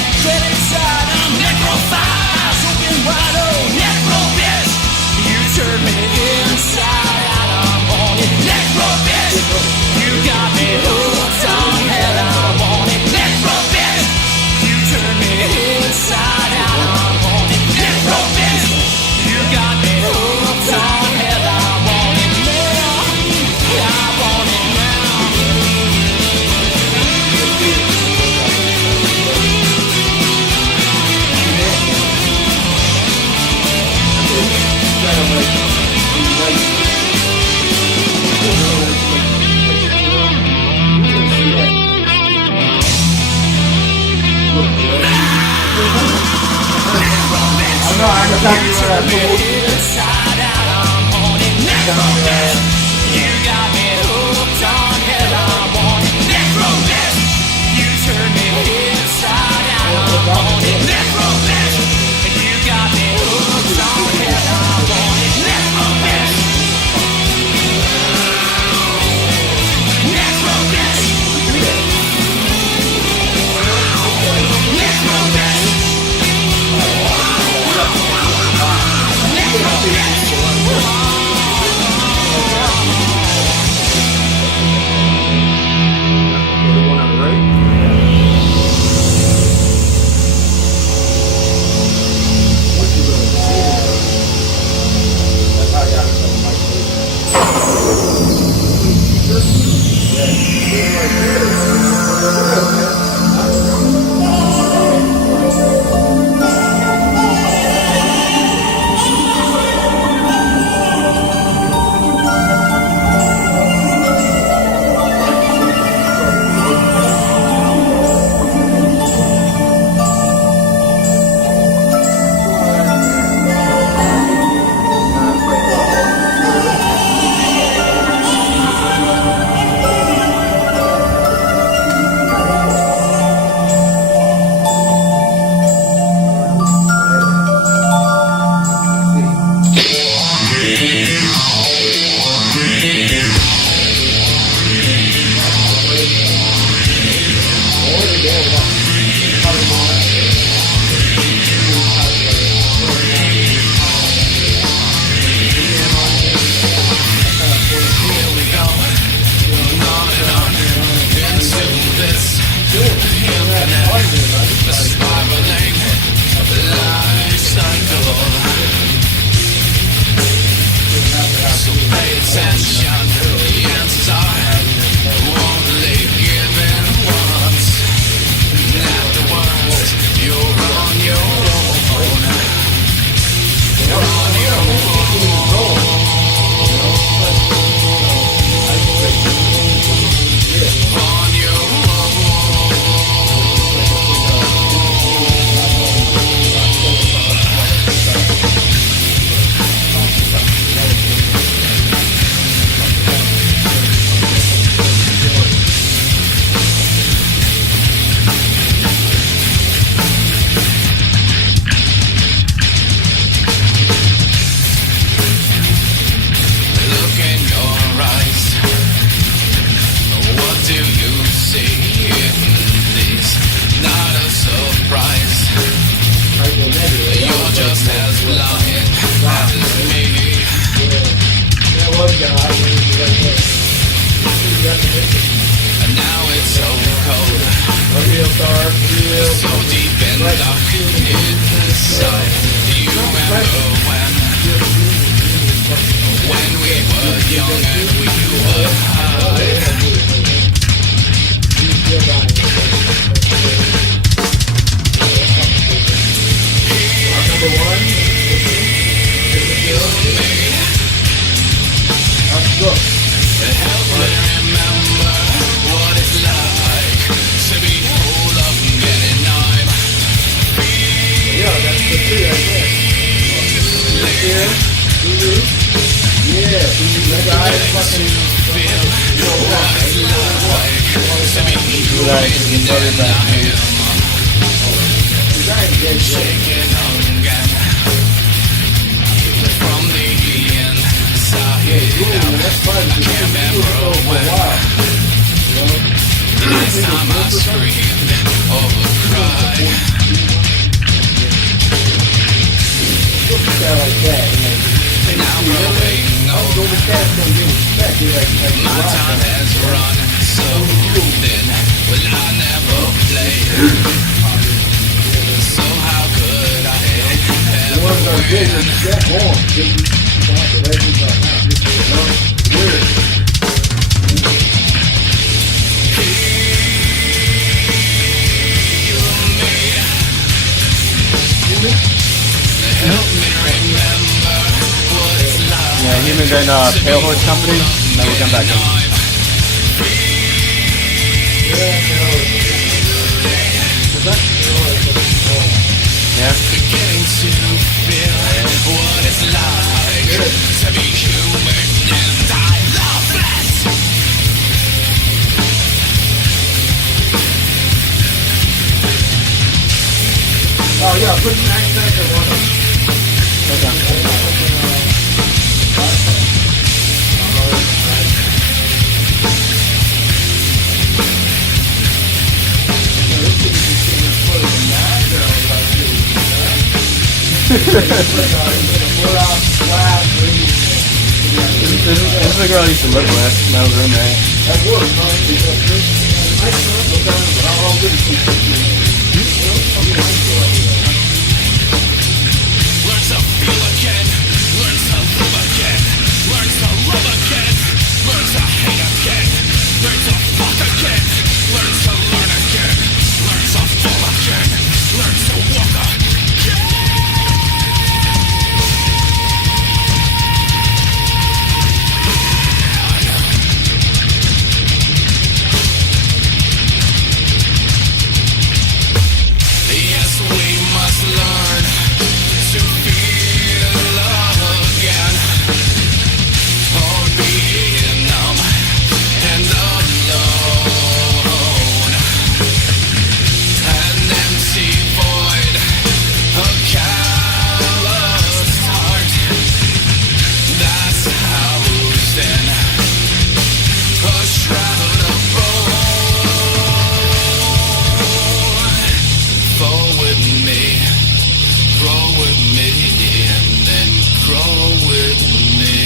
Pale Horse Company, and then we'll come back in. What's that? Yeah. Beginning to feel what it's like to be human, and I love it. Oh yeah, put an accent or one of them. This is the girl I used to live with. My old roommate. Learn to feel again, learn to live again, learn to love again, learn to hate again, learn to fuck again, learn to learn again, learn to fall again, learn to walk again. Yes, we must learn to feel love again. Or being numb and alone. An empty void, a callous heart that's housed in a shroud of bone. Fall with me, grow with me, and then grow with me.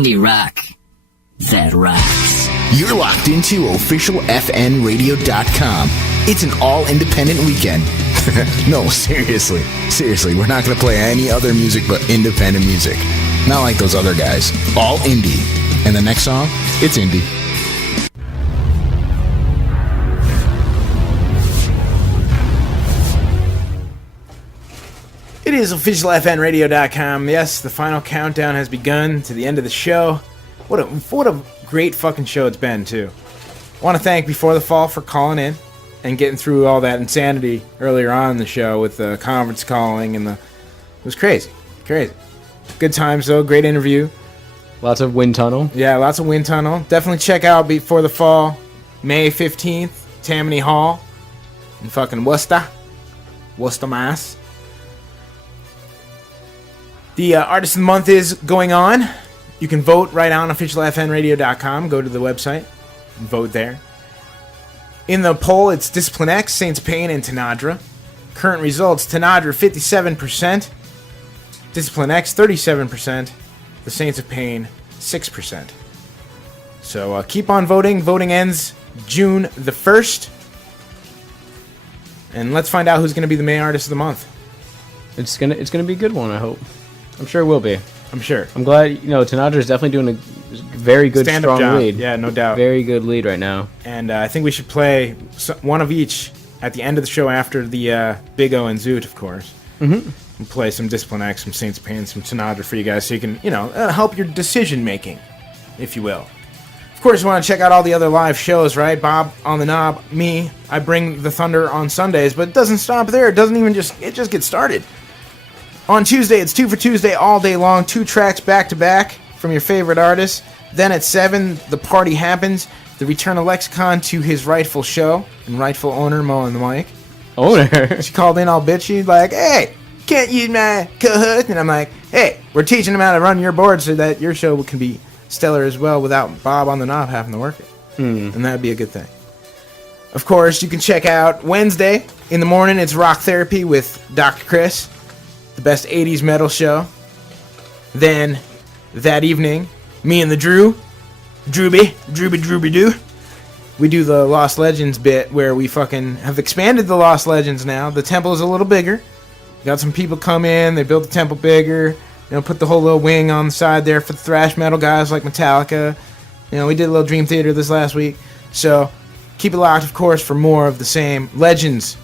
Indie rock that rocks. You're locked into officialfnradio.com. It's an all-independent weekend. No, seriously. Seriously, we're not going to play any other music but independent music. Not like those other guys. All indie. And the next song, it's indie. It is officialfnradio.com. Yes, the final countdown has begun to the end of the show. What a great fucking show it's been, too. I want to thank Before the Fall for calling in and getting through all that insanity earlier on in the show with the conference calling and it was crazy. Crazy. Good times, though. Great interview. Lots of wind tunnel. Yeah, lots of wind tunnel. Definitely check out Before the Fall, May 15th, Tammany Hall in fucking Worcester, Mass. The Artist of the Month is going on. You can vote right on officialfnradio.com. Go to the website and vote there. In the poll, it's Discipline X, Saints of Pain, and Tanadra. Current results, Tanadra 57%, Discipline X 37%, the Saints of Pain 6%. So keep on voting. Voting ends June the 1st. And let's find out who's going to be the May Artist of the Month. It's gonna be a good one, I hope. I'm sure it will be. I'm sure. I'm glad, Tanadra is definitely doing a very good, Stand-up strong job. lead. Yeah, no doubt. Very good lead right now. And I think we should play one of each at the end of the show after the Big O and Zoot, of course. Mm-hmm. And play some Discipline X, some Saints of Pain, some Tanadra for you guys so you can, help your decision making, if you will. Of course, you want to check out all the other live shows, right? Bob on the knob, me. I bring the thunder on Sundays, but it doesn't stop there. It doesn't even just gets started. On Tuesday, it's 2 for Tuesday all day long. 2 tracks back-to-back from your favorite artists. Then at 7, the party happens. The return of Lexicon to his rightful show and rightful owner, Mo and the mic. Owner? She called in all bitchy, like, hey, can't use my co-host? And I'm like, hey, we're teaching him how to run your board so that your show can be stellar as well without Bob on the knob having to work it. And that would be a good thing. Of course, you can check out Wednesday in the morning. It's Rock Therapy with Dr. Chris. The best 80s metal show. Then, that evening, me and the Drooby-Doo. We do the Lost Legends bit where we fucking have expanded the Lost Legends now. The temple is a little bigger. Got some people come in, they built the temple bigger. Put the whole little wing on the side there for the thrash metal guys like Metallica. We did a little Dream Theater this last week. So, keep it locked, of course, for more of the same Legends.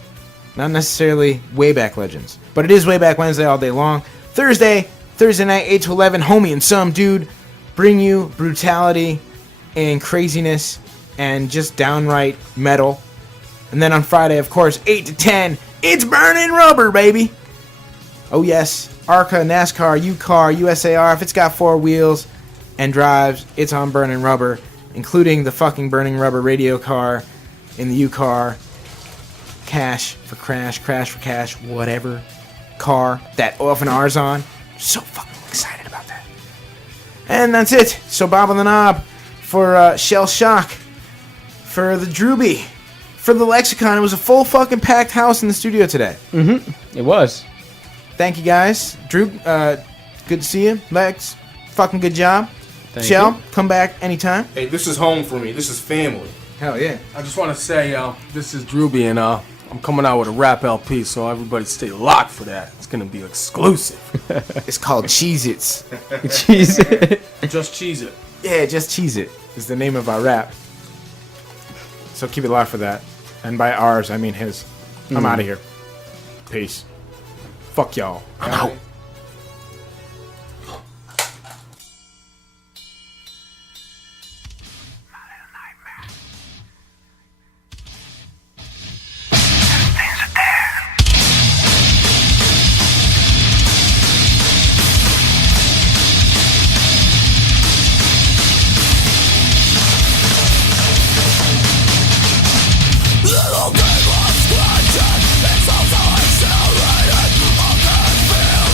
Not necessarily way back Legends. But it is Way Back Wednesday all day long. Thursday night, 8 to 11, Homie and some dude bring you brutality and craziness and just downright metal. And then on Friday, of course, 8 to 10, it's Burning Rubber, baby. Oh yes, ARCA, NASCAR, UCAR, USAR, if it's got 4 wheels and drives, it's on Burning Rubber, including the fucking Burning Rubber radio car in the UCAR. Cash for crash for cash, whatever car that OFNR's on. So fucking excited about that. And that's it. So Bob on the knob for Shell Shock, for the Drooby, for the Lexicon. It was a full fucking packed house in the studio today. Mm-hmm. It was. Thank you guys. Drew, good to see you. Lex, fucking good job. Thank Shell, you. come back anytime. Hey, this is home for me. This is family. Hell yeah. I just want to say, this is Drooby, and I'm coming out with a rap LP, so everybody stay locked for that. It's going to be exclusive. It's called Cheez-Its. Cheez-It. Just Cheez It. Yeah, Just Cheez-It is the name of our rap. So keep it locked for that. And by ours, I mean his. I'm out of here. Peace. Fuck y'all. I'm out. Little game of scratching, it's also accelerated. I can feel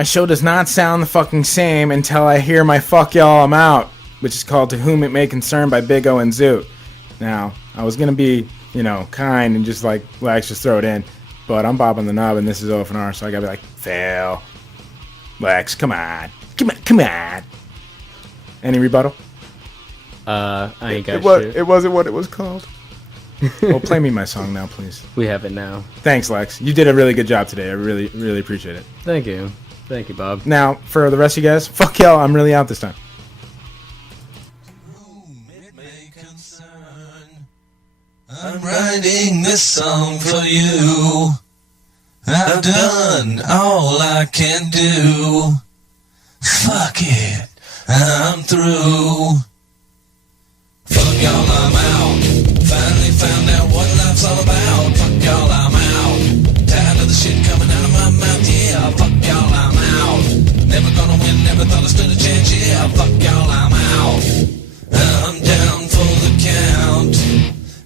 My show does not sound the fucking same until I hear my fuck y'all I'm out, which is called To Whom It May Concern by Big O and Zoot. Now, I was gonna be, kind and just like, Lex, just throw it in, but I'm Bob on the Knob and this is OFNR, so I gotta be like, Phil, Lex, come on. Any rebuttal? I ain't got shit. It wasn't what it was called. Well, play me my song now, please. We have it now. Thanks, Lex. You did a really good job today. I really, really appreciate it. Thank you. Thank you, Bob. Now, for the rest of you guys, fuck y'all. I'm really out this time. I'm writing this song for you. I've done all I can do. Fuck it, I'm through. Fuck y'all, I'm out. Finally found out what life's all about. Fuck y'all, I'm out. Tired of the shit coming out of my mouth, yeah. Fuck y'all, I'm out. Never gonna win, never thought I stood a chance, yeah. Fuck y'all, I'm out. I'm down for the count.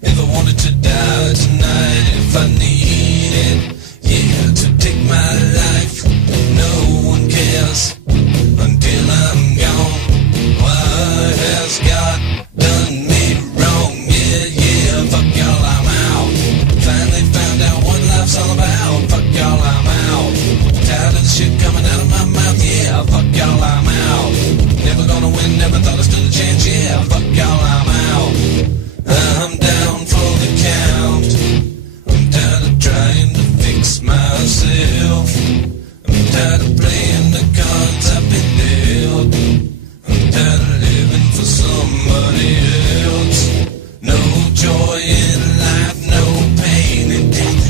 If I wanted to die tonight, if I needed, yeah, to take my life, no one cares until I'm gone. Why has God done me wrong? Yeah, fuck y'all, I'm out. Finally found out what life's all about. Fuck y'all, I'm out. Tired of the shit coming out of my mouth, yeah. Fuck y'all, I'm out. Never gonna win, never thought I stood a chance, yeah. Fuck y'all, I'm out. I'm down for the count. I'm tired of trying to fix myself. I'm tired of playing the cards I've been dealt. I'm tired of living for somebody else. No joy in life, no pain in death.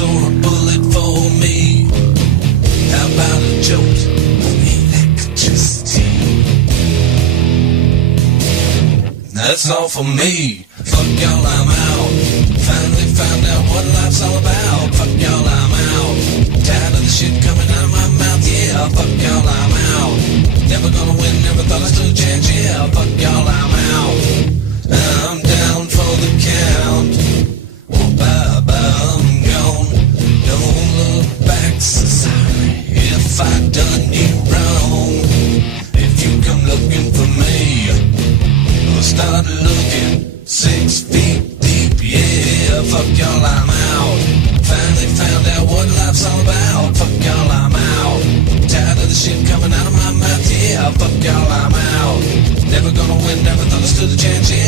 Or a bullet for me. How about a jolt of electricity? That's all for me. Fuck y'all, I'm out. Finally found out what life's all about. Fuck y'all, I'm out. Tired of the shit coming out of my mouth, yeah. Fuck y'all, I'm out. Never gonna win, never thought I stood a chance, yeah. Fuck y'all, I'm out. I'm down for the count. Well, bye-bye, I'm gone. Don't look back so sorry if I done you wrong. If you come looking for me, I'll start looking 6 feet deep, yeah. Fuck y'all, I'm out. Finally found out what life's all about. Fuck y'all, I'm out. Tired of the shit coming out of my mouth, yeah. Fuck y'all, I'm out. Never gonna win, never thought I stood a chance, yeah.